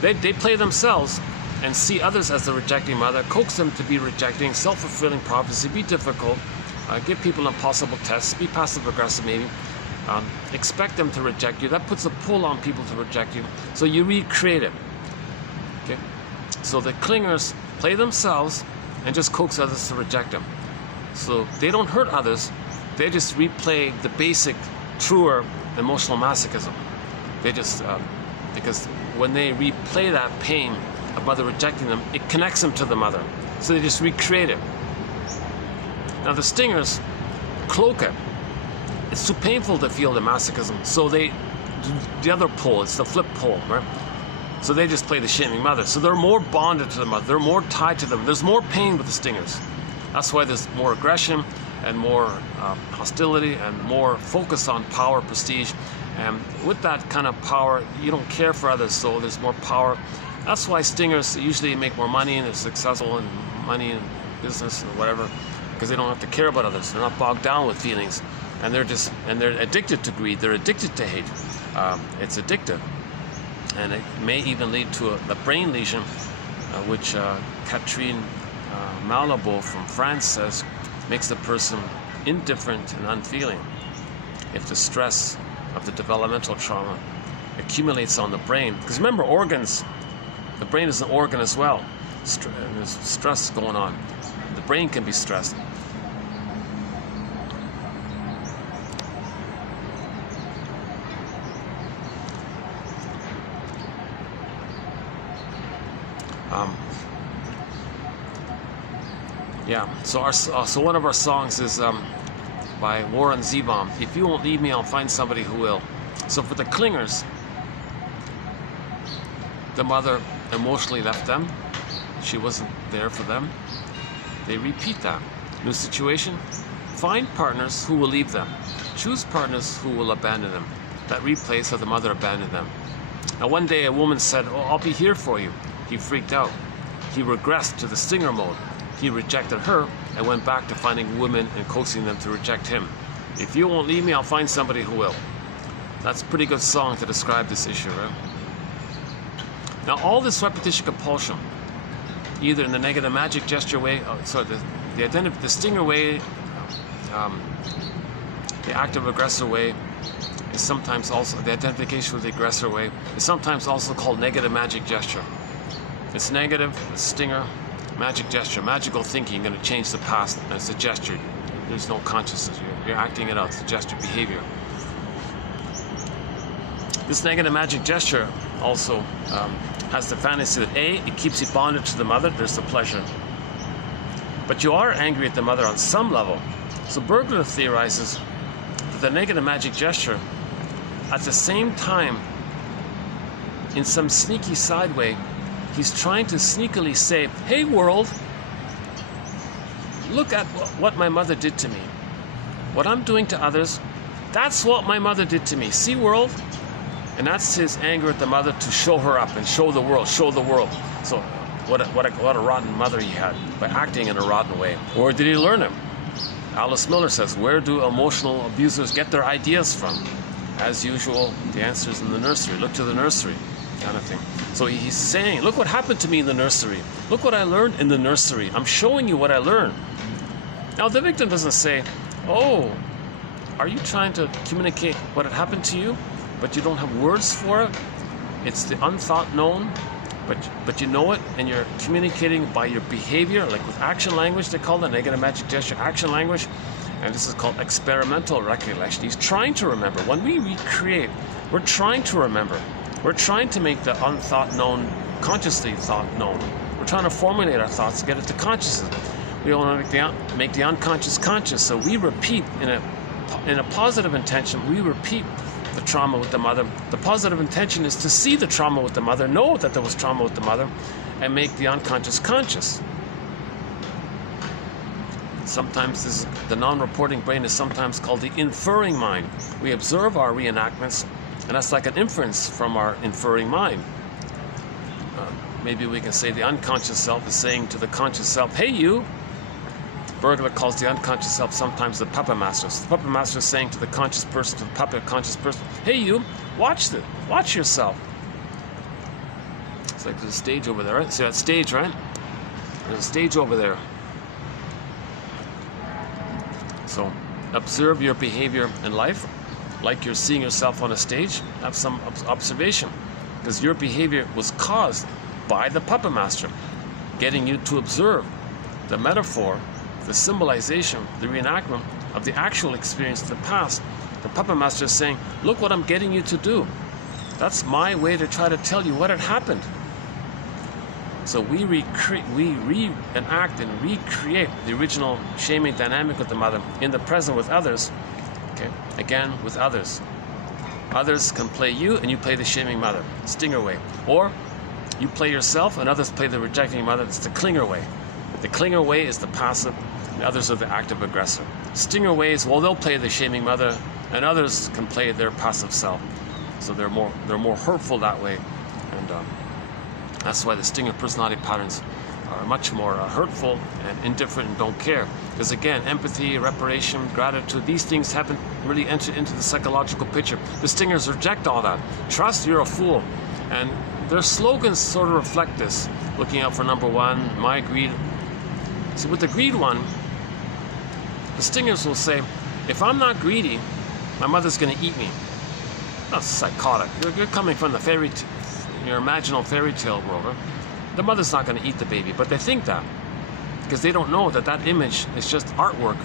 They play themselves and see others as the rejecting mother, coax them to be rejecting, self-fulfilling prophecy, be difficult, give people impossible tests, be passive-aggressive maybe, expect them to reject you. That puts a pull on people to reject you, so you recreate it. Okay? So the clingers play themselves and just coax others to reject them. So they don't hurt others, they just replay the basic, truer emotional masochism. They just, because when they replay that pain of mother rejecting them, it connects them to the mother. So they just recreate it. Now the stingers cloak it. It's too painful to feel the masochism, so they do the other pole, it's the flip pole, right? So they just play the shaming mother. So they're more bonded to the mother, they're more tied to them. There's more pain with the stingers. That's why there's more aggression and more hostility and more focus on power, prestige. And with that kind of power, you don't care for others, so there's more power. That's why stingers usually make more money and they're successful in money and business or whatever, because they don't have to care about others. They're not bogged down with feelings, and they're addicted to greed. They're addicted to hate. It's addictive, and it may even lead to a brain lesion, which Catherine Malabo from France says makes the person indifferent and unfeeling if the stress of the developmental trauma accumulates on the brain. Because remember, organs, the brain is an organ as well. There's stress going on. The brain can be stressed. Yeah, so one of our songs is by Warren Zevon. If you won't leave me, I'll find somebody who will. So for the clingers, the mother emotionally left them. She wasn't there for them. they repeat that. New situation, find partners who will leave them. Choose partners who will abandon them. That replays how the mother abandoned them. Now one day a woman said, "Oh, I'll be here for you." He freaked out. He regressed to the stinger mode. He rejected her and went back to finding women and coaxing them to reject him. If you won't leave me, I'll find somebody who will. That's a pretty good song to describe this issue, right? Now all this repetition compulsion, either in the negative magic gesture way, the stinger way, the active aggressor way, is sometimes also, the identification with the aggressor way, is sometimes also called negative magic gesture. It's negative, it's stinger, magic gesture, magical thinking, going to change the past, and it's a gesture. There's no consciousness, you're acting it out, it's a gesture behavior. This negative magic gesture also has the fantasy that A, it keeps you bonded to the mother, there's the pleasure. But you are angry at the mother on some level. So Bergler theorizes that the negative magic gesture, at the same time, in some sneaky side way, he's trying to sneakily say, "Hey world, look at what my mother did to me. What I'm doing to others, that's what my mother did to me. See, world?" And that's his anger at the mother to show her up and show the world, So what a rotten mother he had by acting in a rotten way. Where did he learn him? Alice Miller says, where do emotional abusers get their ideas from? As usual, the answer is in the nursery. Look to the nursery, kind of thing. So he's saying, look what happened to me in the nursery. Look what I learned in the nursery. I'm showing you what I learned. Now the victim doesn't say, "Oh, are you trying to communicate what had happened to you, but you don't have words for it? It's the unthought known, but you know it, and you're communicating by your behavior, like with action language, they call it negative magic gesture action language, and this is called experimental recollection." He's trying to remember. When we recreate, we're trying to remember. We're trying to make the unthought known consciously thought known. We're trying to formulate our thoughts to get it to consciousness. We want to make the unconscious conscious, so we repeat in a positive intention. We repeat the trauma with the mother. The positive intention is to see the trauma with the mother, know that there was trauma with the mother, and make the unconscious conscious. Sometimes the non-reporting brain is sometimes called the inferring mind. We observe our reenactments, and that's like an inference from our inferring mind. Maybe we can say the unconscious self is saying to the conscious self, "Hey you." Bergler calls the unconscious self sometimes the puppet master. So the puppet master is saying to the conscious person, to the puppet conscious person, "Hey you, watch yourself." It's like there's a stage over there, right? See that stage, right? There's a stage over there. So observe your behavior in life, like you're seeing yourself on a stage. Have some observation, because your behavior was caused by the puppet master, getting you to observe the metaphor, the symbolization, the reenactment of the actual experience of the past. The puppet master is saying, "Look what I'm getting you to do. That's my way to try to tell you what had happened." So we reenact and recreate the original shaming dynamic with the mother in the present with others. Okay, again with others. Others can play you, and you play the shaming mother, stinger way. Or you play yourself, and others play the rejecting mother. It's the clinger way. The clinger way is the passive, and others are the active aggressor. Stinger ways, well, they'll play the shaming mother, and others can play their passive self. So they're more hurtful that way, and that's why the stinger personality patterns are much more hurtful and indifferent and don't care. Because again, empathy, reparation, gratitude, these things haven't really entered into the psychological picture. The stingers reject all that. Trust, you're a fool. And their slogans sort of reflect this. Looking out for number one, my greed. So with the greed one, the stingers will say, if I'm not greedy, my mother's going to eat me. That's psychotic. You're coming from the your imaginal fairy tale world. Right? The mother's not going to eat the baby, but they think that because they don't know that that image is just artwork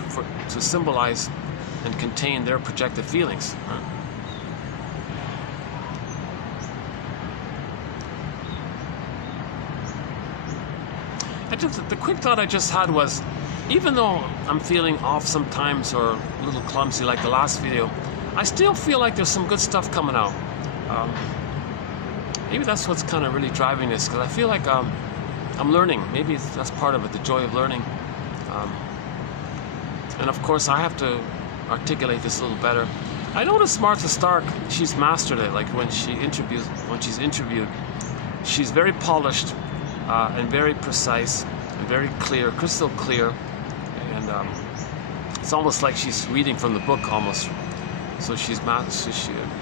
to symbolize and contain their projected feelings. Right? The quick thought I just had was, even though I'm feeling off sometimes or a little clumsy like the last video, I still feel like there's some good stuff coming out. Maybe that's what's kind of really driving this, because I feel like I'm learning. Maybe that's part of it, the joy of learning. And of course, I have to articulate this a little better. I noticed Martha Stark, she's mastered it. Like when she's interviewed, she's very polished and very precise and very clear, crystal clear. And it's almost like she's reading from the book almost. So she's mastered.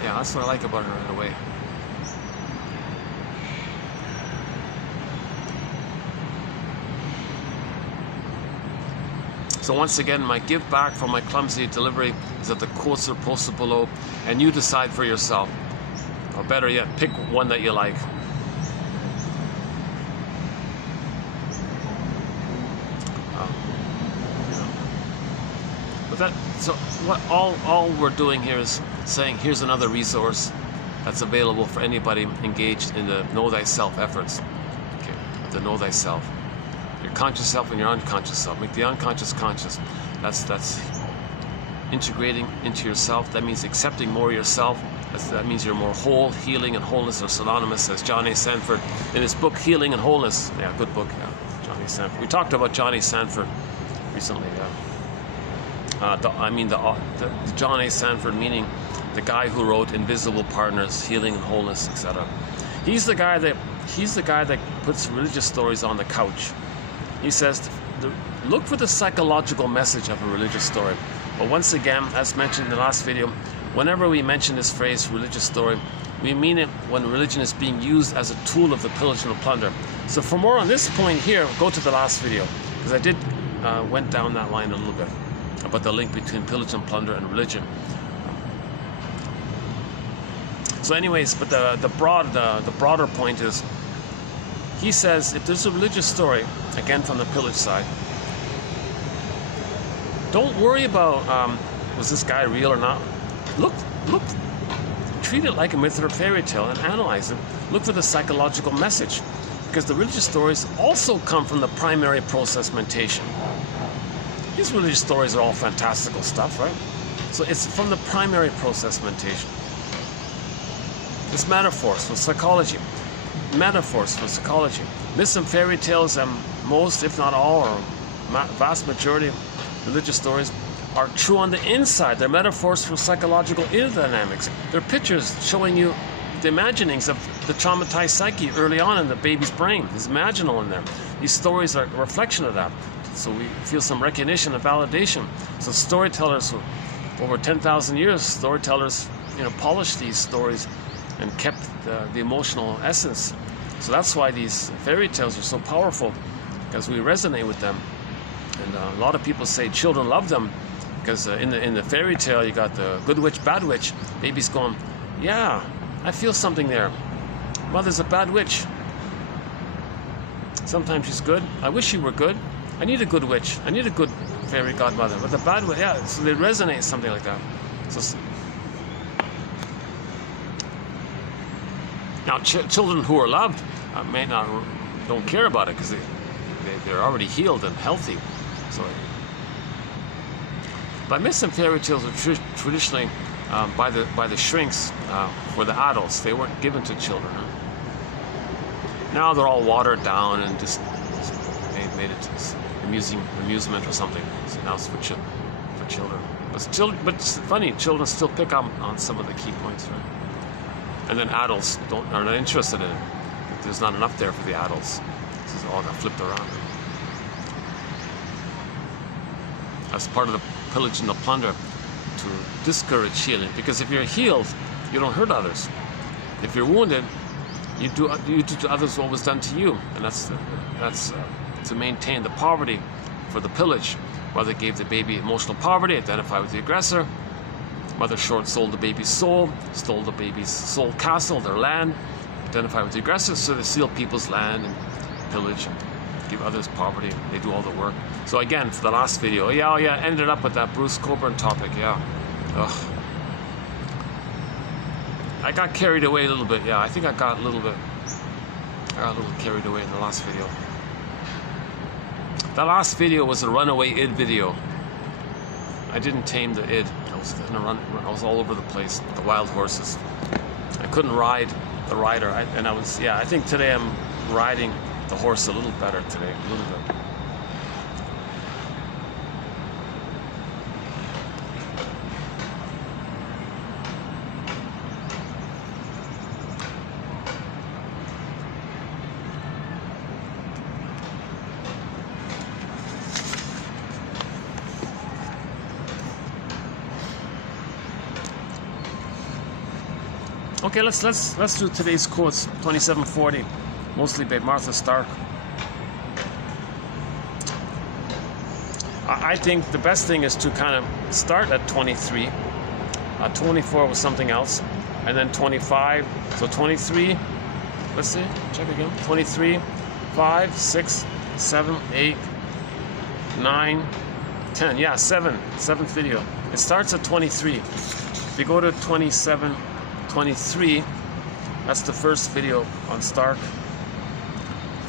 Yeah, that's what I like about her in a way. So once again, my give back for my clumsy delivery is that the quotes are posted below, and you decide for yourself. Or better yet, pick one that you like. But that, so what all we're doing here is saying, here's another resource that's available for anybody engaged in the know thyself efforts. Okay, the know thyself. Your conscious self and your unconscious self. Make the unconscious conscious. That's integrating into yourself. That means accepting more of yourself. That means you're more whole. Healing and wholeness are synonymous, as Johnny Sanford in his book Healing and Wholeness. Yeah, good book. Yeah, Johnny Sanford. We talked about Johnny Sanford recently. The Johnny Sanford, meaning the guy who wrote Invisible Partners, Healing and Wholeness, etc. He's the guy that puts religious stories on the couch. He says, look for the psychological message of a religious story. But once again, as mentioned in the last video, whenever we mention this phrase, religious story, we mean it when religion is being used as a tool of the pillage and the plunder. So for more on this point here, go to the last video, because I did went down that line a little bit about the link between pillage and plunder and religion. So anyways, but the broader point is, he says, if there's a religious story, again from the pillage side, don't worry about was this guy real or not. Look, treat it like a myth or a fairy tale and analyze it. Look for the psychological message, because the religious stories also come from the primary process mentation. These religious stories are all fantastical stuff, right? So it's from the primary process mentation. It's metaphors for psychology. Metaphors for psychology. Myths and fairy tales, and most, if not all, or vast majority of religious stories are true on the inside. They're metaphors for psychological inner dynamics. They're pictures showing you the imaginings of the traumatized psyche early on in the baby's brain. There's imaginal in there. These stories are a reflection of that. So we feel some recognition and validation. So storytellers, over 10,000 years, storytellers, polished these stories and kept the emotional essence. So that's why these fairy tales are so powerful, because we resonate with them. And a lot of people say children love them, because in the fairy tale you got the good witch, bad witch. Baby's going, yeah, I feel something there. Mother's a bad witch. Sometimes she's good. I wish she were good. I need a good witch. I need a good fairy godmother. But the bad witch, yeah, so they resonate, something like that. So now, children who are loved don't care about it, because they're already healed and healthy. So, but myths and fairy tales are traditionally by the shrinks for the adults. They weren't given to children. Now they're all watered down and just made it amusement or something. So now it's for children. But it's funny, children still pick up on some of the key points, right? And then adults are not interested in it. There's not enough there for the adults. This is all got flipped around. As part of the pillage and the plunder, to discourage healing. Because if you're healed, you don't hurt others. If you're wounded, you do to others what was done to you, and that's to maintain the poverty for the pillage. Mother gave the baby emotional poverty, identified with the aggressor. Mother sold the baby's soul, stole the baby's soul castle, their land, identified with the aggressor, so they steal people's land and pillage and give others poverty. They do all the work. So again, for the last video, ended up with that Bruce Coburn topic, Ugh. I got carried away a little bit, I think I got a little carried away in the last video. That last video was a runaway id video. I didn't tame the id. I was all over the place, the wild horses. I couldn't ride the rider, I think today I'm riding the horse a little better today, a little bit. Okay, let's do today's quotes. 2740, mostly by Martha Stark. I think the best thing is to kind of start at 23. 24 was something else, and then 25. So 23. Let's see. Check again. 23, 5, 6, 7, 8, 9, 10. Yeah, 7. Seventh video. It starts at 23. If you go to 27, 23, that's the first video on Stark.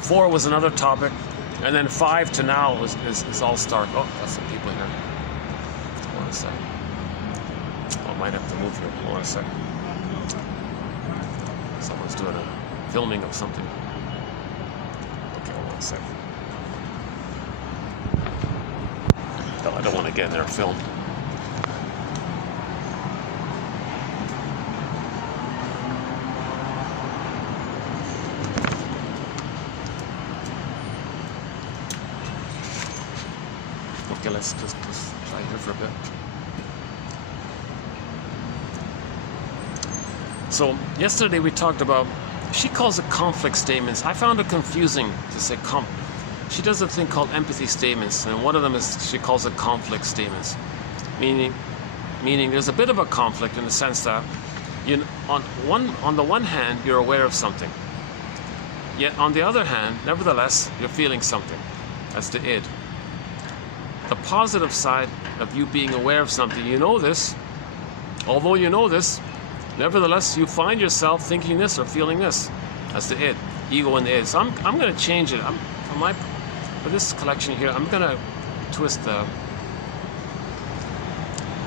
4 was another topic, and then 5 to now is all Stark. Oh, that's some people here. Hold on a sec. Oh, I might have to move here. Hold on a sec. Someone's doing a filming of something. Okay, hold on a sec. No, I don't want to get in there and film. Okay, let's just try here for a bit. So yesterday we talked about, she calls it conflict statements. I found it confusing to say she does a thing called empathy statements, and one of them is she calls it conflict statements, meaning there's a bit of a conflict in the sense that on the one hand you're aware of something, yet on the other hand, nevertheless, you're feeling something. That's the id. The positive side of you being aware of something, you know this, although you know this, nevertheless, you find yourself thinking this or feeling this. That's the id, ego and the id. So I'm going to change it. For this collection here, I'm going to twist the,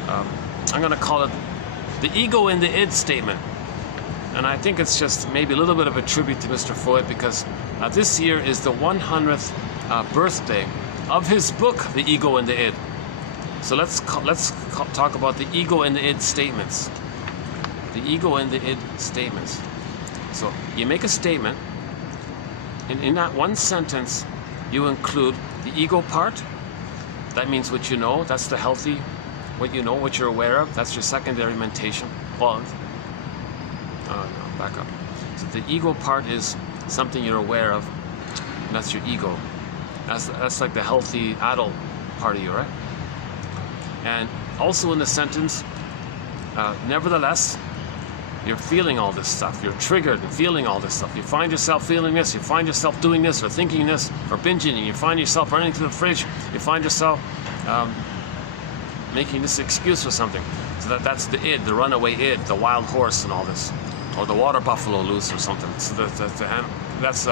I'm going to call it the ego and the id statement. And I think it's just maybe a little bit of a tribute to Mr. Freud, because this year is the 100th birthday of his book, The Ego and the Id. So let's talk about the ego and the id statements. The ego and the id statements. So you make a statement, and in that one sentence, you include the ego part. That means what you know. That's the healthy, what you know, what you're aware of. That's your secondary mentation. Well, no, back up. So the ego part is something you're aware of, and that's your ego. That's like the healthy adult part of you, right? And also in the sentence, nevertheless, you're feeling all this stuff. You're triggered and feeling all this stuff. You find yourself feeling this. You find yourself doing this or thinking this or binging. You find yourself running to the fridge. You find yourself making this excuse for something. So that's the id, the runaway id, the wild horse and all this. Or the water buffalo loose or something. So that's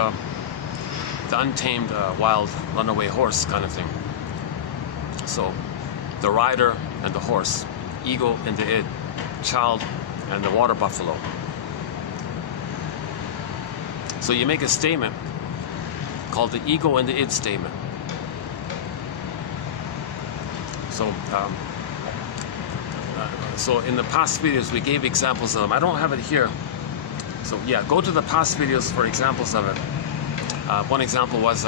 the untamed wild runaway horse kind of thing. So the rider and the horse, ego and the id, child and the water buffalo. So you make a statement called the ego and the id statement. So so in the past videos we gave examples of them. I don't have it here. So yeah, go to the past videos for examples of it. One example was,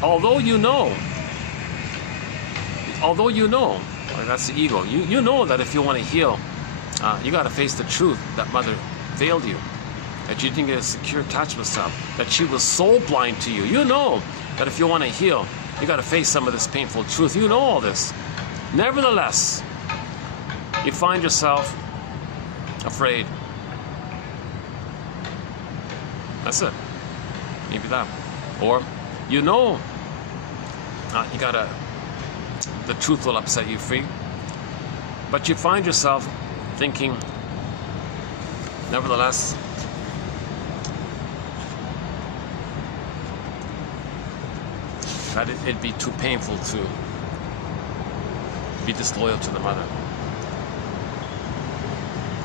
although you know, like that's the ego. You know that if you want to heal, you got to face the truth that mother failed you, that you didn't get a secure attachment style, that she was soul blind to you. You know that if you want to heal, you got to face some of this painful truth. You know all this. Nevertheless, you find yourself afraid. That's it. Maybe that. Or you know the truth will upset you free, but you find yourself thinking, nevertheless, that it'd be too painful to be disloyal to the mother.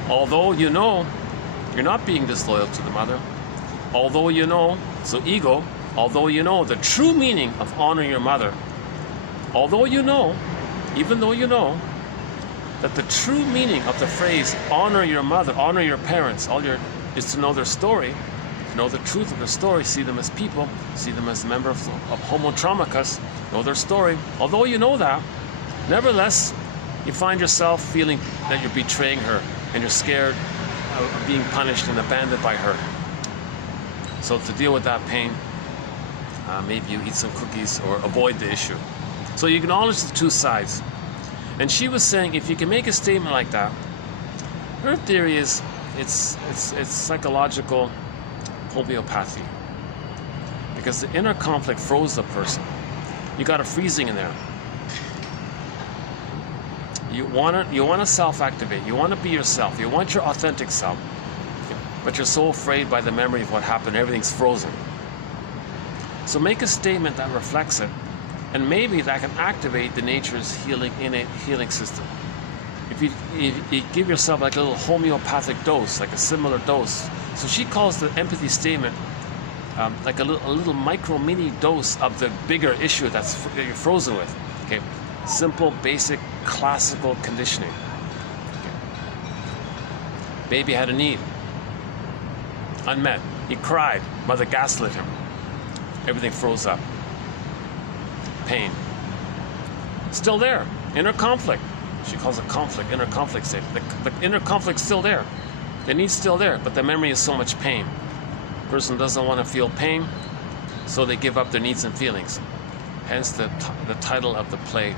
Although you know you're not being disloyal to the mother, although you know, so ego, although you know the true meaning of honoring your mother, although you know, even though you know, that the true meaning of the phrase honor your mother, honor your parents, is to know their story, to know the truth of their story, see them as people, see them as a member of Homo Traumacus, know their story. Although you know that, nevertheless, You find yourself feeling that you're betraying her and you're scared of being punished and abandoned by her. So to deal with that pain, maybe you eat some cookies or avoid the issue. So you acknowledge the two sides. And she was saying, if you can make a statement like that, her theory is it's psychological homeopathy. Because the inner conflict froze the person. You got a freezing in there. You want to self-activate. You want to be yourself. You want your authentic self. But you're so afraid by the memory of what happened. Everything's frozen. So make a statement that reflects it. And maybe that can activate the nature's innate healing system. If you give yourself like a little homeopathic dose, like a similar dose. So she calls the empathy statement like a little micro mini dose of the bigger issue that you're frozen with. Okay, simple, basic, classical conditioning. Okay. Baby had a need, unmet. He cried. Mother gaslit him. Everything froze up. Pain. Still there. Inner conflict. She calls it conflict. Inner conflict state. The inner conflict's still there. The need's still there, but the memory is so much pain. Person doesn't want to feel pain, so they give up their needs and feelings. Hence the title of the play.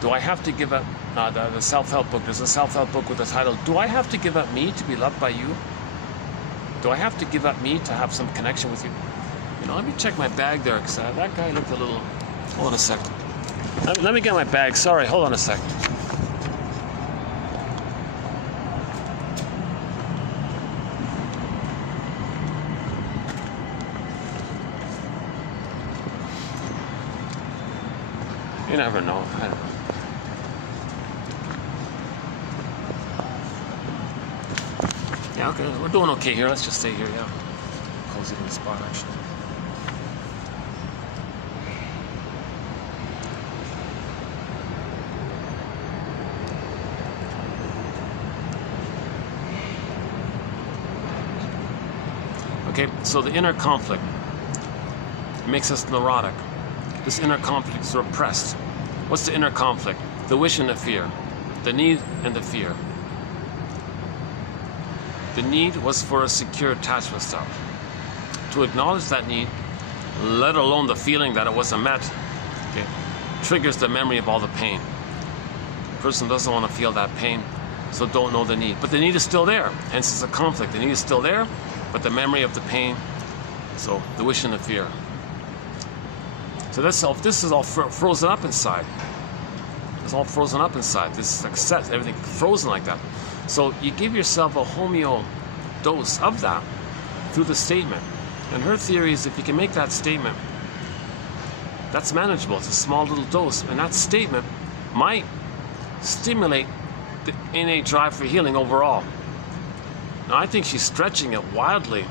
Do I have to give up? The self-help book. There's a self-help book with the title, Do I have to give up me to be loved by you? Do I have to give up me to have some connection with you? You know, let me check my bag there, because that guy looked a little... Hold on a second. Let me get my bag. Sorry, hold on a second. You never know. I don't know. Yeah, okay. We're doing okay here. Let's just stay here, yeah. Cozy in the spot, actually. Okay, so the inner conflict makes us neurotic. This inner conflict is repressed. What's the inner conflict? The wish and the fear. The need and the fear. The need was for a secure attachment style. To acknowledge that need, let alone the feeling that it wasn't met, okay, triggers the memory of all the pain. The person doesn't want to feel that pain, so don't know the need. But the need is still there, hence it's a conflict. The need is still there, but the memory of the pain, so the wish and the fear. So this is all frozen up inside. It's all frozen up inside. This is like set, everything frozen like that. So you give yourself a homeo dose of that through the statement. And her theory is if you can make that statement, that's manageable. It's a small little dose. And that statement might stimulate the innate drive for healing overall. Now, I think she's stretching it wildly.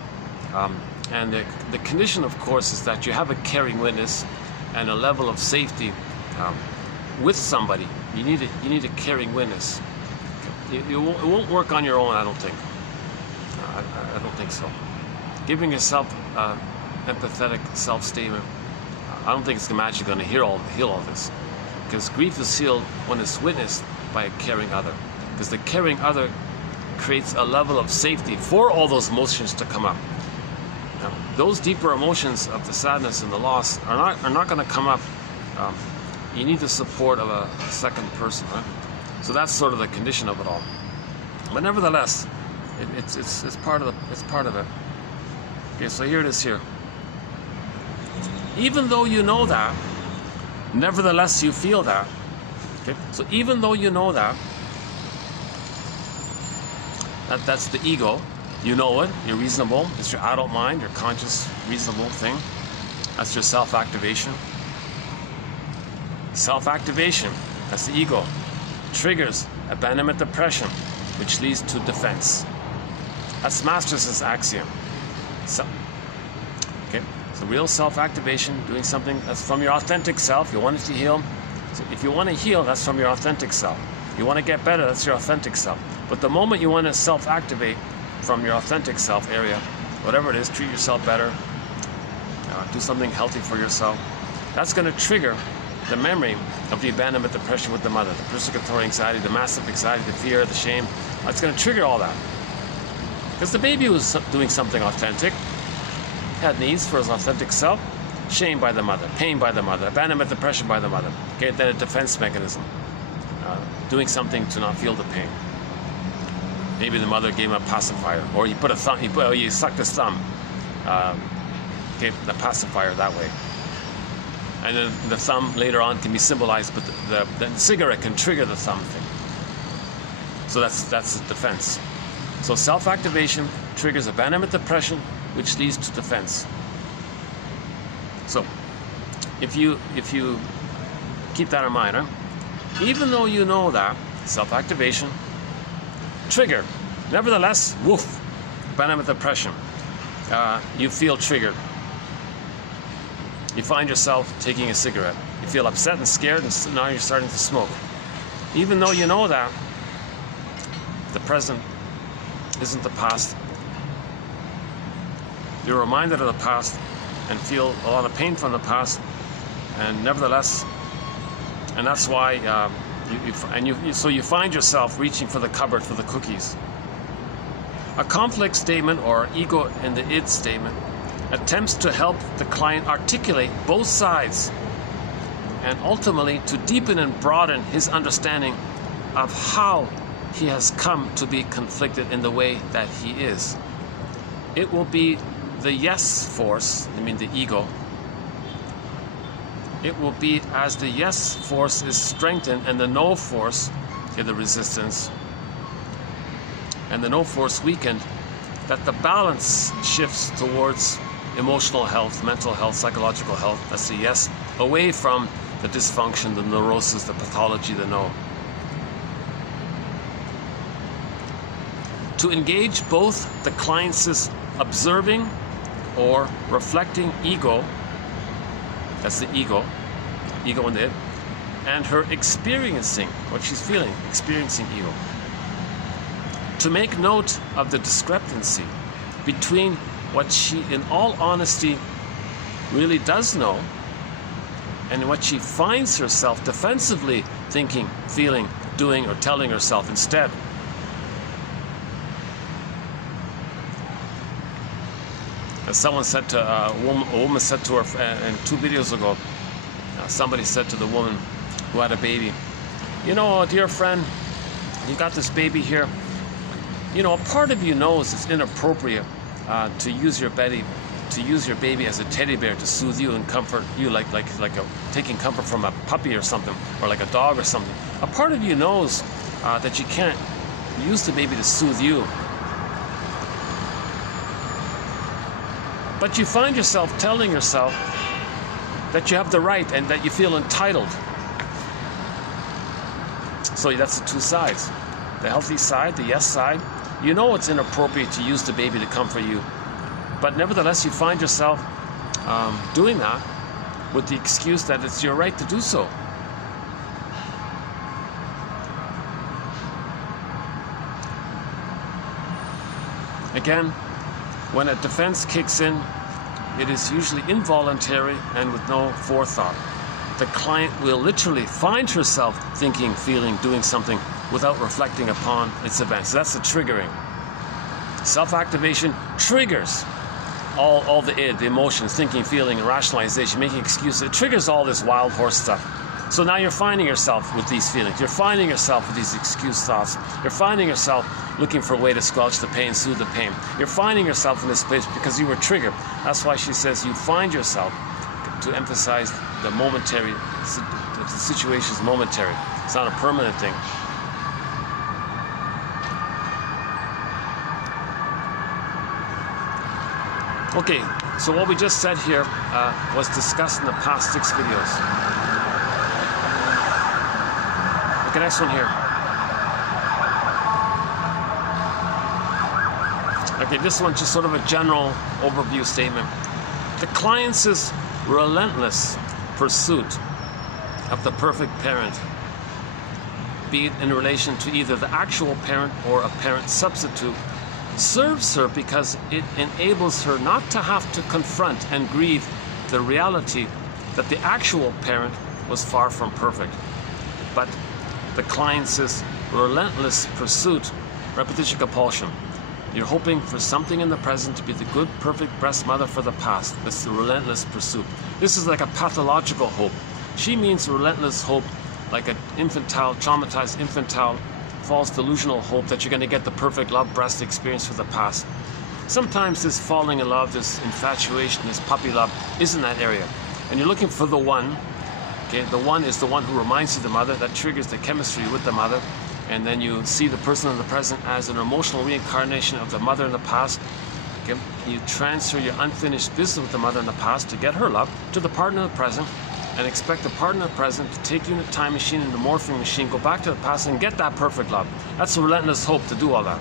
And the condition, of course, is that you have a caring witness and a level of safety with somebody. You need a caring witness. It won't work on your own, I don't think. I don't think so. Giving yourself empathetic self-statement, I don't think it's magically going to heal all this. Because grief is healed when it's witnessed by a caring other. Because the caring other creates a level of safety for all those emotions to come up. Now, those deeper emotions of the sadness and the loss are not going to come up. You need the support of a second person, right? So that's sort of the condition of it all. But nevertheless, it's part of it. Okay, so here it is here. Even though you know that, nevertheless you feel that. Okay, so even though you know that's the ego, you know it, you're reasonable, it's your adult mind, your conscious, reasonable thing. That's your self-activation. Self-activation, that's the ego. Triggers abandonment depression, which leads to defense. That's Masters' axiom. So real self-activation, doing something that's from your authentic self. You want it to heal. So if you want to heal, that's from your authentic self. You want to get better, that's your authentic self. But the moment you want to self-activate from your authentic self area, whatever it is, treat yourself better, do something healthy for yourself, that's going to trigger the memory of the abandonment depression with the mother, the persecutory anxiety, the massive anxiety, the fear, the shame. It's going to trigger all that. Because the baby was doing something authentic, had needs for his authentic self, shame by the mother, pain by the mother, abandonment depression by the mother. Okay, then a defense mechanism, doing something to not feel the pain. Maybe the mother gave him a pacifier, or he sucked his thumb. Okay, the pacifier that way. And then the thumb later on can be symbolized, but the cigarette can trigger the thumb thing. So that's the defense. So self-activation triggers abandonment depression, which leads to defense. So if you keep that in mind, huh? Even though you know that self-activation trigger, nevertheless, woof, abandonment depression, you feel triggered. You find yourself taking a cigarette. You feel upset and scared, and now you're starting to smoke. Even though you know that the present isn't the past, you're reminded of the past and feel a lot of pain from the past, and nevertheless, and that's why so you find yourself reaching for the cupboard for the cookies. A conflict statement, or ego in the id statement, attempts to help the client articulate both sides and ultimately to deepen and broaden his understanding of how he has come to be conflicted in the way that he is. It will be the yes force, I mean the ego. It will be as the yes force is strengthened and the no force, the resistance, and the no force weakened, that the balance shifts towards emotional health, mental health, psychological health. That's the yes, away from the dysfunction, the neurosis, the pathology, the no. To engage both the client's observing or reflecting ego, that's the ego in the id, and her experiencing what she's feeling, experiencing ego. To make note of the discrepancy between what she, in all honesty, really does know and what she finds herself defensively thinking, feeling, doing, or telling herself instead. As someone said to a woman said to her, and 2 videos ago, somebody said to the woman who had a baby, you know, dear friend, you got this baby here. You know, a part of you knows it's inappropriate to use your baby as a teddy bear to soothe you and comfort you, like taking comfort from a puppy or something, or like a dog or something. A part of you knows that you can't use the baby to soothe you. But you find yourself telling yourself that you have the right and that you feel entitled. So that's the 2 sides. The healthy side, the yes side. You know it's inappropriate to use the baby to comfort you. But nevertheless, you find yourself doing that with the excuse that it's your right to do so. Again, when a defense kicks in, it is usually involuntary and with no forethought. The client will literally find herself thinking, feeling, doing something without reflecting upon its events. So that's the triggering. Self-activation triggers all the id, the emotions, thinking, feeling, and rationalization, making excuses. It triggers all this wild horse stuff. So now you're finding yourself with these feelings. You're finding yourself with these excuse thoughts. You're finding yourself looking for a way to squelch the pain, soothe the pain. You're finding yourself in this place because you were triggered. That's why she says you find yourself, to emphasize the momentary, the situation is momentary. It's not a permanent thing. Okay, so what we just said here was discussed in the past 6 videos. Okay, next one here. Okay, this one's just sort of a general overview statement. The client's relentless pursuit of the perfect parent, be it in relation to either the actual parent or a parent substitute, serves her because it enables her not to have to confront and grieve the reality that the actual parent was far from perfect. But the client's relentless pursuit, repetition compulsion. You're hoping for something in the present to be the good, perfect breast mother for the past. That's the relentless pursuit. This is like a pathological hope. She means relentless hope, like an infantile, traumatized infantile, false delusional hope that you're going to get the perfect love breast experience for the past. Sometimes this falling in love, this infatuation, this puppy love is in that area. And you're looking for the one. Okay, the one is the one who reminds you of the mother, that triggers the chemistry with the mother. And then you see the person in the present as an emotional reincarnation of the mother in the past. Okay? You transfer your unfinished business with the mother in the past to get her love to the partner in the present, and expect the partner in the present to take you in a time machine, in the morphing machine, go back to the past and get that perfect love. That's a relentless hope to do all that.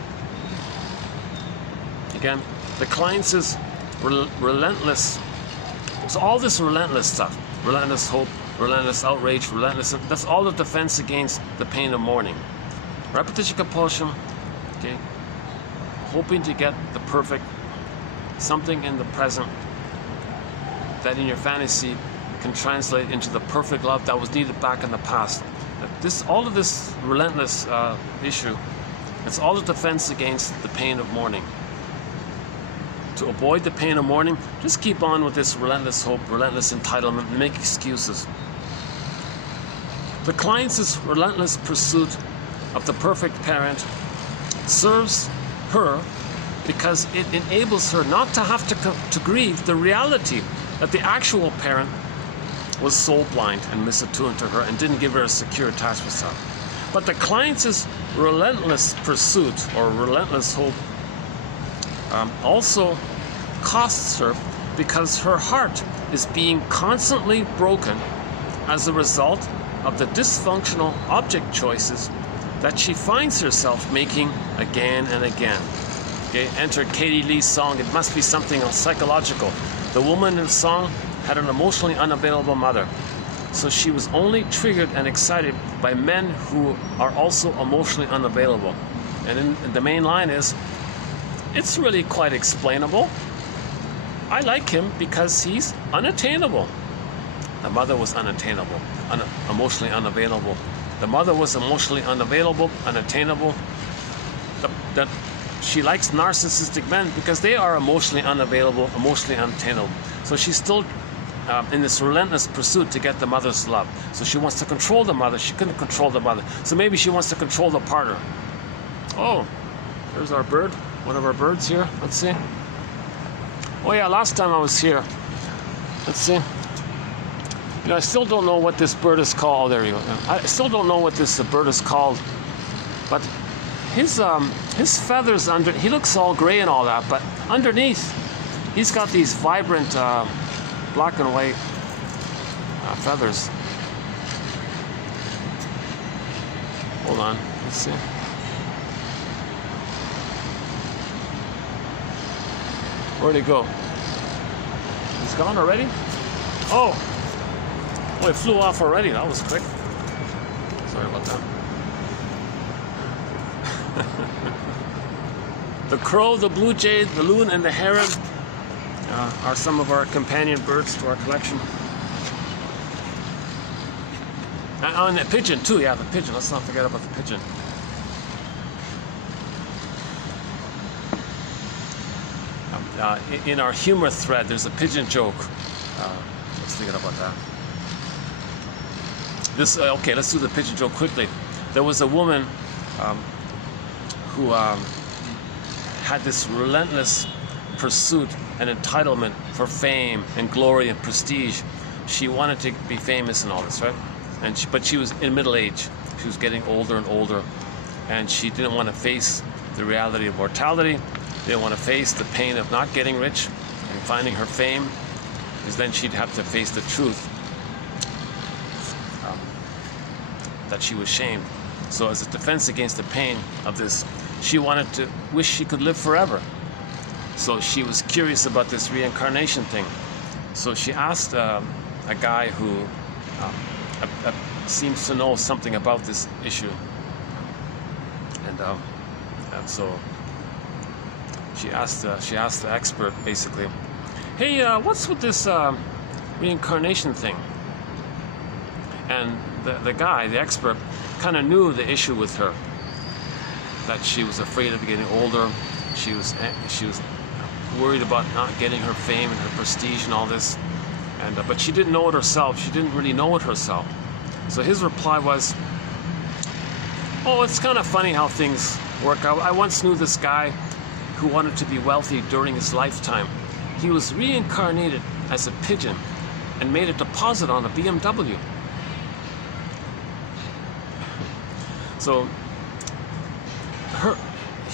Again, the client's relentless. So all this relentless stuff, relentless hope, relentless outrage, relentless, that's all the defense against the pain of mourning. Repetition compulsion, okay, hoping to get the perfect something in the present that in your fantasy can translate into the perfect love that was needed back in the past. All of this relentless issue, it's all the defense against the pain of mourning. To avoid the pain of mourning, just keep on with this relentless hope, relentless entitlement, and make excuses. The client's relentless pursuit of the perfect parent serves her because it enables her not to have to grieve the reality that the actual parent was soul blind and misattuned to her and didn't give her a secure attachment style. But the client's relentless pursuit or relentless hope also costs her because her heart is being constantly broken as a result of the dysfunctional object choices that she finds herself making again and again. Okay, enter Katie Lee's song, It Must Be Something Psychological. The woman in the song had an emotionally unavailable mother. So she was only triggered and excited by men who are also emotionally unavailable. And the main line is, it's really quite explainable. I like him because he's unattainable. The mother was unattainable, emotionally unavailable. The mother was emotionally unavailable, unattainable. That she likes narcissistic men because they are emotionally unavailable, emotionally unattainable. So she's still in this relentless pursuit to get the mother's love. So she wants to control the mother. She couldn't control the mother. So maybe she wants to control the partner. Oh, there's our bird. One of our birds here. Let's see. Oh yeah, last time I was here. Let's see. You know, I still don't know what this bird is called. Oh, there you go. I still don't know what this bird is called. But his feathers under, he looks all gray and all that, but underneath, he's got these vibrant black and white feathers. Hold on, let's see. Where'd he go? He's gone already? Oh, it flew off already. That was quick. Sorry about that. The crow, the blue jay, the loon, and the heron are some of our companion birds to our collection. And the pigeon too, yeah, the pigeon. Let's not forget about the pigeon. In our humor thread, there's a pigeon joke. Let's think about that. Okay, let's do the pigeon joke quickly. There was a woman who had this relentless pursuit and entitlement for fame and glory and prestige. She wanted to be famous and all this, right? But she was in middle age. She was getting older and older, and she didn't want to face the reality of mortality. Didn't want to face the pain of not getting rich and finding her fame, because then she'd have to face the truth that she was shamed. So as a defense against the pain of this, she wanted to wish she could live forever. So she was curious about this reincarnation thing. So she asked a guy who seems to know something about this issue, and so she asked the expert basically, "Hey, what's with this reincarnation thing?" And the guy, the expert, kind of knew the issue with her, that she was afraid of getting older. She was worried about not getting her fame and her prestige and all this. And but she didn't know it herself. She didn't really know it herself. So his reply was, "Oh, it's kind of funny how things work out. I once knew this guy who wanted to be wealthy during his lifetime. He was reincarnated as a pigeon and made a deposit on a BMW." So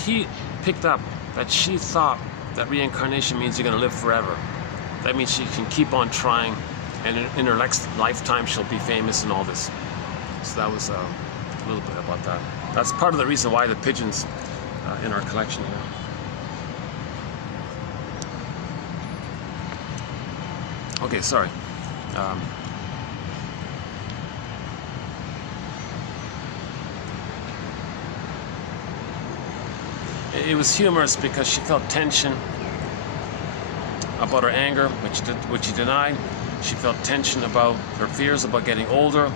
he picked up that she thought that reincarnation means you're going to live forever. That means she can keep on trying, and in her next lifetime she'll be famous and all this. So that was a little bit about that. That's part of the reason why the pigeons in our collection here. Okay, sorry. It was humorous because she felt tension about her anger, which she denied. She felt tension about her fears about getting older.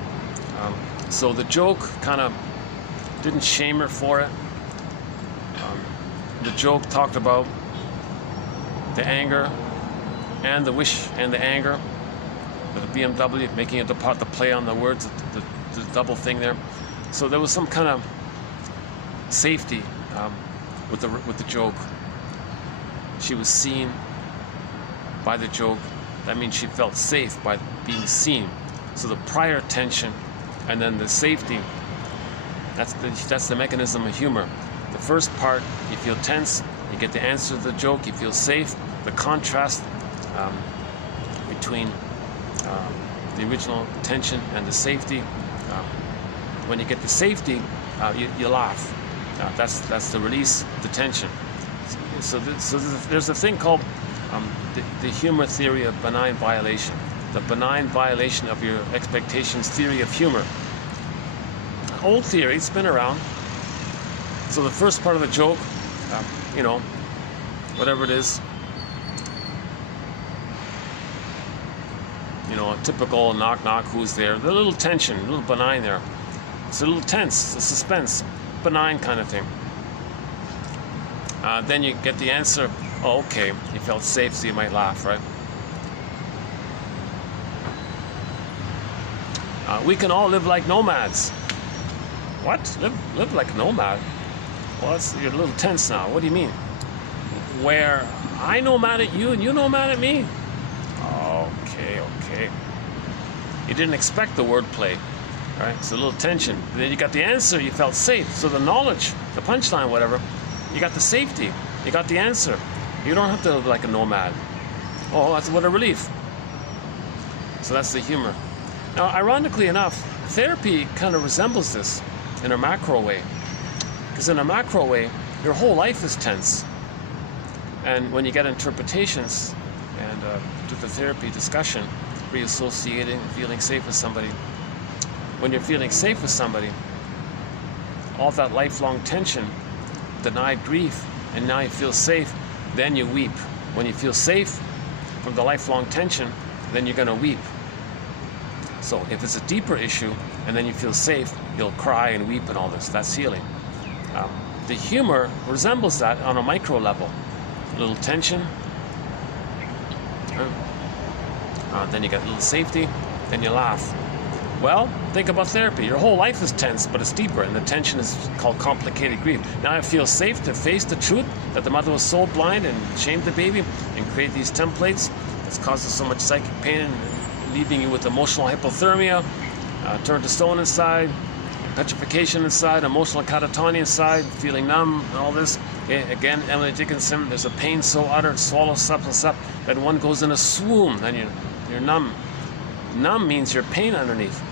So the joke kind of didn't shame her for it. The joke talked about the anger and the wish and the anger with the BMW, making it the play on the words, the double thing there. So there was some kind of safety with the joke. She was seen by the joke. That means she felt safe by being seen. So the prior tension and then the safety, that's the mechanism of humor. The first part, you feel tense, you get the answer to the joke, you feel safe. The contrast between the original tension and the safety. When you get the safety, you laugh. That's the release, the tension. So there's a thing called the humor theory of benign violation. The benign violation of your expectations theory of humor. Old theory, it's been around. So the first part of the joke, whatever it is, a typical knock knock, who's there? The little tension, a little benign there. It's a little tense, a suspense, benign kind of thing. Then you get the answer. Oh, okay, you felt safe, so you might laugh, right? We can all live like nomads. What? Live like a nomad? Well, you're a little tense now. What do you mean? Where I nomad at you and you nomad at me? Okay. You didn't expect the wordplay, right? It's a little tension. And then you got the answer. You felt safe. So the knowledge, the punchline, whatever, you got the safety. You got the answer. You don't have to live like a nomad. Oh, what a relief. So that's the humor. Now, ironically enough, therapy kind of resembles this in a macro way. Because in a macro way, your whole life is tense. And when you get interpretations and do the therapy discussion, reassociating, feeling safe with somebody, when you're feeling safe with somebody, all that lifelong tension, denied grief, and now you feel safe, then you weep. When you feel safe from the lifelong tension, then you're going to weep. So if it's a deeper issue and then you feel safe, you'll cry and weep and all this. That's healing. The humor resembles that on a micro level. A little tension, then you get a little safety, then you laugh. Well, think about therapy. Your whole life is tense, but it's deeper, and the tension is called complicated grief. Now I feel safe to face the truth that the mother was so blind and shamed the baby and create these templates that's causes so much psychic pain and leaving you with emotional hypothermia, turned to stone inside, petrification inside, emotional catatonia inside, feeling numb, and all this. Again, Emily Dickinson, there's a pain so utter, it swallows up and up, that one goes in a swoon, then you're numb. Numb means you're pain underneath.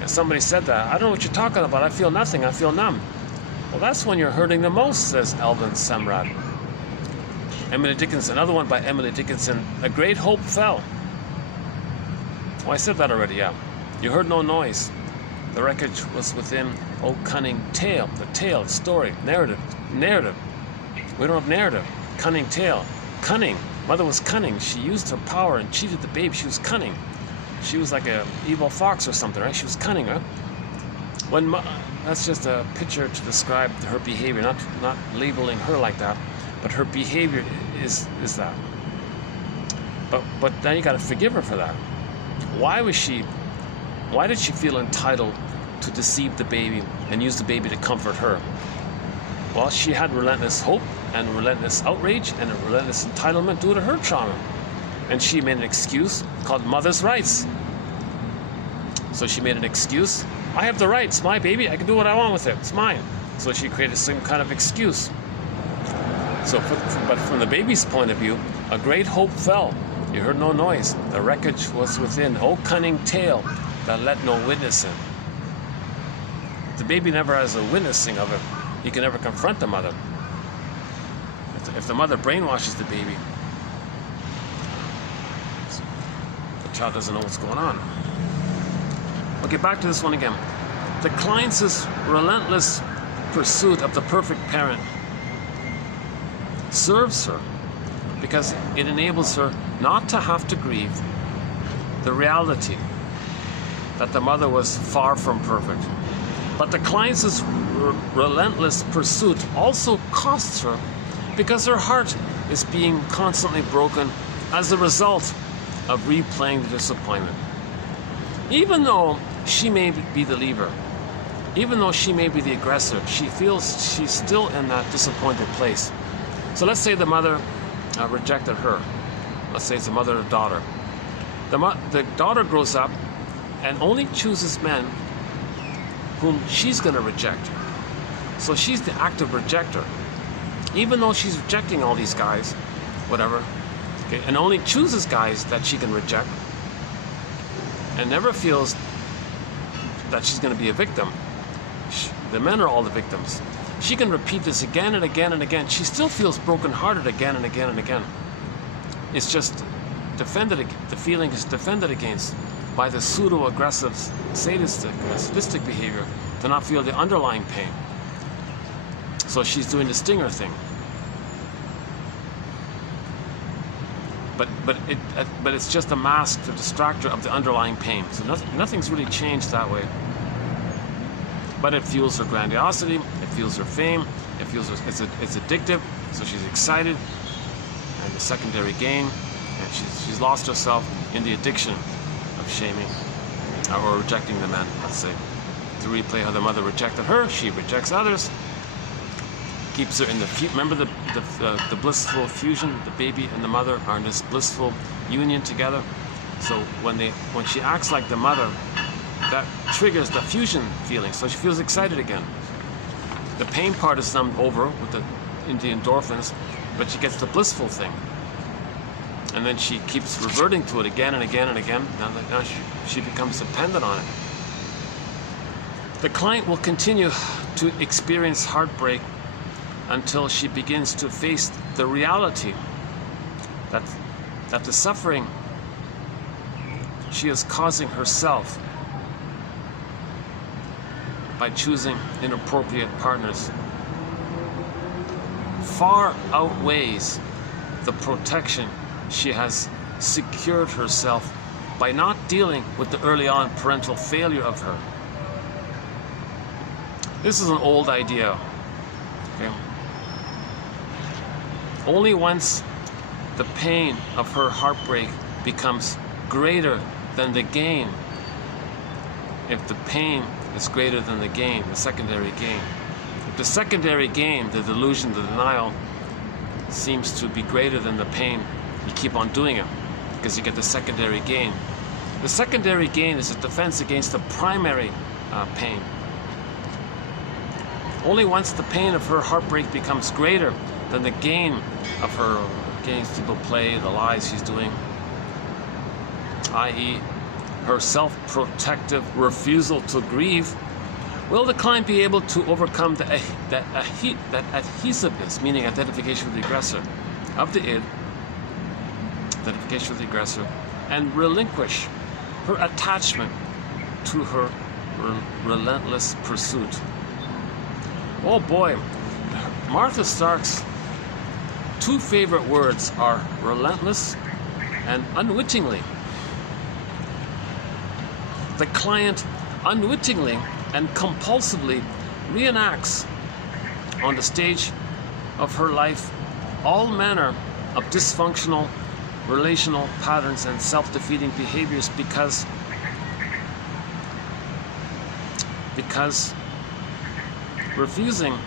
And somebody said that. I don't know what you're talking about. I feel nothing. I feel numb. Well, that's when you're hurting the most, says Alvin Samrat. Emily Dickinson, another one by Emily Dickinson, A Great Hope Fell. Oh, I said that already, yeah. You heard no noise. The wreckage was within, oh, cunning tale. The tale, story, narrative. We don't have narrative. Cunning tale. Cunning. Mother was cunning. She used her power and cheated the babe. She was cunning. She was like a evil fox or something, right? She was cunning, right? That's just a picture to describe her behavior, not labeling her like that, but her behavior is that. But then you got to forgive her for that. Why did she feel entitled to deceive the baby and use the baby to comfort her? Well, she had relentless hope and relentless outrage and a relentless entitlement due to her trauma. And she made an excuse called mother's rights. So she made an excuse. I have the rights, my baby, I can do what I want with it, it's mine. So she created some kind of excuse. But from the baby's point of view, a great hope fell. You heard no noise. The wreckage was within. O cunning tale that let no witness in. The baby never has a witnessing of it. He can never confront the mother. If the mother brainwashes the baby, the child doesn't know what's going on. Okay, back to this one again. The client's relentless pursuit of the perfect parent serves her because it enables her not to have to grieve the reality that the mother was far from perfect. But the client's relentless pursuit also costs her because her heart is being constantly broken as a result of replaying the disappointment. Even though she may be the leaver, even though she may be the aggressor, she feels she's still in that disappointed place. So let's say the mother rejected her. Let's say it's a mother and daughter. The daughter grows up and only chooses men whom she's going to reject. So she's the active rejecter. Even though she's rejecting all these guys, whatever, okay, and only chooses guys that she can reject, and never feels that she's going to be a victim. The men are all the victims. She can repeat this again and again and again. She still feels brokenhearted again and again and again. It's just the feeling is defended against by the pseudo-aggressive, sadistic behavior to not feel the underlying pain. So she's doing the stinger thing. But it's just a mask to distract her of the underlying pain. So nothing's really changed that way. But it fuels her grandiosity, it fuels her fame, it fuels her, it's addictive, so she's excited, and the secondary gain, and she's lost herself in the addiction of shaming or rejecting the men, let's say. To replay how the mother rejected her, she rejects others, keeps her in the remember the blissful fusion. The baby and the mother are in this blissful union together. So when she acts like the mother, that triggers the fusion feeling, so she feels excited again. The pain part is numbed over with the endorphins, but she gets the blissful thing, and then she keeps reverting to it again and again and again. Now she becomes dependent on it. The client will continue to experience heartbreak until she begins to face the reality that the suffering she is causing herself by choosing inappropriate partners far outweighs the protection she has secured herself by not dealing with the early on parental failure of her. This is an old idea. Okay? Only once the pain of her heartbreak becomes greater than the gain, if the pain is greater than the gain, the secondary gain. If the secondary gain, the delusion, the denial, seems to be greater than the pain, you keep on doing it because you get the secondary gain. The secondary gain is a defense against the primary pain. Only once the pain of her heartbreak becomes greater than the gain of her gains to the play, the lies she's doing, i.e., her self-protective refusal to grieve, will the client be able to overcome that adhesiveness, meaning identification with the aggressor, of the id, identification with the aggressor, and relinquish her attachment to her relentless pursuit. Oh boy, Martha Stark's two favorite words are relentless and unwittingly. the client unwittingly and compulsively reenacts on the stage of her life all manner of dysfunctional relational patterns and self-defeating behaviors because refusing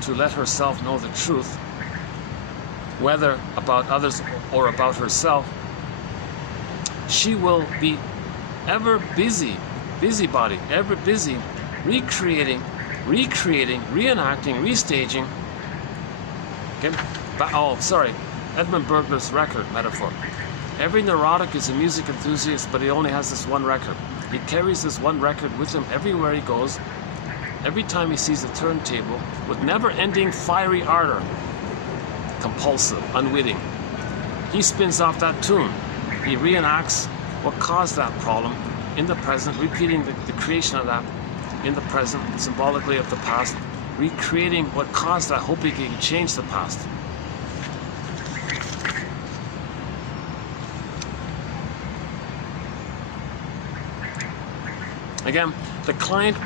to let herself know the truth, whether about others or about herself, she will be ever busybody, ever busy, recreating, reenacting, restaging. Okay? Edmund Berger's record metaphor. Every neurotic is a music enthusiast, but he only has this one record. He carries this one record with him everywhere he goes, every time he sees a turntable, with never-ending fiery ardor, compulsive, unwitting. He spins off that tune. He reenacts what caused that problem in the present, repeating the creation of that in the present, symbolically of the past, recreating what caused that, hoping he can change the past. Again, the client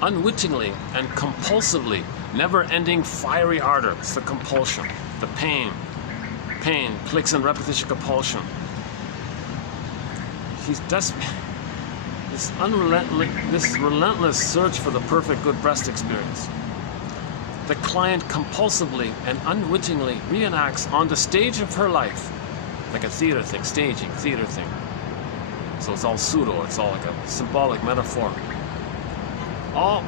unwittingly and compulsively, never-ending fiery ardor, it's the compulsion, the pain, clicks and repetition compulsion. He's desperate. This relentless search for the perfect good breast experience. The client compulsively and unwittingly reenacts on the stage of her life, like a theater thing, staging, theater thing. So it's all pseudo, it's all like a symbolic metaphor. All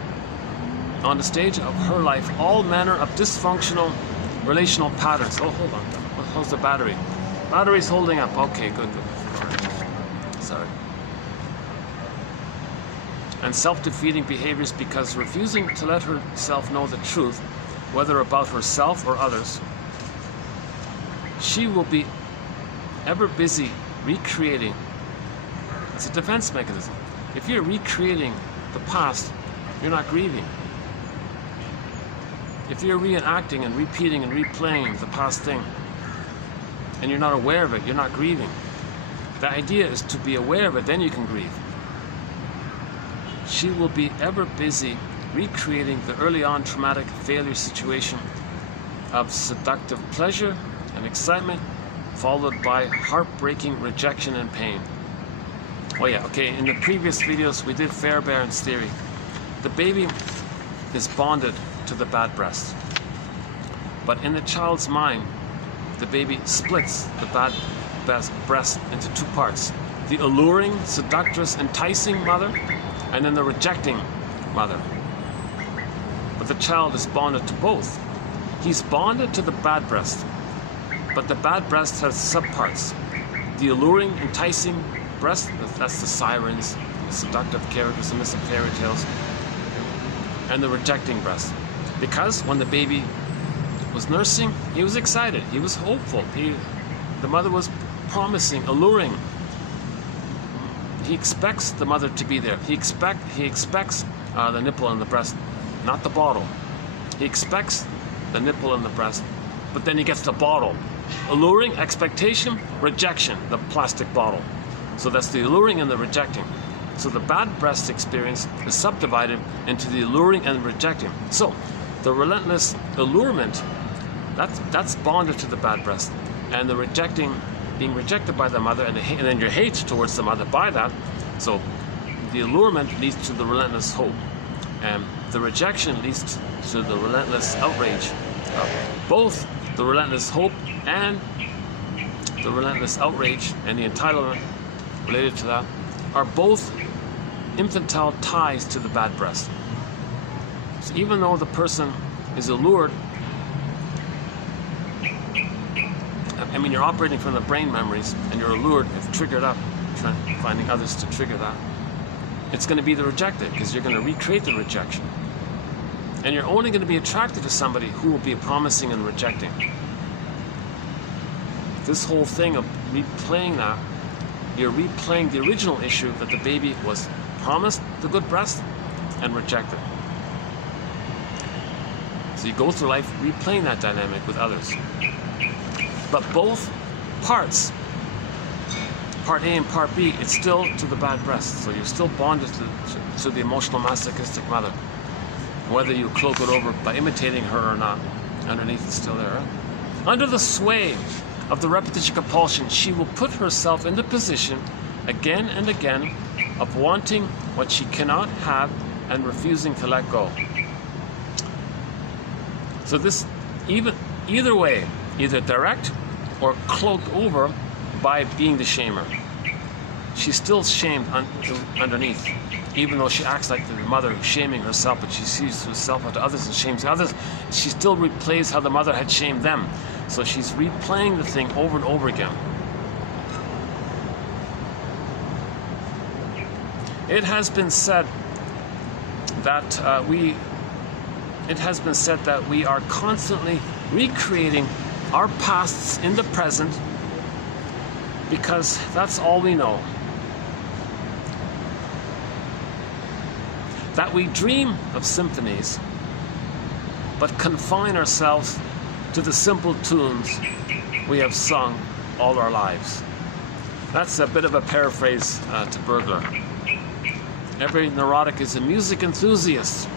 on the stage of her life, all manner of dysfunctional relational patterns. Oh, hold on. How's the battery? Battery's holding up. Okay, good. Sorry. And self-defeating behaviors because refusing to let herself know the truth, whether about herself or others, she will be ever busy recreating. It's a defense mechanism. If you're recreating the past, you're not grieving. If you're reenacting and repeating and replaying the past thing, and you're not aware of it, you're not grieving. The idea is to be aware of it, then you can grieve. She will be ever busy recreating the early on traumatic failure situation of seductive pleasure and excitement, followed by heartbreaking rejection and pain. Oh yeah, okay, in the previous videos we did Fairbairn's theory. The baby is bonded to the bad breast. But in the child's mind, the baby splits the bad breast into two parts. The alluring, seductress, enticing mother, and then the rejecting mother. But the child is bonded to both. He's bonded to the bad breast, but the bad breast has subparts. The alluring, enticing breast, that's the sirens, the seductive characters, the missing fairy tales, and the rejecting breast. Because when the baby was nursing, he was excited, he was hopeful, the mother was promising, alluring. He expects the mother to be there. He expects the nipple and the breast, not the bottle. He expects the nipple and the breast, but then he gets the bottle. Alluring, expectation, rejection, the plastic bottle. So that's the alluring and the rejecting. So the bad breast experience is subdivided into the alluring and rejecting. So the relentless allurement, that's bonded to the bad breast, and the rejecting, being rejected by the mother, and then your hate towards the mother by that. So the allurement leads to the relentless hope, and the rejection leads to the relentless outrage. Both the relentless hope and the relentless outrage and the entitlement related to that are both infantile ties to the bad breast. So even though the person is allured, I mean, you're operating from the brain memories, and you're allured, if triggered up, finding others to trigger that, it's going to be the rejected, because you're going to recreate the rejection. And you're only going to be attracted to somebody who will be promising and rejecting. This whole thing of replaying that, you're replaying the original issue that the baby was promised the good breast and rejected. So you go through life replaying that dynamic with others. But both parts part A and part B, it's still to the bad breast. So you're still bonded to the emotional masochistic mother. Whether you cloak it over by imitating her or not, underneath it's still there. Right? Under the sway of the repetition compulsion, she will put herself in the position again and again of wanting what she cannot have and refusing to let go. So this, either way, either direct or cloaked over by being the shamer. She's still shamed underneath, even though she acts like the mother who's shaming herself, but she sees herself to others and shames others. She still replays how the mother had shamed them. So she's replaying the thing over and over again. It has been said that we are constantly recreating our pasts in the present because that's all we know. That we dream of symphonies, but confine ourselves to the simple tunes we have sung all our lives. That's a bit of a paraphrase to Burglar. Every neurotic is a music enthusiast.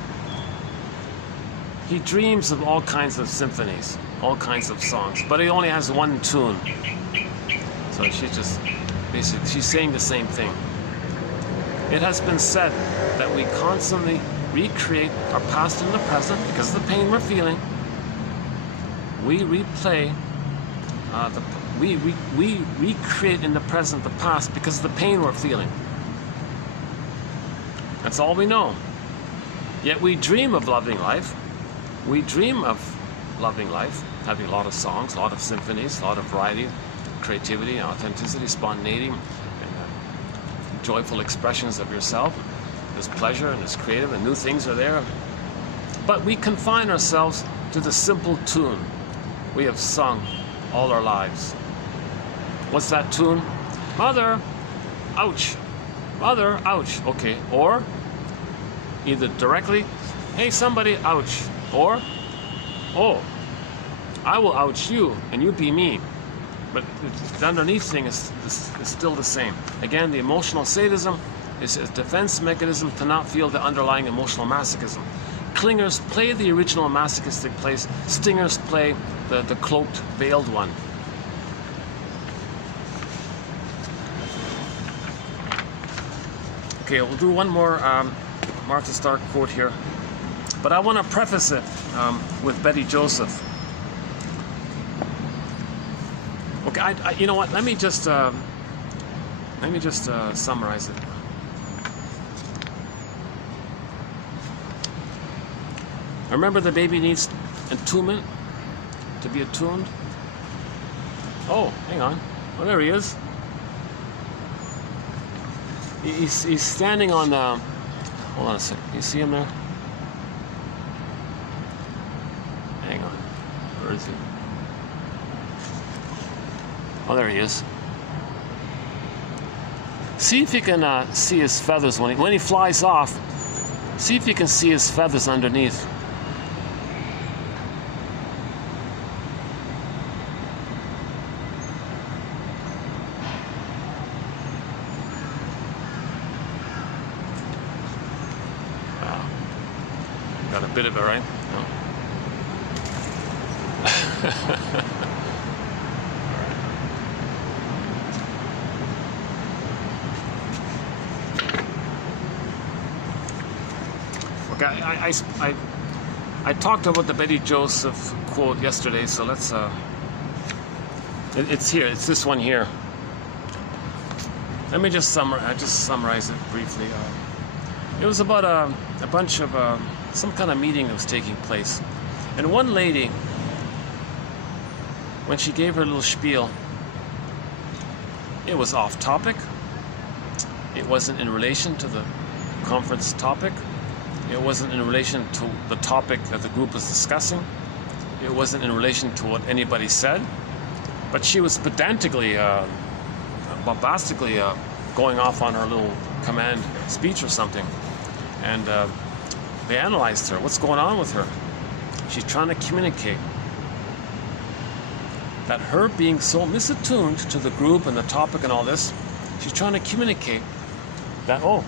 He dreams of all kinds of symphonies, all kinds of songs, but he only has one tune. So she's just basically, she's saying the same thing. It has been said that we constantly recreate our past in the present because of the pain we're feeling. We replay, we recreate in the present the past because of the pain we're feeling. That's all we know. Yet we dream of loving life. We dream of loving life, having a lot of songs, a lot of symphonies, a lot of variety, creativity, authenticity, spontaneity, and joyful expressions of yourself. There's pleasure and there's creative and new things are there. But we confine ourselves to the simple tune we have sung all our lives. What's that tune? Mother, ouch. Mother, ouch. Okay. Or either directly, hey somebody, ouch. Or, oh, I will ouch you and you be me. But the underneath thing is still the same. Again, the emotional sadism is a defense mechanism to not feel the underlying emotional masochism. Clingers play the original masochistic place. Stingers play the cloaked, veiled one. Okay, we'll do one more Martha Stark quote here. But I want to preface it with Betty Joseph. Okay, you know what? Let me just summarize it. Remember, the baby needs attunement to be attuned. Oh, hang on. Oh, there he is. He's standing on the. Hold on a second. You see him there? Hang on. Where is he? Oh, there he is. See if you can see his feathers when he flies off. See if you can see his feathers underneath. Wow. Got a bit of it, right? No. I talked about the Betty Joseph quote yesterday, so let's it's here. It's this one here. Let me just summarize it briefly. It was about a bunch of some kind of meeting that was taking place, and one lady, when she gave her little spiel, it was off topic. It wasn't in relation to the conference topic. It wasn't in relation to the topic that the group was discussing. It wasn't in relation to what anybody said. But she was pedantically, bombastically going off on her little command speech or something. And they analyzed her. What's going on with her? She's trying to communicate that her being so misattuned to the group and the topic and all this She's trying to communicate that, oh,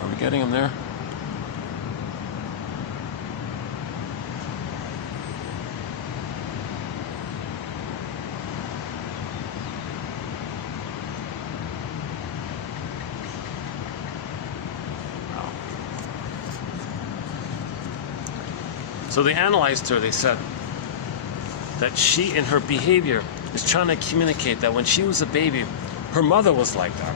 are we getting him there? So they analyzed her. They said that she, in her behavior, is trying to communicate that when she was a baby, her mother was like that.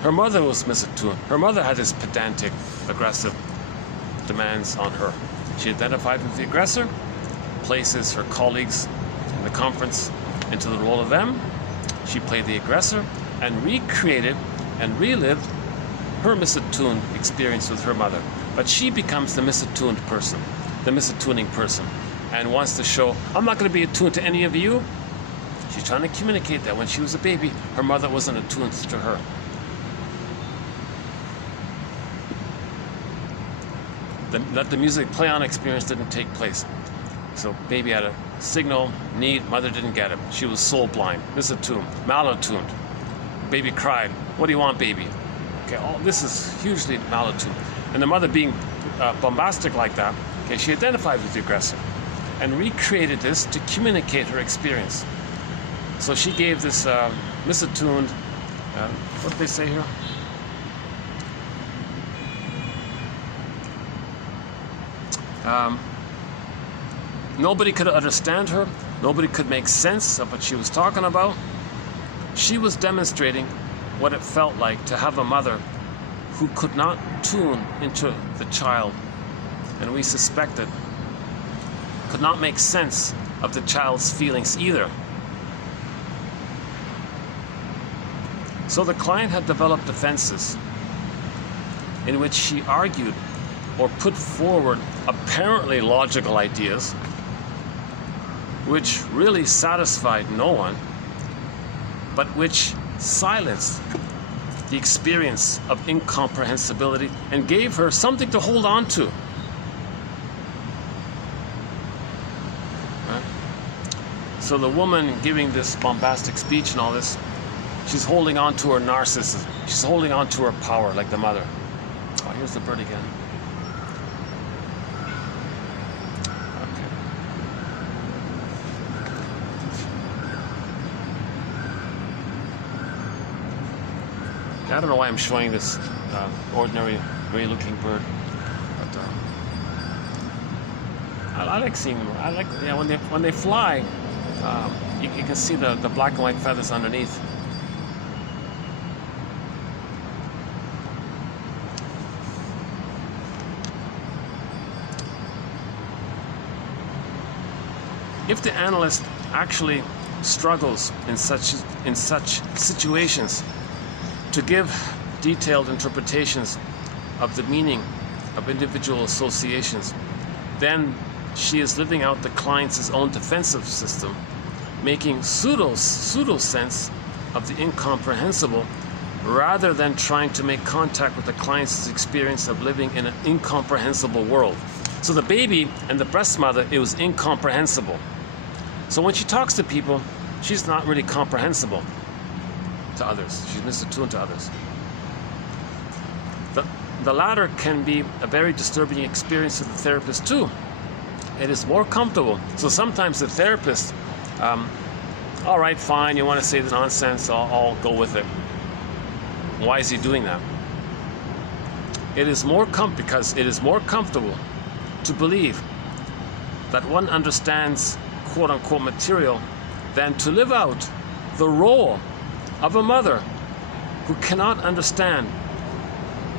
Her mother was misattuned. Her mother had this pedantic, aggressive demands on her. She identified with the aggressor, places her colleagues in the conference into the role of them. She played the aggressor and recreated and relived her misattuned experience with her mother. But she becomes the misattuned person. The misattuning person, and wants to show, I'm not going to be attuned to any of you. She's trying to communicate that when she was a baby, her mother wasn't attuned to her. Let the music play on experience didn't take place. So baby had a signal, need, mother didn't get it. She was soul blind, misattuned, malattuned. Baby cried, what do you want, baby? Okay, all this is hugely malattuned. And the mother being bombastic like that, okay, she identified with the aggressor and recreated this to communicate her experience. So she gave this misattuned, what did they say here? Nobody could understand her. Nobody could make sense of what she was talking about. She was demonstrating what it felt like to have a mother who could not tune into the child, and we suspected could not make sense of the child's feelings either. So the client had developed defenses in which she argued or put forward apparently logical ideas which really satisfied no one, but which silenced the experience of incomprehensibility and gave her something to hold on to. Right? So the woman giving this bombastic speech and all this, she's holding on to her narcissism. She's holding on to her power like the mother. Oh, here's the bird again. I don't know why I'm showing this ordinary gray-looking bird, but I like seeing them. I like, yeah, when they fly, you can see the black and white feathers underneath. If the analyst actually struggles in such situations to give detailed interpretations of the meaning of individual associations, then she is living out the client's own defensive system, making pseudo-sense of the incomprehensible, rather than trying to make contact with the client's experience of living in an incomprehensible world. So the baby and the breast mother, it was incomprehensible. So when she talks to people, she's not really comprehensible to others. She's misattuned to others. The latter can be a very disturbing experience for the therapist too. It is more comfortable. So sometimes the therapist, all right, fine, you want to say the nonsense, I'll go with it. Why is he doing that? It is more because it is more comfortable to believe that one understands quote-unquote material than to live out the role of a mother who cannot understand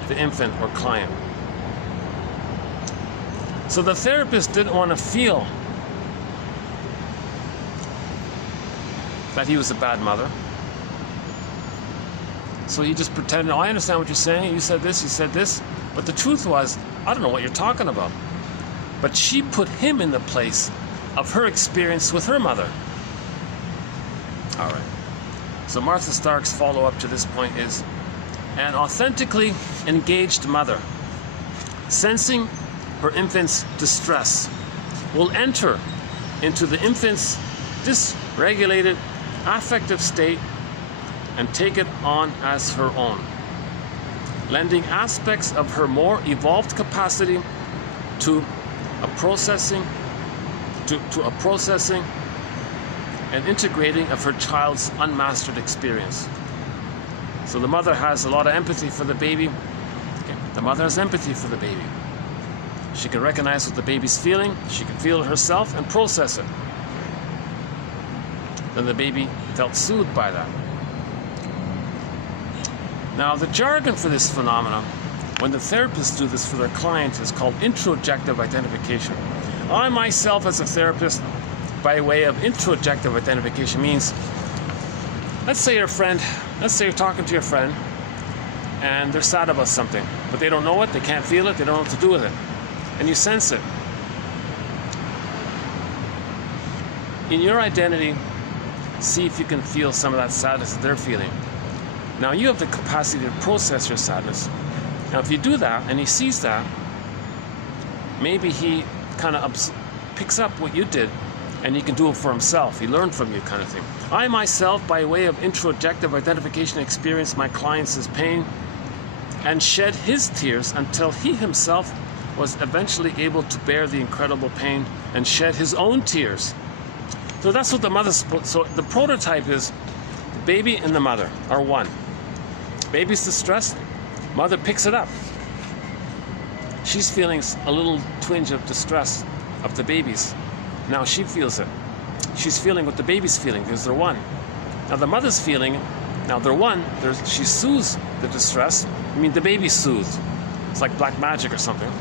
the infant or client. So the therapist didn't want to feel that he was a bad mother. So he just pretended, oh, I understand what you're saying, you said this, but the truth was, I don't know what you're talking about. But she put him in the place of her experience with her mother. All right. So Martha Stark's follow-up to this point is, an authentically engaged mother, sensing her infant's distress, will enter into the infant's dysregulated affective state and take it on as her own, lending aspects of her more evolved capacity to a processing and integrating of her child's unmastered experience. So the mother has a lot of empathy for the baby. Okay. The mother has empathy for the baby. She can recognize what the baby's feeling. She can feel it herself and process it. Then the baby felt soothed by that. Now, the jargon for this phenomenon, when the therapists do this for their clients, is called introjective identification. I myself, as a therapist, by way of introjective identification, means, let's say you're talking to your friend and they're sad about something, but they don't know it, they can't feel it, they don't know what to do with it, and you sense it. In your identity, see if you can feel some of that sadness that they're feeling. Now, you have the capacity to process your sadness. Now, if you do that and he sees that, maybe he kind of picks up what you did and he can do it for himself. He learned from you, kind of thing. I myself, by way of introjective identification, experienced my client's pain and shed his tears until he himself was eventually able to bear the incredible pain and shed his own tears. So that's what the mother's. So the prototype is the baby and the mother are one. Baby's distressed, mother picks it up. She's feeling a little twinge of distress of the baby's. Now she feels it. She's feeling what the baby's feeling because they're one. Now the mother's feeling it. Now they're one. She soothes the distress. I mean, the baby's soothed. It's like black magic or something.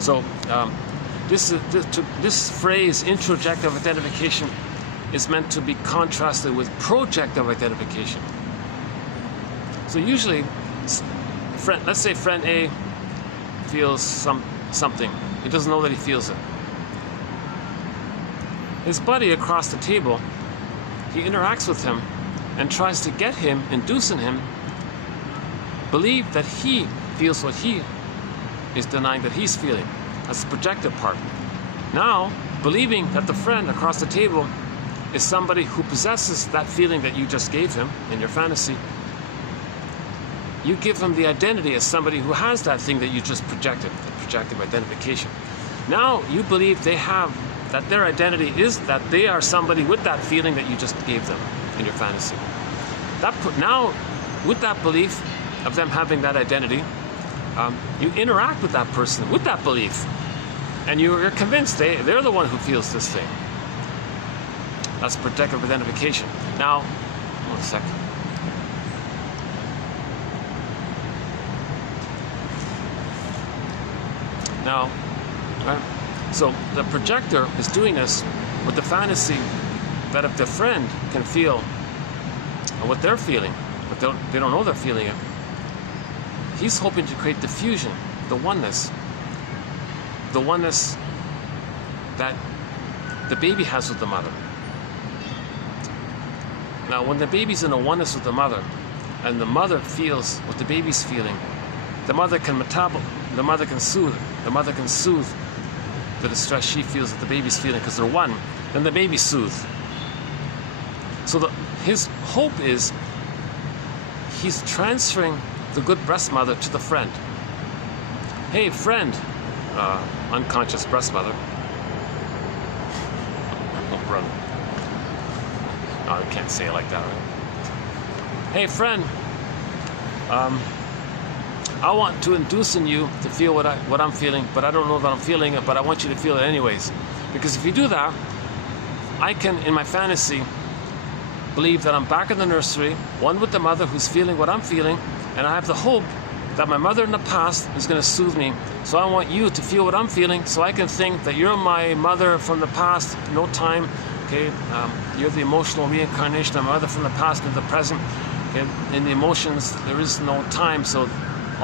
So this phrase, introjective identification, is meant to be contrasted with projective identification. So usually, let's say friend A feels something. He doesn't know that he feels it. His buddy across the table, he interacts with him and tries to get him, inducing him, believe that he feels what he is denying that he's feeling. That's the projective part. Now, believing that the friend across the table is somebody who possesses that feeling that you just gave him in your fantasy, you give him the identity as somebody who has that thing that you just projected, the projective identification. Now you believe that their identity is that they are somebody with that feeling that you just gave them in your fantasy. Now, with that belief of them having that identity, you interact with that person with that belief, and you're convinced they're the one who feels this thing. That's projective identification. Now, 1 second. Now, right? So the projector is doing this with the fantasy that if the friend can feel what they're feeling, but they don't know they're feeling it, he's hoping to create the fusion, the oneness that the baby has with the mother. Now, when the baby's in a oneness with the mother, and the mother feels what the baby's feeling, the mother can soothe the distress she feels that the baby's feeling because they're one, then the baby's soothed. So his hope is he's transferring the good breast mother to the friend. Hey, friend, unconscious breast mother. Oh, brother. No, I can't say it like that, right? Hey, friend, I want to induce in you to feel what I'm feeling, but I don't know that I'm feeling it, but I want you to feel it anyways. Because if you do that, I can, in my fantasy, believe that I'm back in the nursery, one with the mother who's feeling what I'm feeling, and I have the hope that my mother in the past is going to soothe me. So I want you to feel what I'm feeling, so I can think that you're my mother from the past, no time. Okay, you're the emotional reincarnation of my mother from the past into the present. Okay, in the emotions, there is no time, so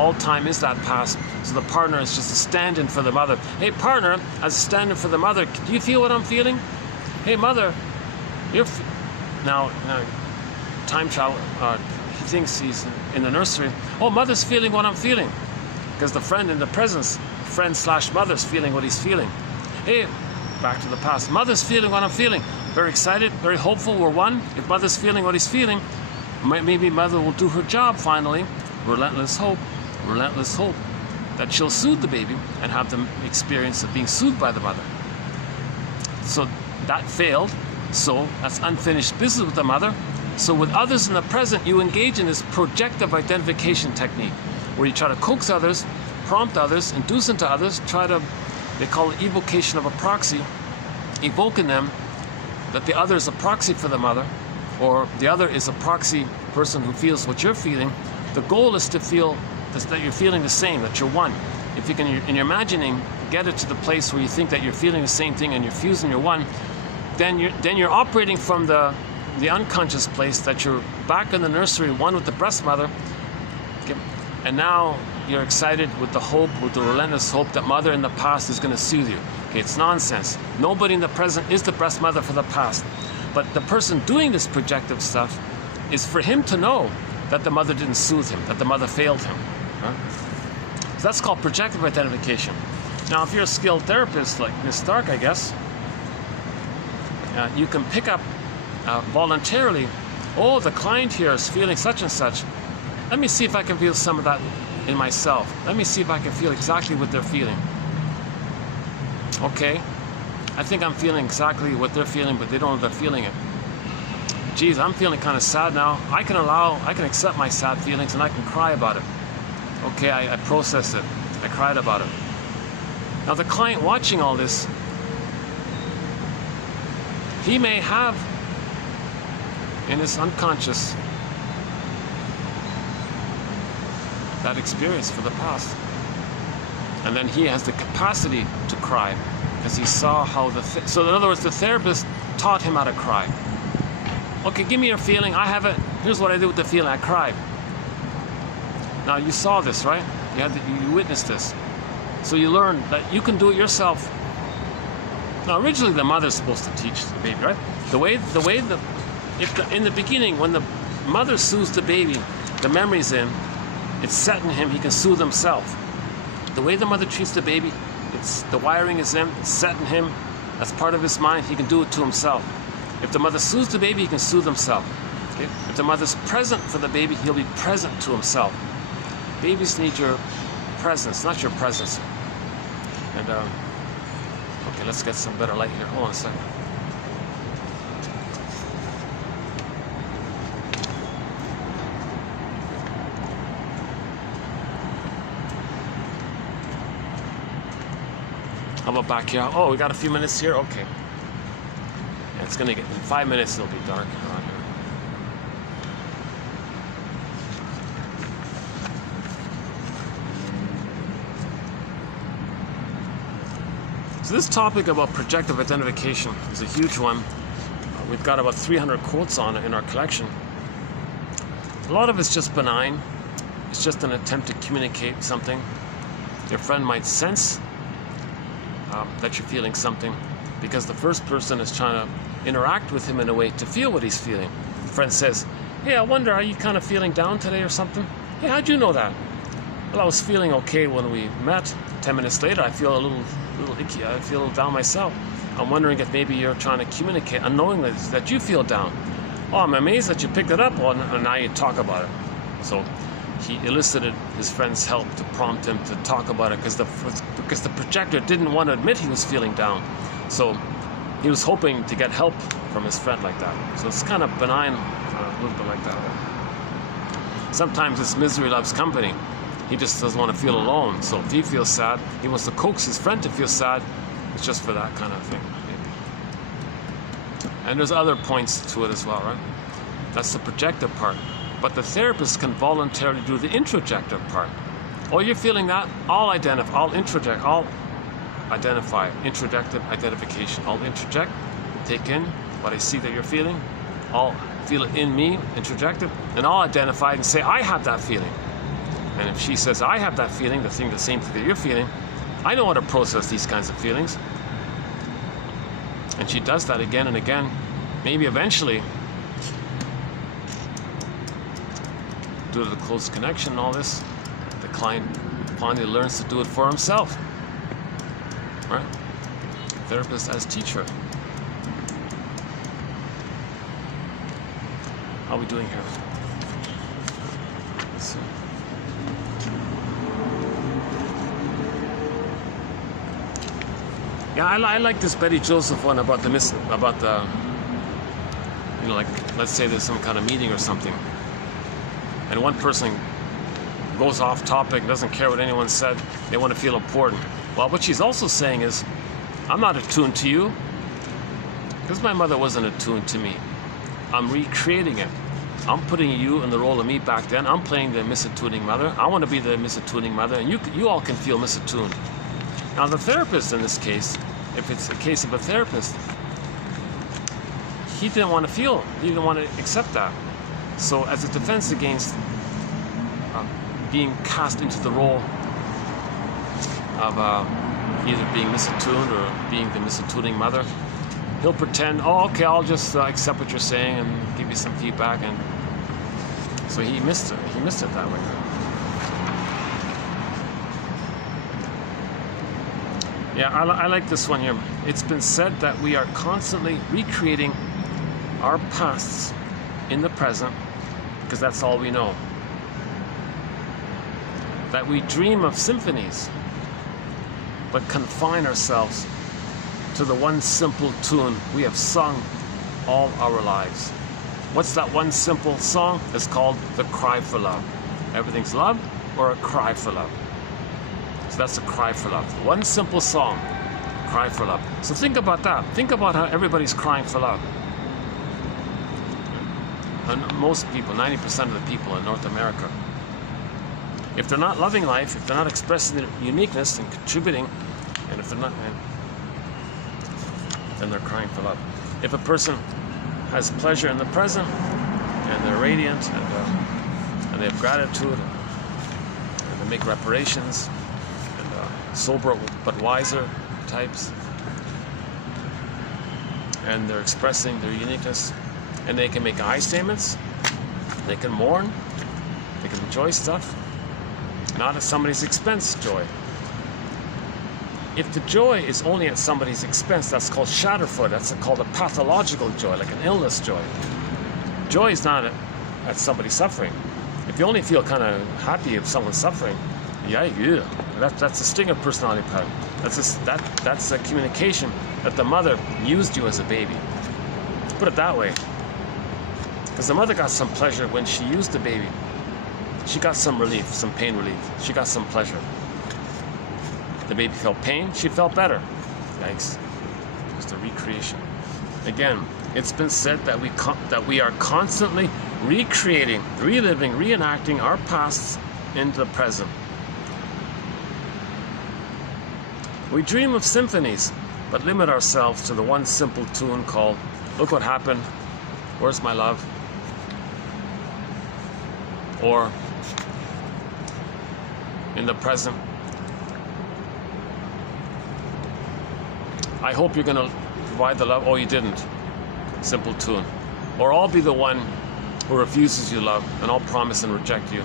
All time is that past. So the partner is just a stand-in for the mother. Hey, partner, as a stand-in for the mother, do you feel what I'm feeling? Hey, mother, now time travel. He thinks he's in the nursery. Oh, mother's feeling what I'm feeling, because the friend in the presence, friend/mother's feeling what he's feeling. Hey, back to the past. Mother's feeling what I'm feeling. Very excited, very hopeful. We're one. If mother's feeling what he's feeling, maybe mother will do her job finally. Relentless hope that she'll soothe the baby and have the experience of being soothed by the mother. So that failed. So that's unfinished business with the mother. So with others in the present, you engage in this projective identification technique, where you try to coax others, prompt others, induce into others, they call it evocation of a proxy, evoking them that the other is a proxy for the mother, or the other is a proxy person who feels what you're feeling. The goal is to feel that you're feeling the same, that you're one. If you can, in your imagining, get it to the place where you think that you're feeling the same thing and you're fusing, you're one, then you're operating from the unconscious place, that you're back in the nursery, one with the breast mother, okay? And now you're excited with the hope, with the relentless hope that mother in the past is going to soothe you. Okay, it's nonsense. Nobody in the present is the breast mother for the past. But the person doing this projective stuff is for him to know that the mother didn't soothe him, that the mother failed him. Right? So that's called projective identification. Now, if you're a skilled therapist like Ms. Stark, I guess, you can pick up voluntarily, oh, the client here is feeling such and such. Let me see if I can feel some of that in myself. Let me see if I can feel exactly what they're feeling. Okay, I think I'm feeling exactly what they're feeling, but they don't know they're feeling it. Geez, I'm feeling kind of sad now. I can accept my sad feelings and I can cry about it. Okay, I processed it. I cried about it. Now the client watching all this, he may have in his unconscious that experience for the past. And then he has the capacity to cry because he saw how so in other words, the therapist taught him how to cry. Okay, give me your feeling. I have it. Here's what I did with the feeling. I cried. Now you saw this, right? You witnessed this. So you learned that you can do it yourself. Now originally the mother's supposed to teach the baby, right? In the beginning, when the mother soothes the baby, the memory's in, it's set in him, he can soothe himself. The way the mother treats the baby, the wiring is in, it's set in him, that's part of his mind, he can do it to himself. If the mother soothes the baby, he can soothe himself. Okay? If the mother's present for the baby, he'll be present to himself. Babies need your presence, not your presence. And okay, let's get some better light here. Hold on a second. How about back here? Oh, we got a few minutes here? Okay. Yeah, it's gonna get, in 5 minutes it'll be dark around here. So this topic about projective identification is a huge one. We've got about 300 quotes on it in our collection. A lot of it's just benign. It's just an attempt to communicate something. Your friend might sense that you're feeling something because the first person is trying to interact with him in a way to feel what he's feeling. The friend says, hey, I wonder, are you kind of feeling down today or something? Hey, how'd you know that? Well, I was feeling okay when we met. 10 minutes later, I feel a little icky. I feel a little down myself. I'm wondering if maybe you're trying to communicate unknowingly that you feel down. Oh, I'm amazed that you picked it up. Well, and now you talk about it. So he elicited his friend's help to prompt him to talk about it because the projector didn't want to admit he was feeling down. So he was hoping to get help from his friend like that. So it's kind of benign, a little bit like that. Sometimes it's misery loves company. He just doesn't want to feel alone. So if he feels sad, he wants to coax his friend to feel sad. It's just for that kind of thing. And there's other points to it as well, right? That's the projective part. But the therapist can voluntarily do the introjective part. Oh, you're feeling that? I'll identify, introjective identification. I'll introject, take in what I see that you're feeling. I'll feel it in me, introjective, and I'll identify it and say, I have that feeling. And if she says, I have that feeling, the same thing that you're feeling, I know how to process these kinds of feelings. And she does that again and again. Maybe eventually, due to the close connection and all this, the client finally learns to do it for himself. Right? Therapist as teacher. How are we doing here? Let's see. Yeah, I like this Betty Joseph one about the like, let's say there's some kind of meeting or something, and one person goes off topic, doesn't care what anyone said, they want to feel important. Well, what she's also saying is, I'm not attuned to you, because my mother wasn't attuned to me. I'm recreating it. I'm putting you in the role of me back then. I'm playing the misattuning mother. I want to be the misattuning mother, and you all can feel misattuned. Now, the therapist in this case, if it's a case of a therapist, he didn't want to accept that. So as a defense against being cast into the role of either being misattuned or being the misattuning mother, he'll pretend, oh, okay, I'll just accept what you're saying and give you some feedback. And so he missed it. He missed it that way. Yeah, I like this one here. It's been said that we are constantly recreating our pasts in the present, because that's all we know. That we dream of symphonies, but confine ourselves to the one simple tune we have sung all our lives. What's that one simple song? It's called The Cry for Love. Everything's love or a cry for love. So that's a cry for love. One simple song, cry for love. So think about that. Think about how everybody's crying for love. And most people, 90% of the people in North America, if they're not loving life, if they're not expressing their uniqueness and contributing, and if they're not, then they're crying for love. If a person has pleasure in the present, and they're radiant, and they have gratitude, and they make reparations, and sober but wiser types, and they're expressing their uniqueness, and they can make I statements, they can mourn, they can enjoy stuff, not at somebody's expense joy. If the joy is only at somebody's expense, that's called shatterfoot. That's called a pathological joy, like an illness joy. Joy is not at somebody suffering. If you only feel kind of happy if someone's suffering, yeah, that's a stinger personality pattern. That's a communication that the mother used you as a baby. Put it that way. Because the mother got some pleasure when she used the baby. She got some relief, some pain relief. She got some pleasure. The baby felt pain, she felt better. Yikes. Just a recreation. Again, it's been said that we are constantly recreating, reliving, reenacting our pasts into the present. We dream of symphonies, but limit ourselves to the one simple tune called, look what happened, where's my love? Or, in the present, I hope you're going to provide the love. Oh, you didn't. Simple tune. Or I'll be the one who refuses you love, and I'll promise and reject you.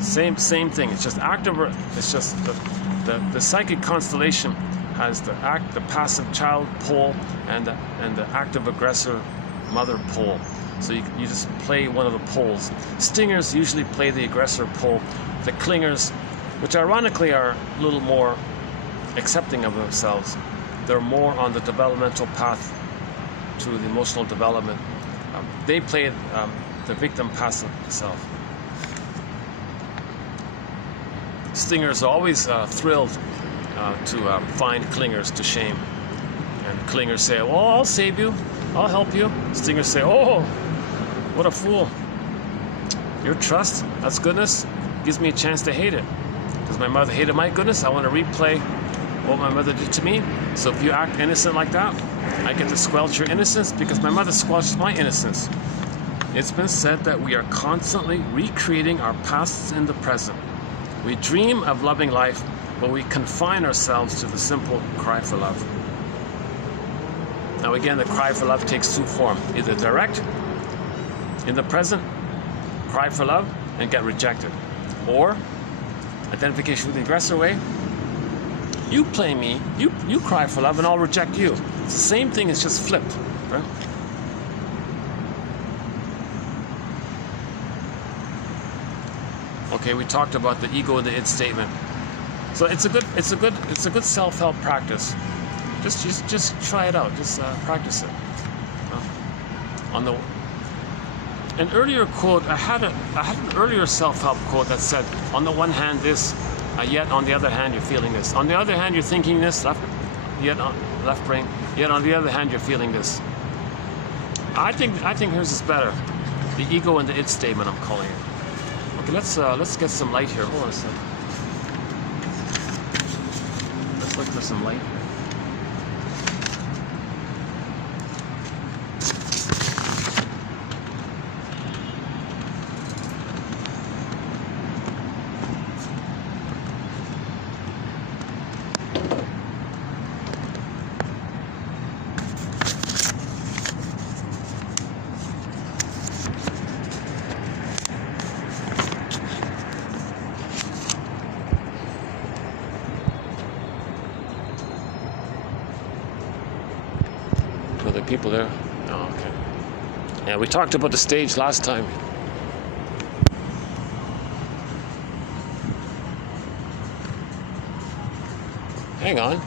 Same thing. It's just active. It's just the psychic constellation has the passive child pole and the active aggressor mother pole. So you just play one of the poles. Stingers usually play the aggressor pole. The clingers, which ironically are a little more accepting of themselves, they're more on the developmental path to the emotional development. They play the victim passive self. Stingers are always thrilled to find clingers to shame. And clingers say, well, I'll save you, I'll help you. Stingers say, oh, what a fool. Your trust, that's goodness, gives me a chance to hate it. Because my mother hated my goodness, I want to replay what my mother did to me. So if you act innocent like that, I get to squelch your innocence because my mother squelched my innocence. It's been said that we are constantly recreating our pasts in the present. We dream of loving life, but we confine ourselves to the simple cry for love. Now again, the cry for love takes two forms. Either direct, in the present, cry for love and get rejected. Or identification with the aggressor way. You play me, you cry for love and I'll reject you. It's the same thing, it's just flipped, right? Okay, we talked about the ego and the id statement. So it's a good self-help practice. Just try it out. Just practice it. An earlier quote, I had an earlier self-help quote that said, on the one hand this, yet on the other hand you're feeling this. On the other hand you're thinking this, left brain. Yet on the other hand you're feeling this. I think hers is better. The ego and the id statement, I'm calling it. Okay, let's get some light here. Hold on a second. Let's look for some light. Are there people there? Oh, okay. Yeah, we talked about the stage last time. Hang on.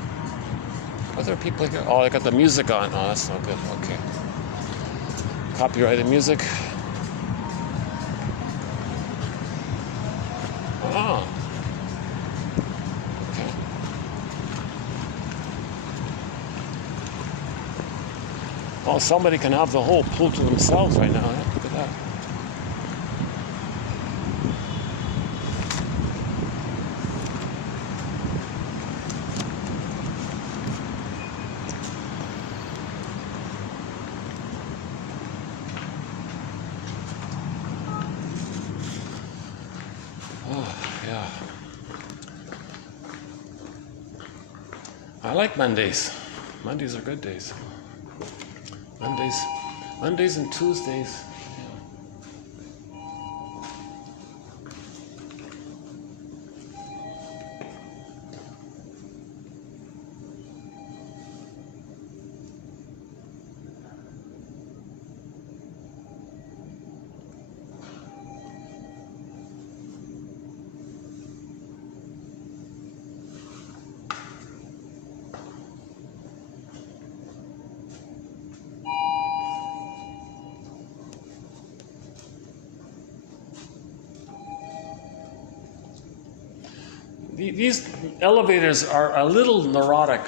Are there people here? Oh, I got the music on. Oh, that's not good. Okay. Copyrighted music. Oh. Okay. Oh, somebody can have the whole pool to themselves right now. Eh? Look at that. Oh, yeah. I like Mondays. Mondays are good days. Mondays and Tuesdays. These elevators are a little neurotic.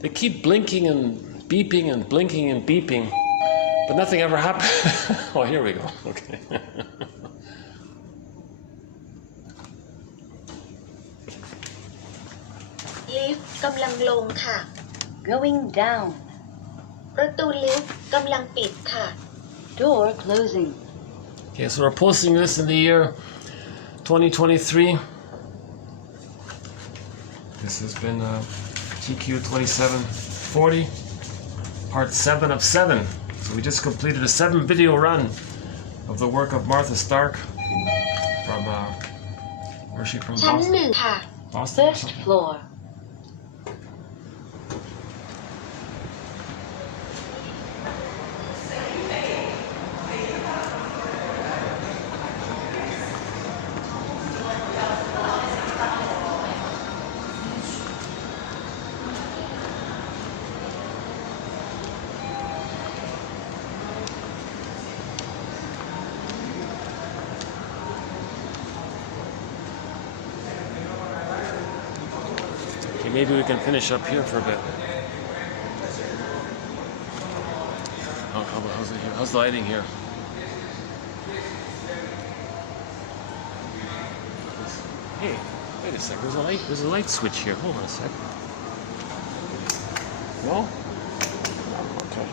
They keep blinking and beeping and blinking and beeping, but nothing ever happens. Oh, here we go. Okay. Lift กำลังลงค่ะ Going down. ประตูลิฟต์กำลังปิดค่ะ Door closing. Okay, so we're posting this in the year 2023. This has been TQ 2740, part 7 of 7. So we just completed a 7-video run of the work of Martha Stark from, where's she from? ชั้น Boston? 1 ค่ะ Boston or First something? floor. Okay, maybe we can finish up here for a bit. How's it here? How's the lighting here? Hey, wait a sec. There's a light switch here. Hold on a sec. No? Okay.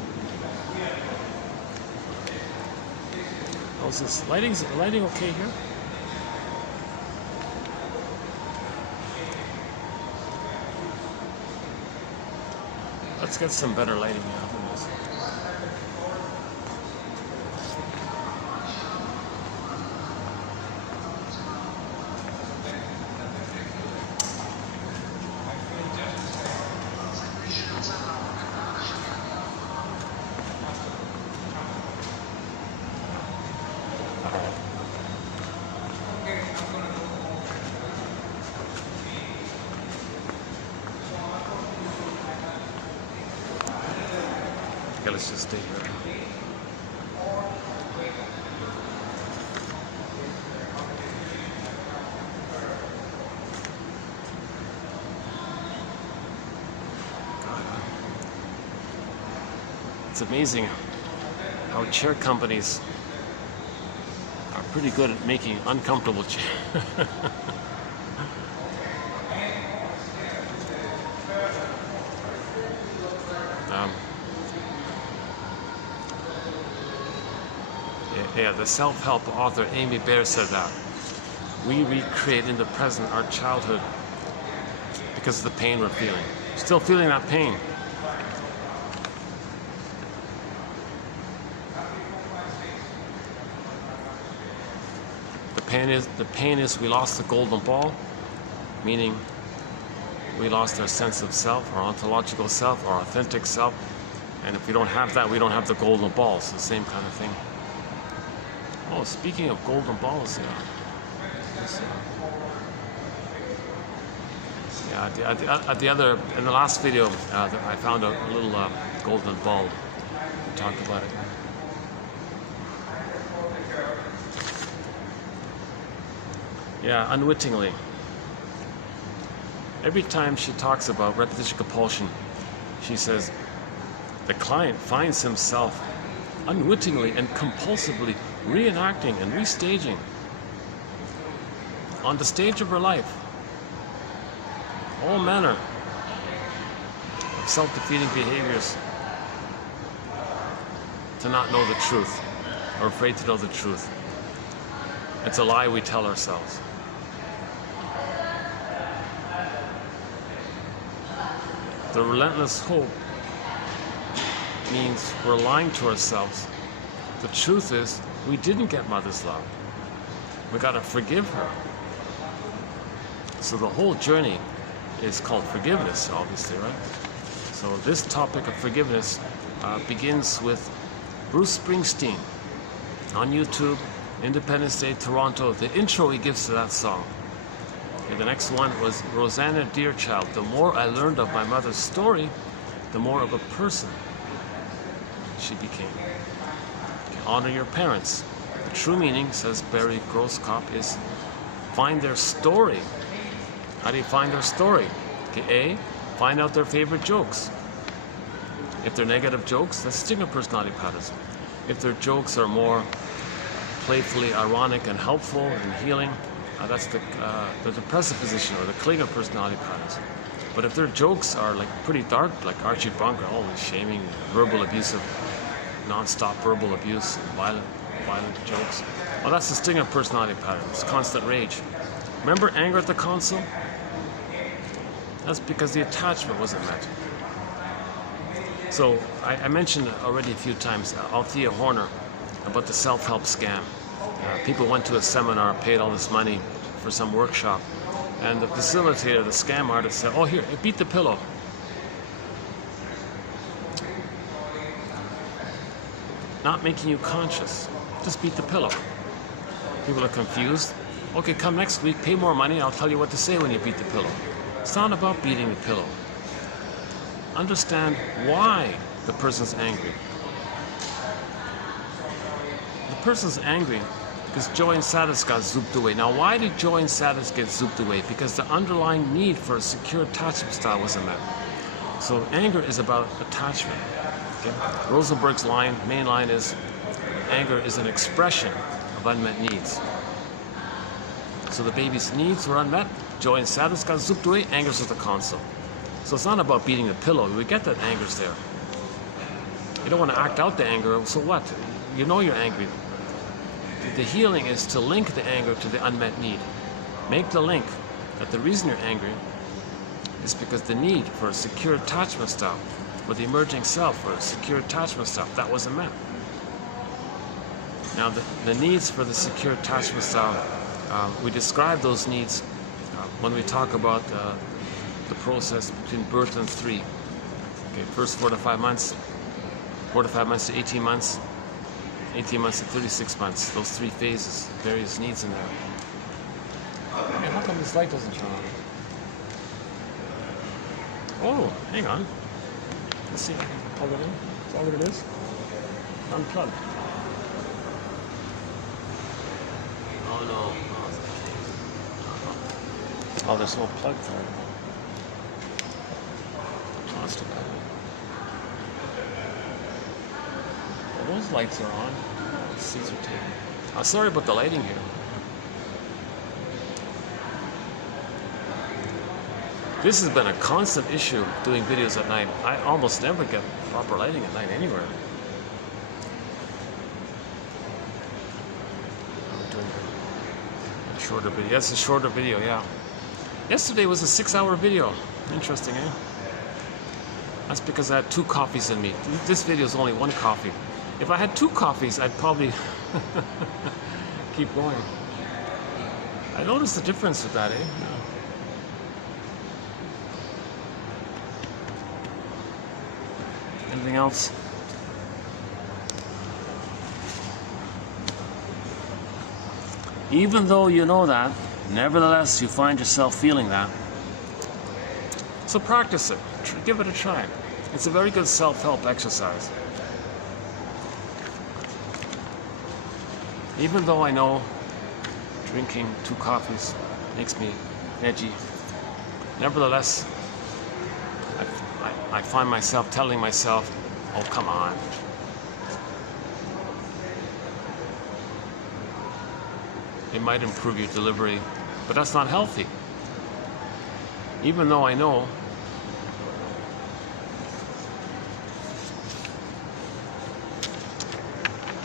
How's this? Lighting okay here? Let's get some better lighting now than this. Okay, let's just stay here. It's amazing how chair companies are pretty good at making uncomfortable chairs. Yeah, the self-help author Amy Baer said that we recreate in the present our childhood because of the pain we're feeling. Still feeling that pain. The pain is we lost the golden ball, meaning we lost our sense of self, our ontological self, our authentic self, and if we don't have that, we don't have the golden ball. It's the same kind of thing. Oh, speaking of golden balls, in the last video, I found a little golden ball. We talked about it. Yeah, unwittingly. Every time she talks about repetition compulsion, she says the client finds himself unwittingly and compulsively reenacting and restaging on the stage of her life all manner of self-defeating behaviors to not know the truth or afraid to know the truth. It's a lie we tell ourselves. The relentless hope means we're lying to ourselves. The truth is, we didn't get mother's love. We got to forgive her. So the whole journey is called forgiveness, obviously, right? So this topic of forgiveness begins with Bruce Springsteen on YouTube, Independence Day, Toronto. The intro he gives to that song. Okay, the next one was Rosanna Deerchild. The more I learned of my mother's story, the more of a person she became. Okay, honor your parents. The true meaning, says Barry Grosskopf, is find their story. How do you find their story? Okay, A, find out their favorite jokes. If they're negative jokes, that's stinger personality patterns. If their jokes are more playfully ironic and helpful and healing, that's the depressive position or the Klinger personality patterns. But if their jokes are like pretty dark, like Archie Bunker, always shaming, verbal abusive, non-stop verbal abuse, and violent jokes, well, that's the stinger personality pattern. It's constant rage. Remember anger at the console? That's because the attachment wasn't met. So I mentioned already a few times Althea Horner about the self-help scam. People went to a seminar, paid all this money for some workshop, and the facilitator, the scam artist, said, "Oh, here, beat the pillow." Not making you conscious, just beat the pillow. People are confused. Okay, come next week, pay more money, I'll tell you what to say when you beat the pillow. It's not about beating the pillow. Understand why the person's angry. The person's angry because joy and sadness got zooped away. Now, why did joy and sadness get zooped away? Because the underlying need for a secure attachment style wasn't met. So anger is about attachment. Okay? Rosenberg's main line is, anger is an expression of unmet needs. So the baby's needs were unmet, joy and sadness got zooped away, anger's at the console. So it's not about beating the pillow. We get that anger's there. You don't want to act out the anger, so what? You know you're angry. The healing is to link the anger to the unmet need. Make the link that the reason you're angry is because the need for a secure attachment style for the emerging self, or secure attachment self. That wasn't met. Now, the needs for the secure attachment self, we describe those needs when we talk about the process between birth and 3. Okay, first 4 to 5 months, 4 to 5 months to 18 months, 18 months to 36 months. Those 3 phases, various needs in there. Hey, how come this light doesn't turn on? Oh, hang on. Let's see if I can plug it in. Is that what it is? Unplugged. Oh no. Oh, there's no plug for it. Oh, that's too bad. Well, those lights are on. The seats are taken. Oh, sorry about the lighting here. This has been a constant issue doing videos at night. I almost never get proper lighting at night anywhere. I'm doing a shorter video. Yes, a shorter video, yeah. Yesterday was a 6-hour video. Interesting, eh? That's because I had 2 coffees in me. This video is only 1 coffee. If I had 2 coffees, I'd probably keep going. I noticed the difference with that, eh? Yeah. Anything else? Even though you know that, nevertheless you find yourself feeling that. So practice it. Give it a try. It's a very good self-help exercise. Even though I know drinking 2 coffees makes me edgy, nevertheless, I find myself telling myself, oh, come on. It might improve your delivery, but that's not healthy. Even though I know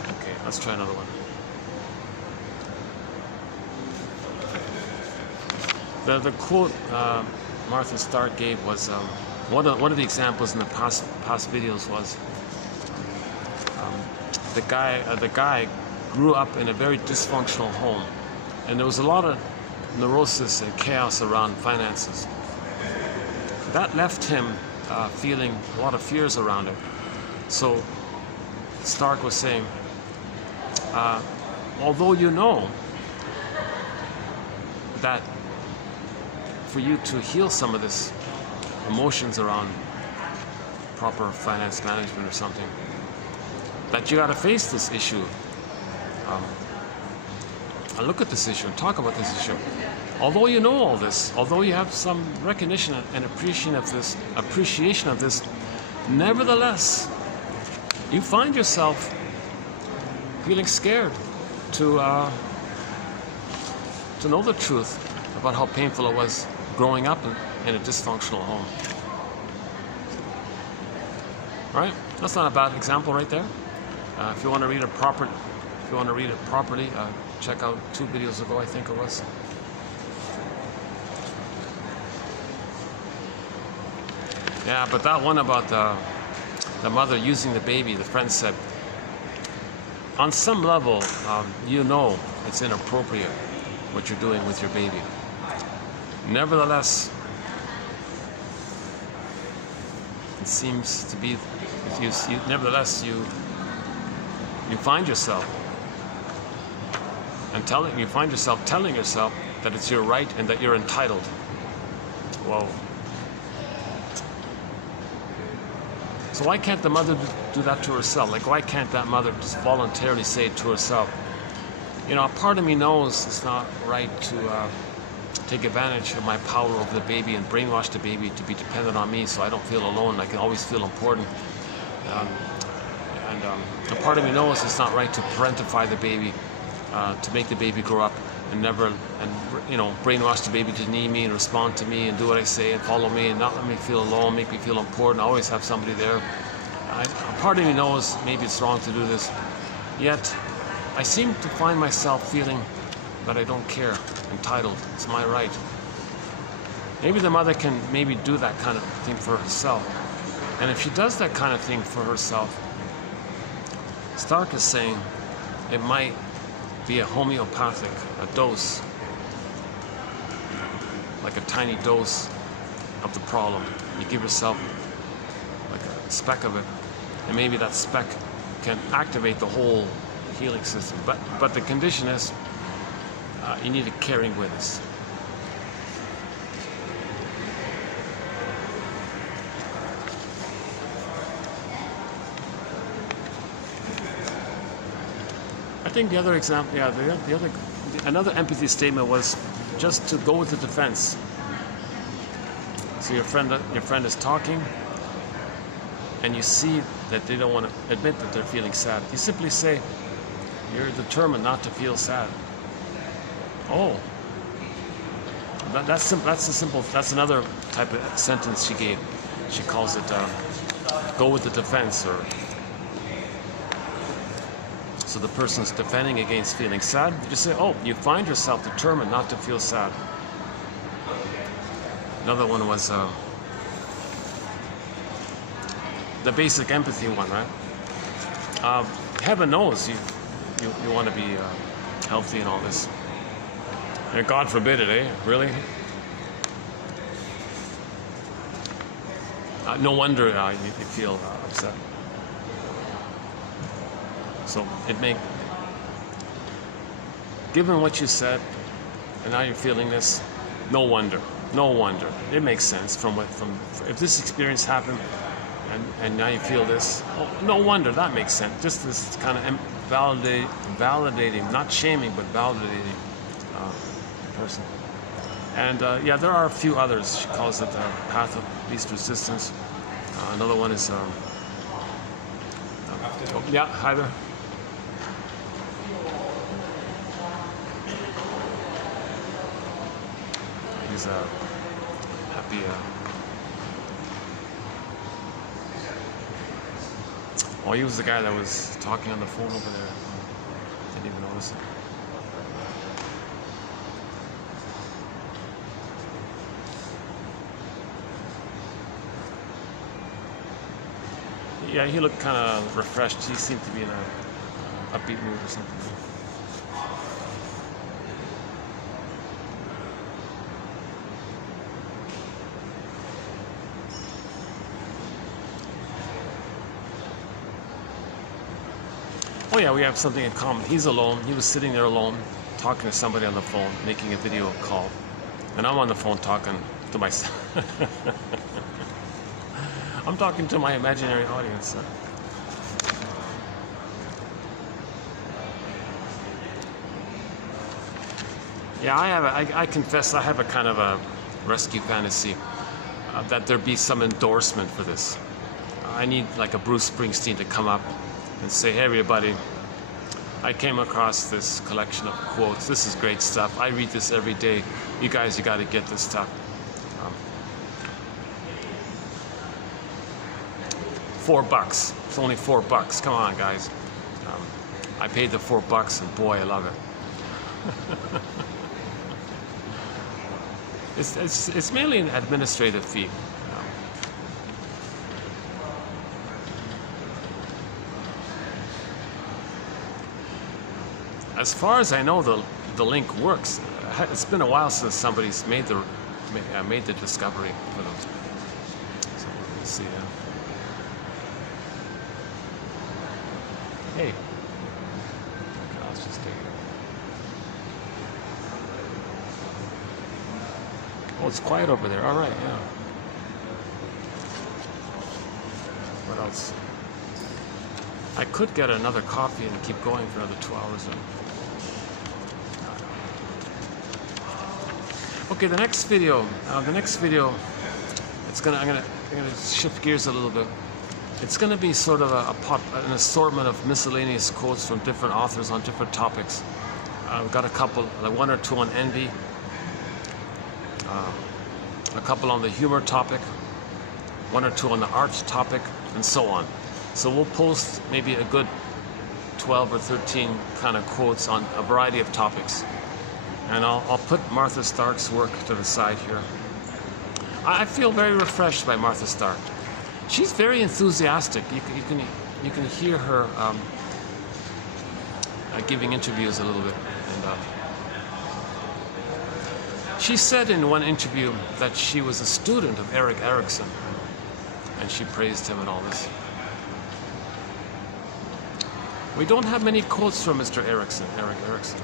okay, let's try another one. The quote Martha Stark gave was one of the examples in the past videos was the guy grew up in a very dysfunctional home, and there was a lot of neurosis and chaos around finances. That left him feeling a lot of fears around it. So Stark was saying, although you know that for you to heal some of this emotions around proper finance management or something, that you got to face this issue and look at this issue and talk about this issue. Although you know all this, although you have some recognition and appreciation of this, nevertheless, you find yourself feeling scared to know the truth about how painful it was growing up in a dysfunctional home. Right? That's not a bad example right there. If you want to read it properly, check out 2 videos ago, I think it was. Yeah, but that one about the mother using the baby, the friend said, on some level, you know it's inappropriate what you're doing with your baby. Nevertheless, it seems to be, nevertheless, you find yourself telling yourself that it's your right and that you're entitled. Whoa. So why can't the mother do that to herself? Like, why can't that mother just voluntarily say it to herself? You know, a part of me knows it's not right to take advantage of my power over the baby and brainwash the baby to be dependent on me so I don't feel alone. I can always feel important. A part of me knows it's not right to parentify the baby, to make the baby grow up and brainwash the baby to need me and respond to me and do what I say and follow me and not let me feel alone, make me feel important, always have somebody there. A part of me knows maybe it's wrong to do this, yet I seem to find myself feeling that I don't care, entitled, it's my right. Maybe the mother can do that kind of thing for herself. And if she does that kind of thing for herself, Stark is saying it might be a homeopathic, a dose, like a tiny dose of the problem. You give yourself like a speck of it, and maybe that speck can activate the whole healing system. But the condition is you need a caring witness. I think the other example, yeah, another empathy statement was just to go with the defense. So your friend is talking, and you see that they don't want to admit that they're feeling sad. You simply say, "You're determined not to feel sad." Oh, that's another type of sentence she gave. She calls it "go with the defense," or so the person's defending against feeling sad. You just say, "Oh, you find yourself determined not to feel sad." Another one was the basic empathy one, right? Heaven knows you want to be healthy and all this. And God forbid it, eh? Really? No wonder you feel upset. So given what you said, and now you're feeling this, no wonder. It makes sense if this experience happened, and now you feel this. Oh, no wonder, that makes sense. Just this kind of validating, not shaming, but validating person. And yeah, there are a few others. She calls it the path of least resistance. Another one is yeah, hi there. He's happy. Oh, he was the guy that was talking on the phone over there. Didn't even notice it. Yeah, he looked kind of refreshed. He seemed to be in a upbeat mood or something. Oh yeah, we have something in common. He's alone. He was sitting there alone, talking to somebody on the phone, making a video call. And I'm on the phone talking to myself. I'm talking to my imaginary audience. Yeah, I confess I have a kind of a rescue fantasy that there be some endorsement for this. I need like a Bruce Springsteen to come up and say, "Hey everybody, I came across this collection of quotes. This is great stuff. I read this every day. You guys, you got to get this stuff." $4. It's only $4. Come on, guys. I paid the $4, and boy, I love it. It's mainly an administrative fee. As far as I know, the link works. It's been a while since somebody's made the discovery for them. So let's see. Hey. Okay, let's just take it. Oh, it's quiet over there. All right, yeah. What else? I could get another coffee and keep going for another 2 hours. Okay, the next video, I'm gonna shift gears a little bit. It's gonna be sort of an assortment of miscellaneous quotes from different authors on different topics. I've got a couple, like 1 or 2 on envy, a couple on the humor topic, 1 or 2 on the arts topic, and so on. So we'll post maybe a good 12 or 13 kind of quotes on a variety of topics. And I'll put Martha Stark's work to the side here. I feel very refreshed by Martha Stark. She's very enthusiastic. You can hear her giving interviews a little bit. And she said in one interview that she was a student of Erik Erikson, and she praised him and all this. We don't have many quotes from Mr. Erik Erikson.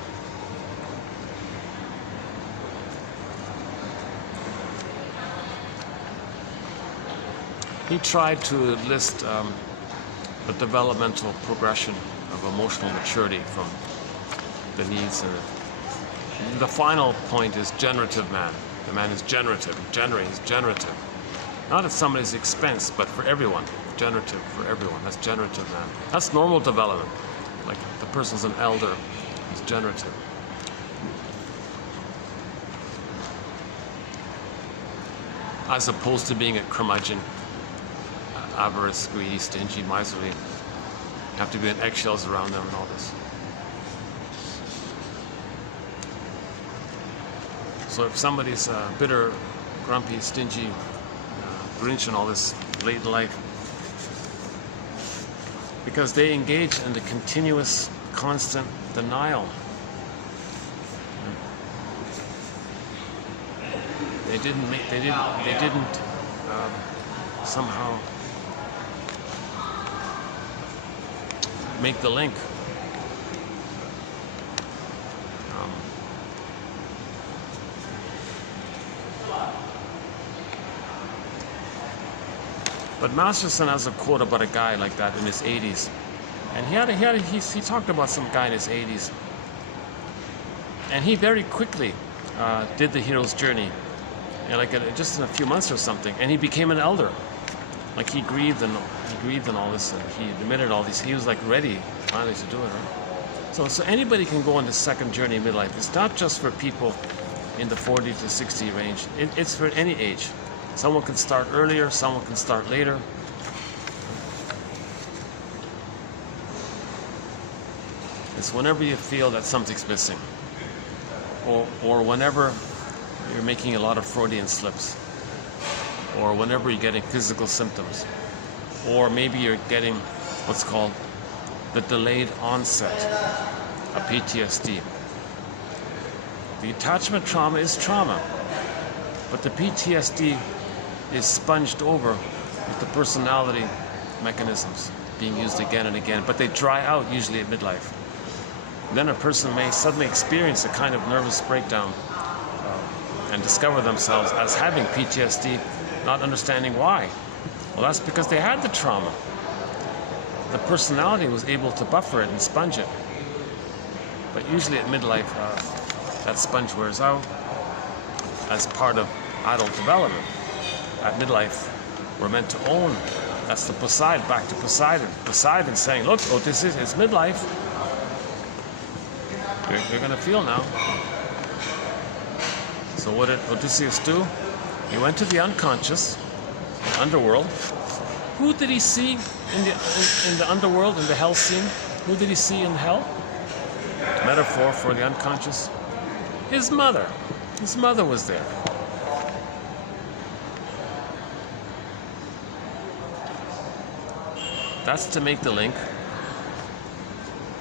He tried to list the developmental progression of emotional maturity from the needs, and the final point is generative man. The man is generative. He's generative. Not at somebody's expense, but for everyone. Generative for everyone. That's generative man. That's normal development. Like the person's an elder, he's generative. As opposed to being a curmudgeon, avarice, greedy, stingy, miserly. You have to be in eggshells around them and all this. So if somebody's bitter, grumpy, stingy, Grinch and all this late in life, because they engage in the continuous, constant denial. They didn't somehow make the link. But Masterson has a quote about a guy like that in his 80s, and he talked about some guy in his 80s, and he very quickly did the hero's journey, just in a few months or something, and he became an elder. Like he grieved and all this, and he admitted all these. He was like ready finally to do it. Right? So anybody can go on this second journey in midlife. It's not just for people in the 40 to 60 range. It's for any age. Someone can start earlier, someone can start later. It's whenever you feel that something's missing, or whenever you're making a lot of Freudian slips, or whenever you're getting physical symptoms, or maybe you're getting what's called the delayed onset of PTSD. The attachment trauma is trauma, but the PTSD is sponged over with the personality mechanisms being used again and again, but they dry out usually at midlife. Then a person may suddenly experience a kind of nervous breakdown and discover themselves as having PTSD, not understanding why. Well, that's because they had the trauma. The personality was able to buffer it and sponge it. But usually at midlife, that sponge wears out as part of adult development. At midlife, we're meant to own. That's the Poseidon, back to Poseidon. Poseidon saying, look, Odysseus, it's midlife. You're going to feel now. So what did Odysseus do? He went to the unconscious, the underworld. Who did he see in the underworld, in the hell scene? Who did he see in hell? Metaphor for the unconscious. His mother. His mother was there. That's to make the link.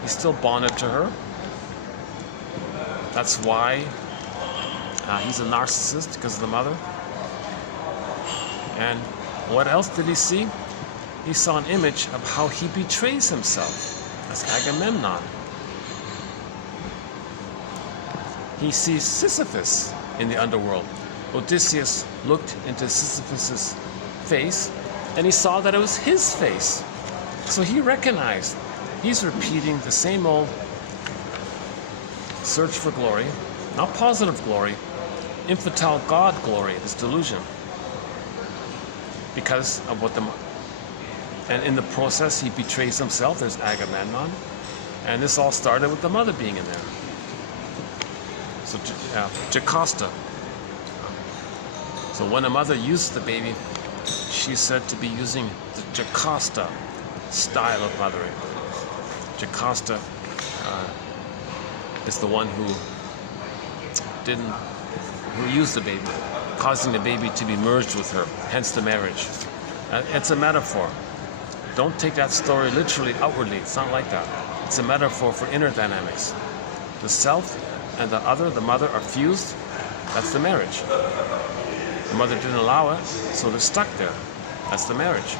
He's still bonded to her. That's why he's a narcissist, because of the mother. And what else did he see? He saw an image of how he betrays himself as Agamemnon. He sees Sisyphus in the underworld. Odysseus looked into Sisyphus's face, and he saw that it was his face. So he recognized he's repeating the same old search for glory, not positive glory, infantile God glory, this delusion. Because of what and in the process he betrays himself. There's Agamemnon, and this all started with the mother being in there. So Jocasta. So when a mother uses the baby, she's said to be using the Jocasta style of mothering. Jocasta is the one who used the baby, causing the baby to be merged with her, hence the marriage. It's a metaphor. Don't take that story literally outwardly. It's not like that. It's a metaphor for inner dynamics. The self and the other, the mother, are fused. That's the marriage. The mother didn't allow it, so they're stuck there. That's the marriage.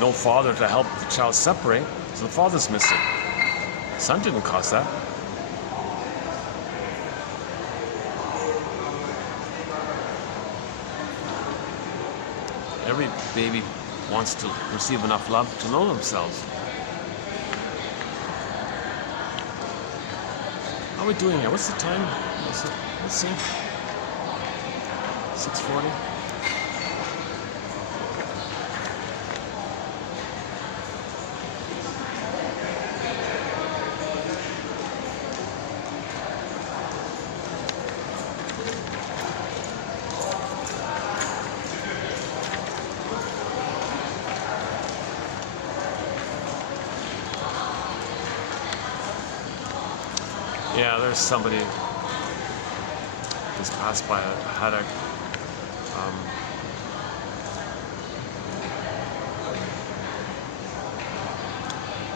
No father to help the child separate, so the father's missing. The son didn't cause that. Every baby wants to receive enough love to know themselves. How are we doing here? What's the time? Let's see. 6:40. Yeah, there's somebody just passed by, had a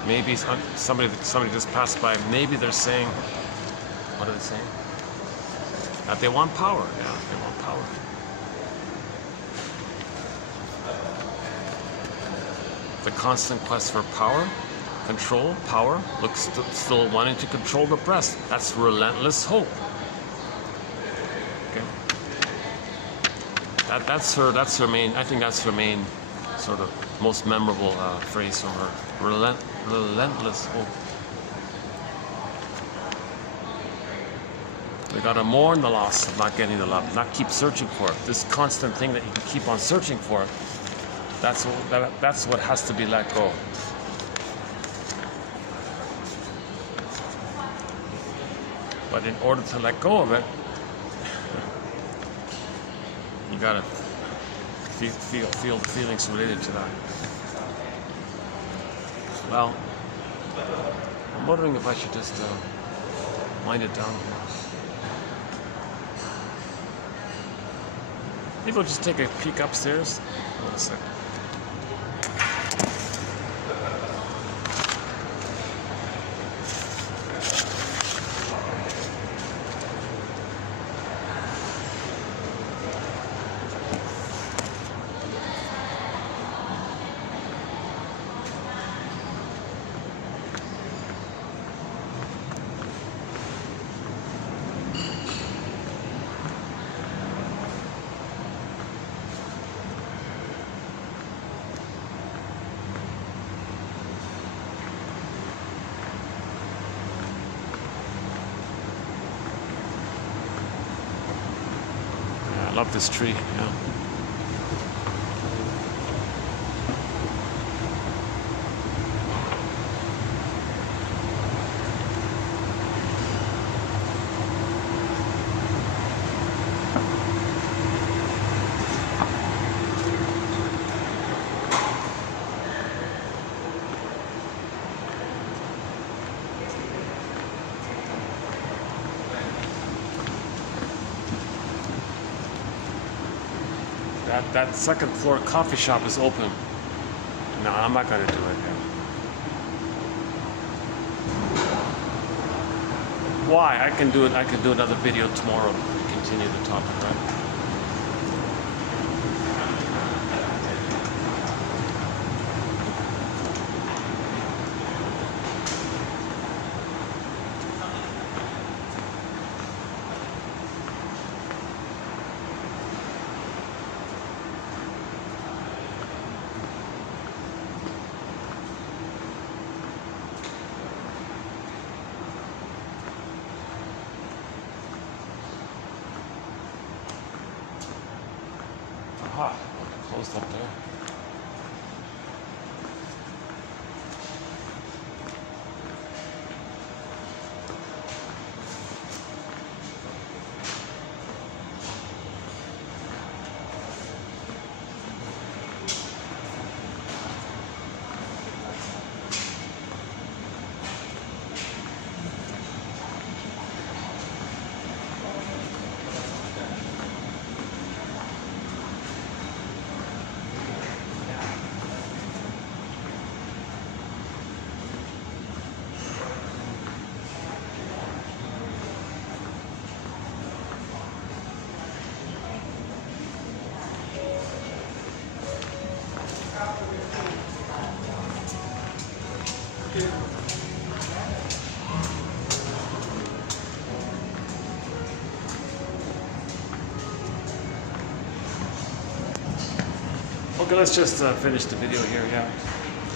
maybe somebody just passed by. Maybe they're saying, what are they saying? That they want power. Yeah, they want power. The constant quest for power. Control, power, looks still wanting to control the breast. That's relentless hope. Okay. That's her main. I think that's her main, sort of most memorable phrase from her. Relentless hope. We gotta mourn the loss of not getting the love, not keep searching for it. This constant thing that you can keep on searching for. That's what has to be let go. But in order to let go of it, you gotta feel the feelings related to that. Well, I'm wondering if I should just wind it down here. Maybe I'll just take a peek upstairs. Hold on a second. I love this tree, yeah. That second floor coffee shop is open. No, I'm not gonna do it here. Why? I can do it. I can do another video tomorrow to continue the topic, right? Aha, closed up there. Okay, let's just finish the video here, yeah.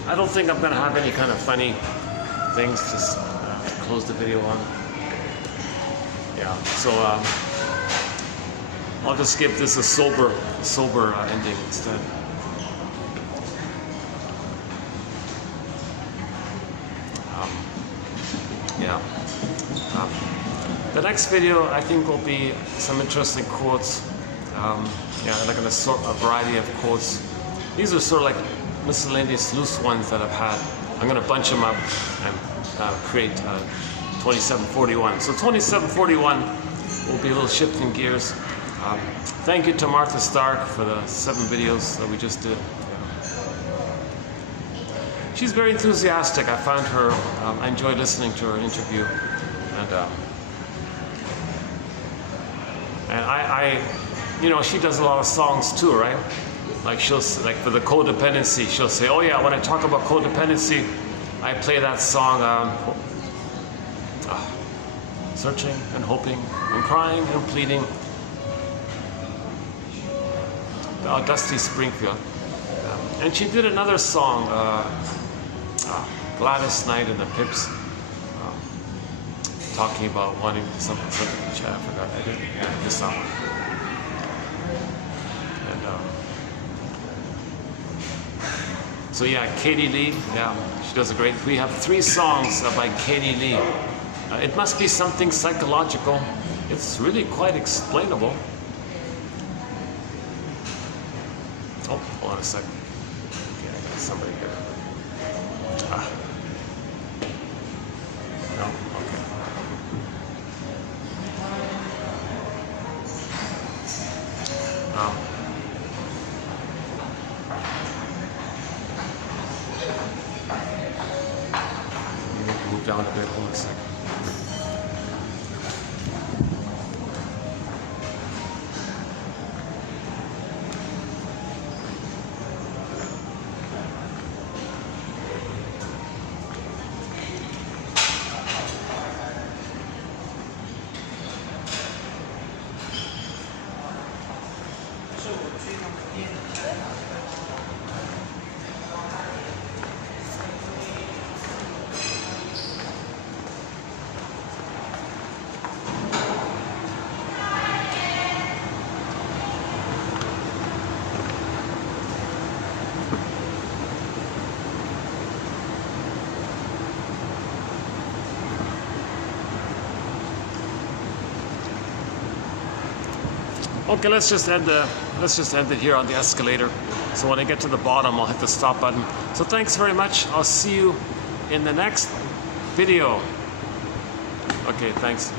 I don't think I'm gonna have any kind of funny things to close the video on. Yeah, so I'll just give this a sober ending instead. Yeah. The next video I think will be some interesting quotes. Yeah, like a variety of quotes. These are sort of like miscellaneous loose ones that I've had. I'm going to bunch them up and create 2741. So 2741 will be a little shift in gears. Thank you to Martha Stark for the 7 videos that we just did. She's very enthusiastic. I found her, I enjoyed listening to her interview. And I you know, she does a lot of songs too, right? Like like for the codependency, she'll say, oh yeah, when I talk about codependency, I play that song, searching and hoping and crying and pleading. Dusty Springfield. And she did another song, Gladys Knight and the Pips, talking about wanting something to chat. I forgot. I didn't this song. So yeah, Katie Lee, yeah, she does a great. We have 3 songs by Katie Lee. It must be something psychological. It's really quite explainable. Oh, hold on a second. Okay, I got somebody here. No? Okay. Move down a bit. Hold on a second. Okay, let's just end it here on the escalator. So when I get to the bottom, I'll hit the stop button. So thanks very much. I'll see you in the next video. Okay, thanks.